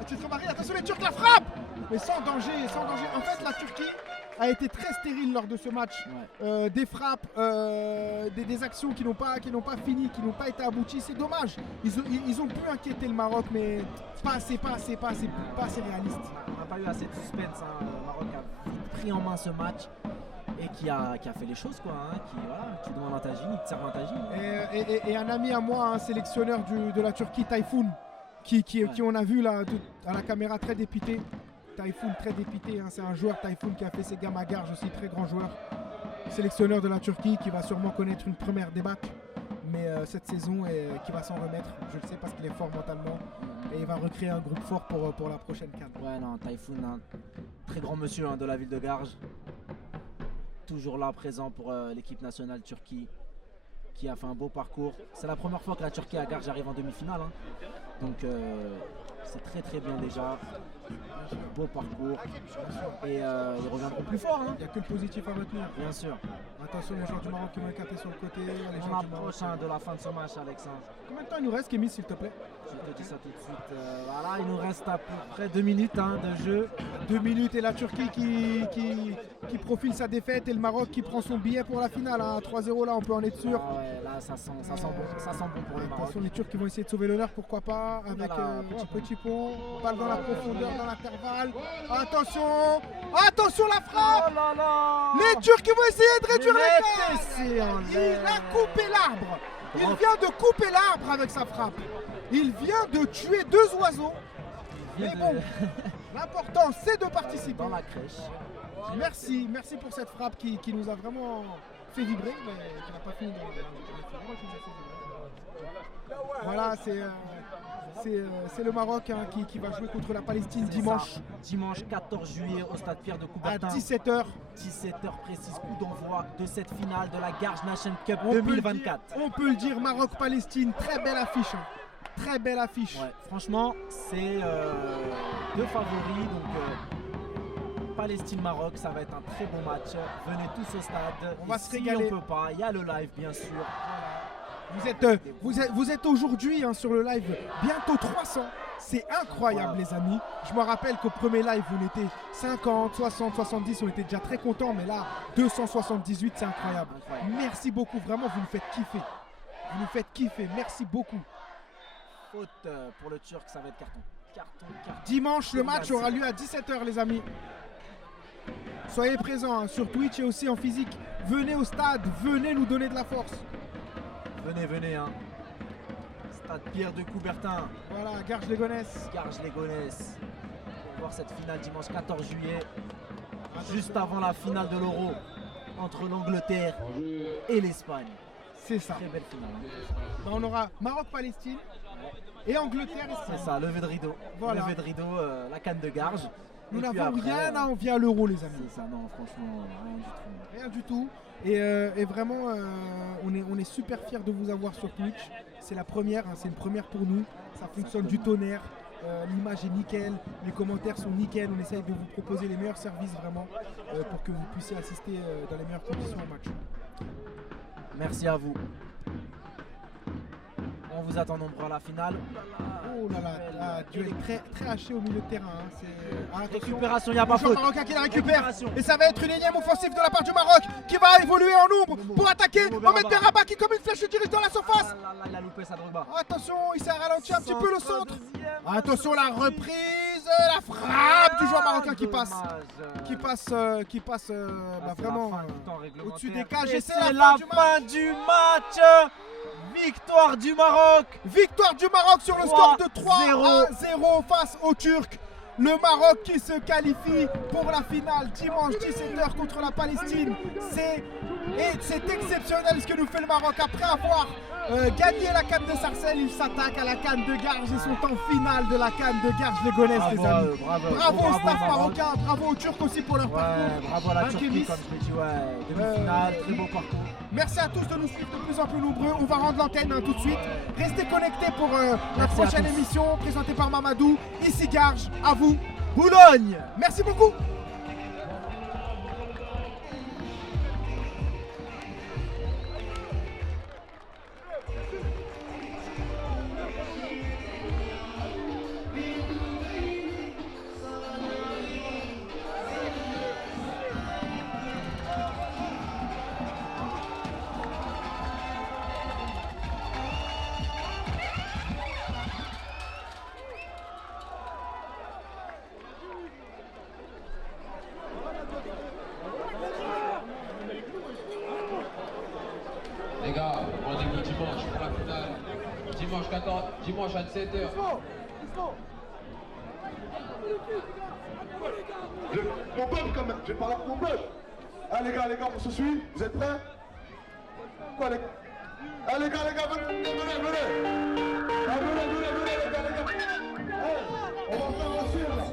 Tu te remaries, attention les Turcs la frappe. Mais sans danger. En fait, la Turquie a été très stérile lors de ce match. Ouais. Des frappes, des actions qui n'ont pas fini, qui n'ont pas été abouties. C'est dommage. Ils ont pu inquiéter le Maroc, mais pas assez réaliste. On n'a pas eu assez de suspense. Hein. Le Maroc a vite pris en main ce match et qui a fait les choses quoi. Hein. Tu demandes un tagine, il te sert un tagine. Et un ami à moi, un sélectionneur de la Turquie, Tayfun, qui on a vu là à la caméra très dépité. Tayfun très dépité, hein. C'est un joueur Tayfun qui a fait ses gammes à Garges aussi, très grand joueur. Sélectionneur de la Turquie qui va sûrement connaître une première débâcle. Mais cette saison, qui va s'en remettre, je le sais parce qu'il est fort mentalement. Et il va recréer un groupe fort pour la prochaine CAN. Ouais, non, Tayfun, un très grand monsieur hein, de la ville de Garges. Toujours là, présent pour l'équipe nationale Turquie, qui a fait un beau parcours. C'est la première fois que la Turquie à Garges arrive en demi-finale. Hein. Donc, c'est très très bien déjà. Beau parcours. Et ils reviendront plus fort. Hein. Il n'y a que le positif à retenir. Bien sûr. Attention les joueurs du Maroc qui vont écarter sur le côté. Les On joueurs du Maroc. approche hein, de la fin de ce match, Alexandre. Combien de temps il nous reste, Kémy, s'il te plaît? Je te dis ça tout de suite. Voilà, il nous reste à peu près 2 minutes hein, de jeu. 2 minutes et la Turquie qui profile sa défaite et le Maroc qui prend son billet pour la finale. Hein. 3-0 là, on peut en être sûr. Ah ouais, là, ça sent bon pour le Maroc. Attention, les Turcs qui vont essayer de sauver l'honneur, pourquoi pas, avec Voilà, petit pont, balle dans la profondeur, dans l'intervalle. Attention la frappe. Oh là là. Les Turcs qui vont essayer de réduire Les les fessées en Il l'air. a coupé l'arbre. Il Drop. vient de couper l'arbre avec sa frappe. Il vient de tuer 2 oiseaux. Mais bon, l'important c'est de participer. Dans la crèche. Merci pour cette frappe qui nous a vraiment fait vibrer, mais qui n'a pas fini Voilà, c'est le Maroc hein, qui va jouer contre la Palestine dimanche Ça, dimanche 14 juillet au stade Pierre de à Coubertin. 17h. 17h précise, coup d'envoi de cette finale de la Garges Nation Cup 2024. On peut le dire, Maroc-Palestine, très belle affiche. Hein. Très belle affiche. Ouais, franchement, c'est 2 favoris. Donc, Palestine-Maroc, ça va être un très bon match. Venez tous au stade. On va Et se si régaler. on peut pas, il y a le live, bien sûr. Vous êtes aujourd'hui hein, sur le live bientôt 300. C'est incroyable les amis. Je me rappelle qu'au premier live on était 50, 60, 70, on était déjà très contents. Mais là 278 c'est incroyable. Merci beaucoup, vraiment vous nous faites kiffer. Vous nous faites kiffer, merci beaucoup. Faute pour le Turc, ça va être carton. Carton. Dimanche le match aura lieu à 17h les amis. Soyez présents hein, sur Twitch et aussi en physique. Venez au stade, venez nous donner de la force. Venez, hein. Stade Pierre de Coubertin, Voilà, Garges-les-Gonesse. Garges-les-Gonesse. Pour voir cette finale dimanche 14 juillet. Juste avant la finale de l'Euro entre l'Angleterre et l'Espagne. C'est ça. Très belle finale. Hein. Ben, on aura Maroc-Palestine et Angleterre-Espagne. C'est ça, levé de rideau. Voilà. Levé de rideau, la canne de Garges. Nous Et puis n'avons après, rien à envier à l'euro les amis. C'est ça, non, franchement, rien du tout. Rien du tout. Et vraiment, on est super fiers de vous avoir sur Twitch. C'est la première, hein, c'est une première pour nous. Ça fonctionne du tonnerre. L'image est nickel, les commentaires sont nickel. On essaye de vous proposer les meilleurs services vraiment pour que vous puissiez assister dans les meilleures conditions au match. Merci à vous. On vous attend nombreux à la finale. Oh là là, duel très, très haché au milieu de terrain. Hein. Attention. Récupération, il n'y a pas Le joueur faute. marocain qui la récupère. Récupération. Et ça va être une énième offensive de la part du Maroc qui va évoluer en ombre pour attaquer. Mohamed Berraba qui comme une flèche se dirige dans la surface. Ah là là, il a loupé sa Drogba. Attention, il s'est ralenti un petit peu le centre. Deuxième. Attention la reprise, la frappe du joueur marocain qui passe. Qui passe vraiment au-dessus des cages. Et C'est la fin du match. Victoire du Maroc. Victoire du Maroc sur le 3-0. score de 3-0 face aux Turcs. Le Maroc qui se qualifie pour la finale dimanche 17h contre la Palestine. C'est Et c'est exceptionnel ce que nous fait le Maroc. Après avoir gagné la CAN de Sarcelles, ils s'attaquent à la CAN de Garges. Ils sont en finale de la CAN de Garges-les-Gonesse, les amis. Bravo au staff marocain, bravo aux Turcs aussi pour leur parcours. Bravo à la Turquie, comme je l'ai dit, demi-finale, très beau parcours. Merci à tous de nous suivre de plus en plus nombreux. On va rendre l'antenne tout de suite. Restez connectés pour la prochaine émission présentée par Mamadou. Ici Garges, à vous, Boulogne. Merci beaucoup. Les gars, rendez-vous dimanche pour la finale. Dimanche à 17h. Mon peuple quand même, je parle à mon peuple. Ah les gars, on se suit, vous êtes prêts? Quoi les gars? Ah les gars, venez. Ah, venez les gars. Hey, on va faire un film là.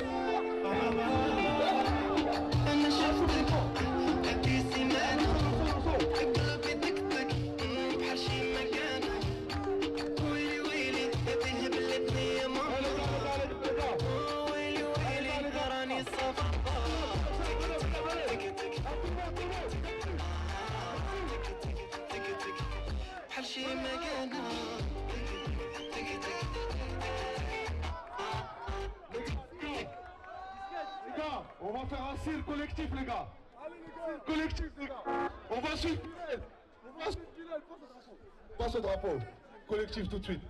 On va faire un cire collectif les gars. Collectif les gars. On va suivre Bilal. Passe ce drapeau. Collectif tout de suite.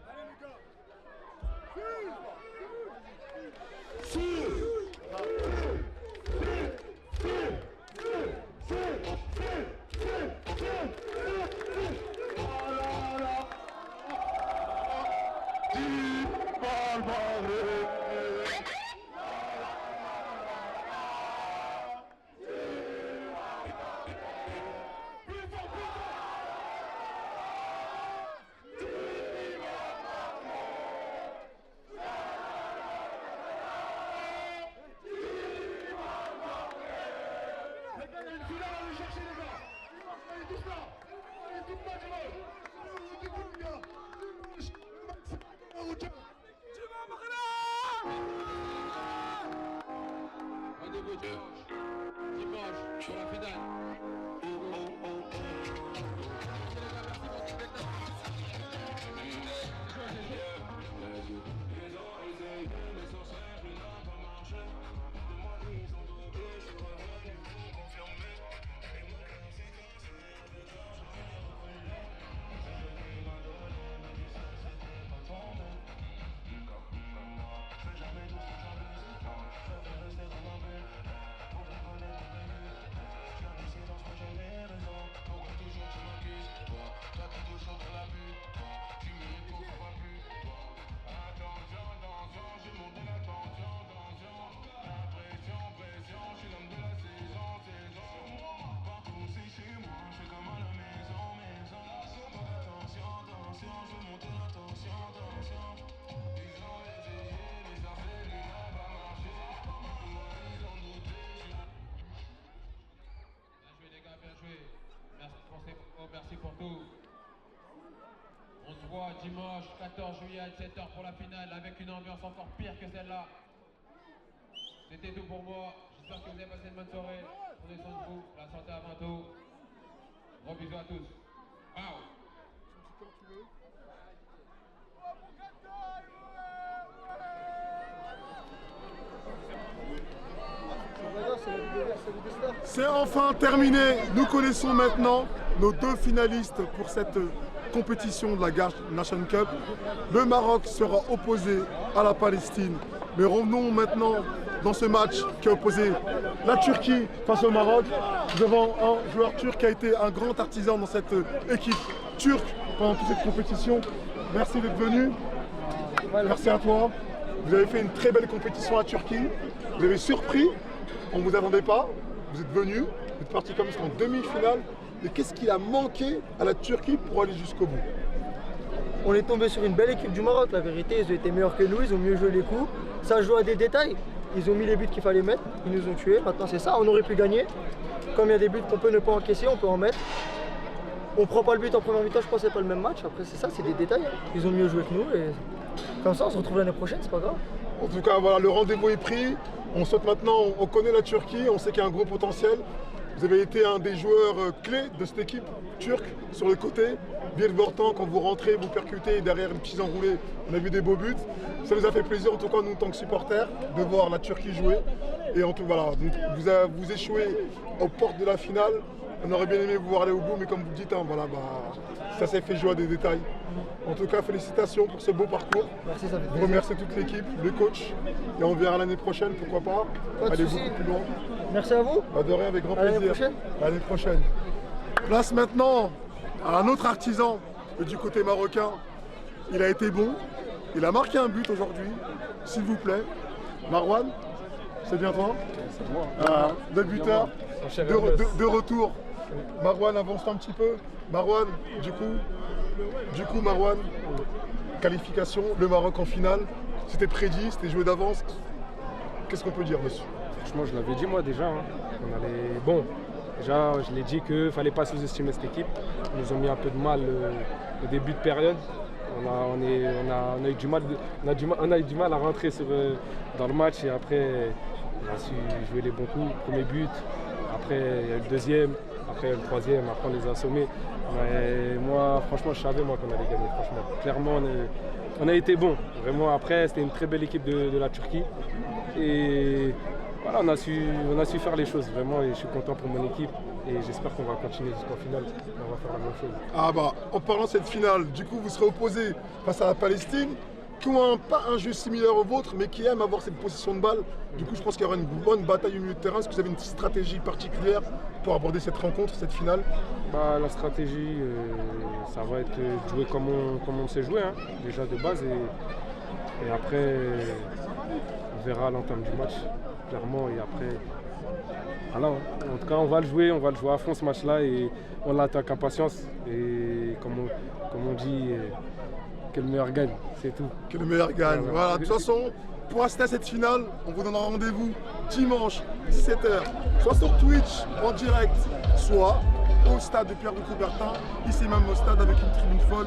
Rendez-vous dimanche pour la finale. Merci pour tout. On se voit dimanche 14 juillet à 17h pour la finale avec une ambiance encore pire que celle-là. C'était tout pour moi. J'espère que vous avez passé une bonne soirée. Prenez soin de vous. La santé avant tout. Gros bisous à tous. Ciao. C'est enfin terminé. Nous connaissons maintenant nos deux finalistes pour cette compétition de la Garges Nation Cup. Le Maroc sera opposé à la Palestine. Mais revenons maintenant dans ce match qui a opposé la Turquie face au Maroc. Devant un joueur turc qui a été un grand artisan dans cette équipe turque pendant toute cette compétition. Merci d'être venu. Merci à toi. Vous avez fait une très belle compétition à Turquie. Vous avez surpris. On ne vous attendait pas. Vous êtes venu. Vous êtes parti comme ça en demi-finale. et qu'est-ce qu'il a manqué à la Turquie pour aller jusqu'au bout? On est tombé sur une belle équipe du Maroc, la vérité, ils ont été meilleurs que nous, ils ont mieux joué les coups. Ça joue à des détails, ils ont mis les buts qu'il fallait mettre, ils nous ont tués, maintenant c'est ça, on aurait pu gagner. Comme il y a des buts qu'on peut ne pas encaisser, on peut en mettre. On prend pas le but en première mi-temps, je pense que c'est pas le même match, après c'est ça, c'est des détails. Ils ont mieux joué que nous et comme ça on se retrouve l'année prochaine, c'est pas grave. En tout cas, voilà, le rendez-vous est pris. On saute maintenant, on connaît la Turquie, on sait qu'il y a un gros potentiel. Vous avez été un des joueurs clés de cette équipe turque sur le côté. Bien important, quand vous rentrez, vous percutez derrière les petits enroulés, on a vu des beaux buts. Ça nous a fait plaisir, en tout cas nous, en tant que supporters, de voir la Turquie jouer. Et en tout voilà, vous échouez aux portes de la finale. On aurait bien aimé vous voir aller au bout, mais comme vous dites, hein, voilà, ça s'est fait jouer à des détails. En tout cas, félicitations pour ce beau parcours. Merci, ça fait Je plaisir. remercie toute l'équipe, le coach, et on verra l'année prochaine, pourquoi pas, Pas de aller soucis. beaucoup plus loin. Merci à vous. Bah, de rien, avec grand À l'année plaisir. prochaine. À l'année prochaine. Place maintenant à un autre artisan du côté marocain. Il a été bon, il a marqué un but aujourd'hui, s'il vous plaît. Marwan, c'est bien toi? C'est moi. Deux buteurs, de retour. Marwan, avance un petit peu. Marwan, du coup Marwan, qualification, le Maroc en finale. C'était prédit, c'était joué d'avance. Qu'est-ce qu'on peut dire dessus? Franchement, je l'avais dit moi déjà. On allait... Bon, déjà, je l'ai dit qu'il ne fallait pas sous-estimer cette équipe. Ils nous ont mis un peu de mal au début de période. On a eu du mal à rentrer dans le match et après, on a su jouer les bons coups. Premier but, après il y a eu le deuxième, après le troisième, après on les a assommés. Mais moi, franchement, je savais moi qu'on allait gagner. Franchement, clairement, on a été bons. Vraiment, après, c'était une très belle équipe de la Turquie. Et voilà, on a su faire les choses, vraiment, et je suis content pour mon équipe. Et j'espère qu'on va continuer jusqu'en finale. On va faire la même chose. Ah bah, en parlant de cette finale, du coup, vous serez opposé face à la Palestine, qui ont pas un jeu similaire au vôtre, mais qui aiment avoir cette position de balle. Du coup, je pense qu'il y aura une bonne bataille au milieu de terrain. Est-ce que vous avez une stratégie particulière pour aborder cette rencontre, cette finale? Bah, la stratégie, ça va être de jouer comme on sait jouer, hein, déjà de base. Et après, on verra à l'entame du match, clairement. Et après, voilà, en tout cas, on va le jouer à fond ce match-là et on l'attaque à patience. Et comme on dit, que le meilleur gagne, c'est tout. Que le meilleur gagne. Voilà, de toute façon, pour assister à cette finale, on vous donnera rendez-vous dimanche 17h, soit sur Twitch en direct, soit au stade de Pierre de Coubertin, ici même au stade avec une tribune folle,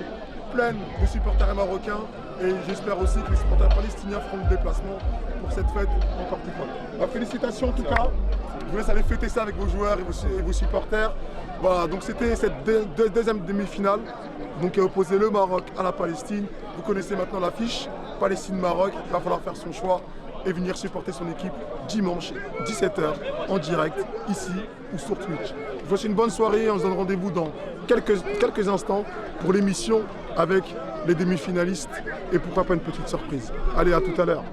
pleine de supporters marocains. Et j'espère aussi que les supporters palestiniens feront le déplacement pour cette fête encore plus folle. Bah, félicitations en tout cas. Je vous laisse aller fêter ça avec vos joueurs et vos supporters. Voilà, donc c'était cette deuxième demi-finale, donc qui a opposé le Maroc à la Palestine. Vous connaissez maintenant l'affiche, Palestine-Maroc. Il va falloir faire son choix et venir supporter son équipe dimanche 17h en direct ici ou sur Twitch. Je vous souhaite une bonne soirée. On se donne rendez-vous dans quelques instants pour l'émission avec les demi-finalistes et pourquoi pas une petite surprise. Allez, à tout à l'heure.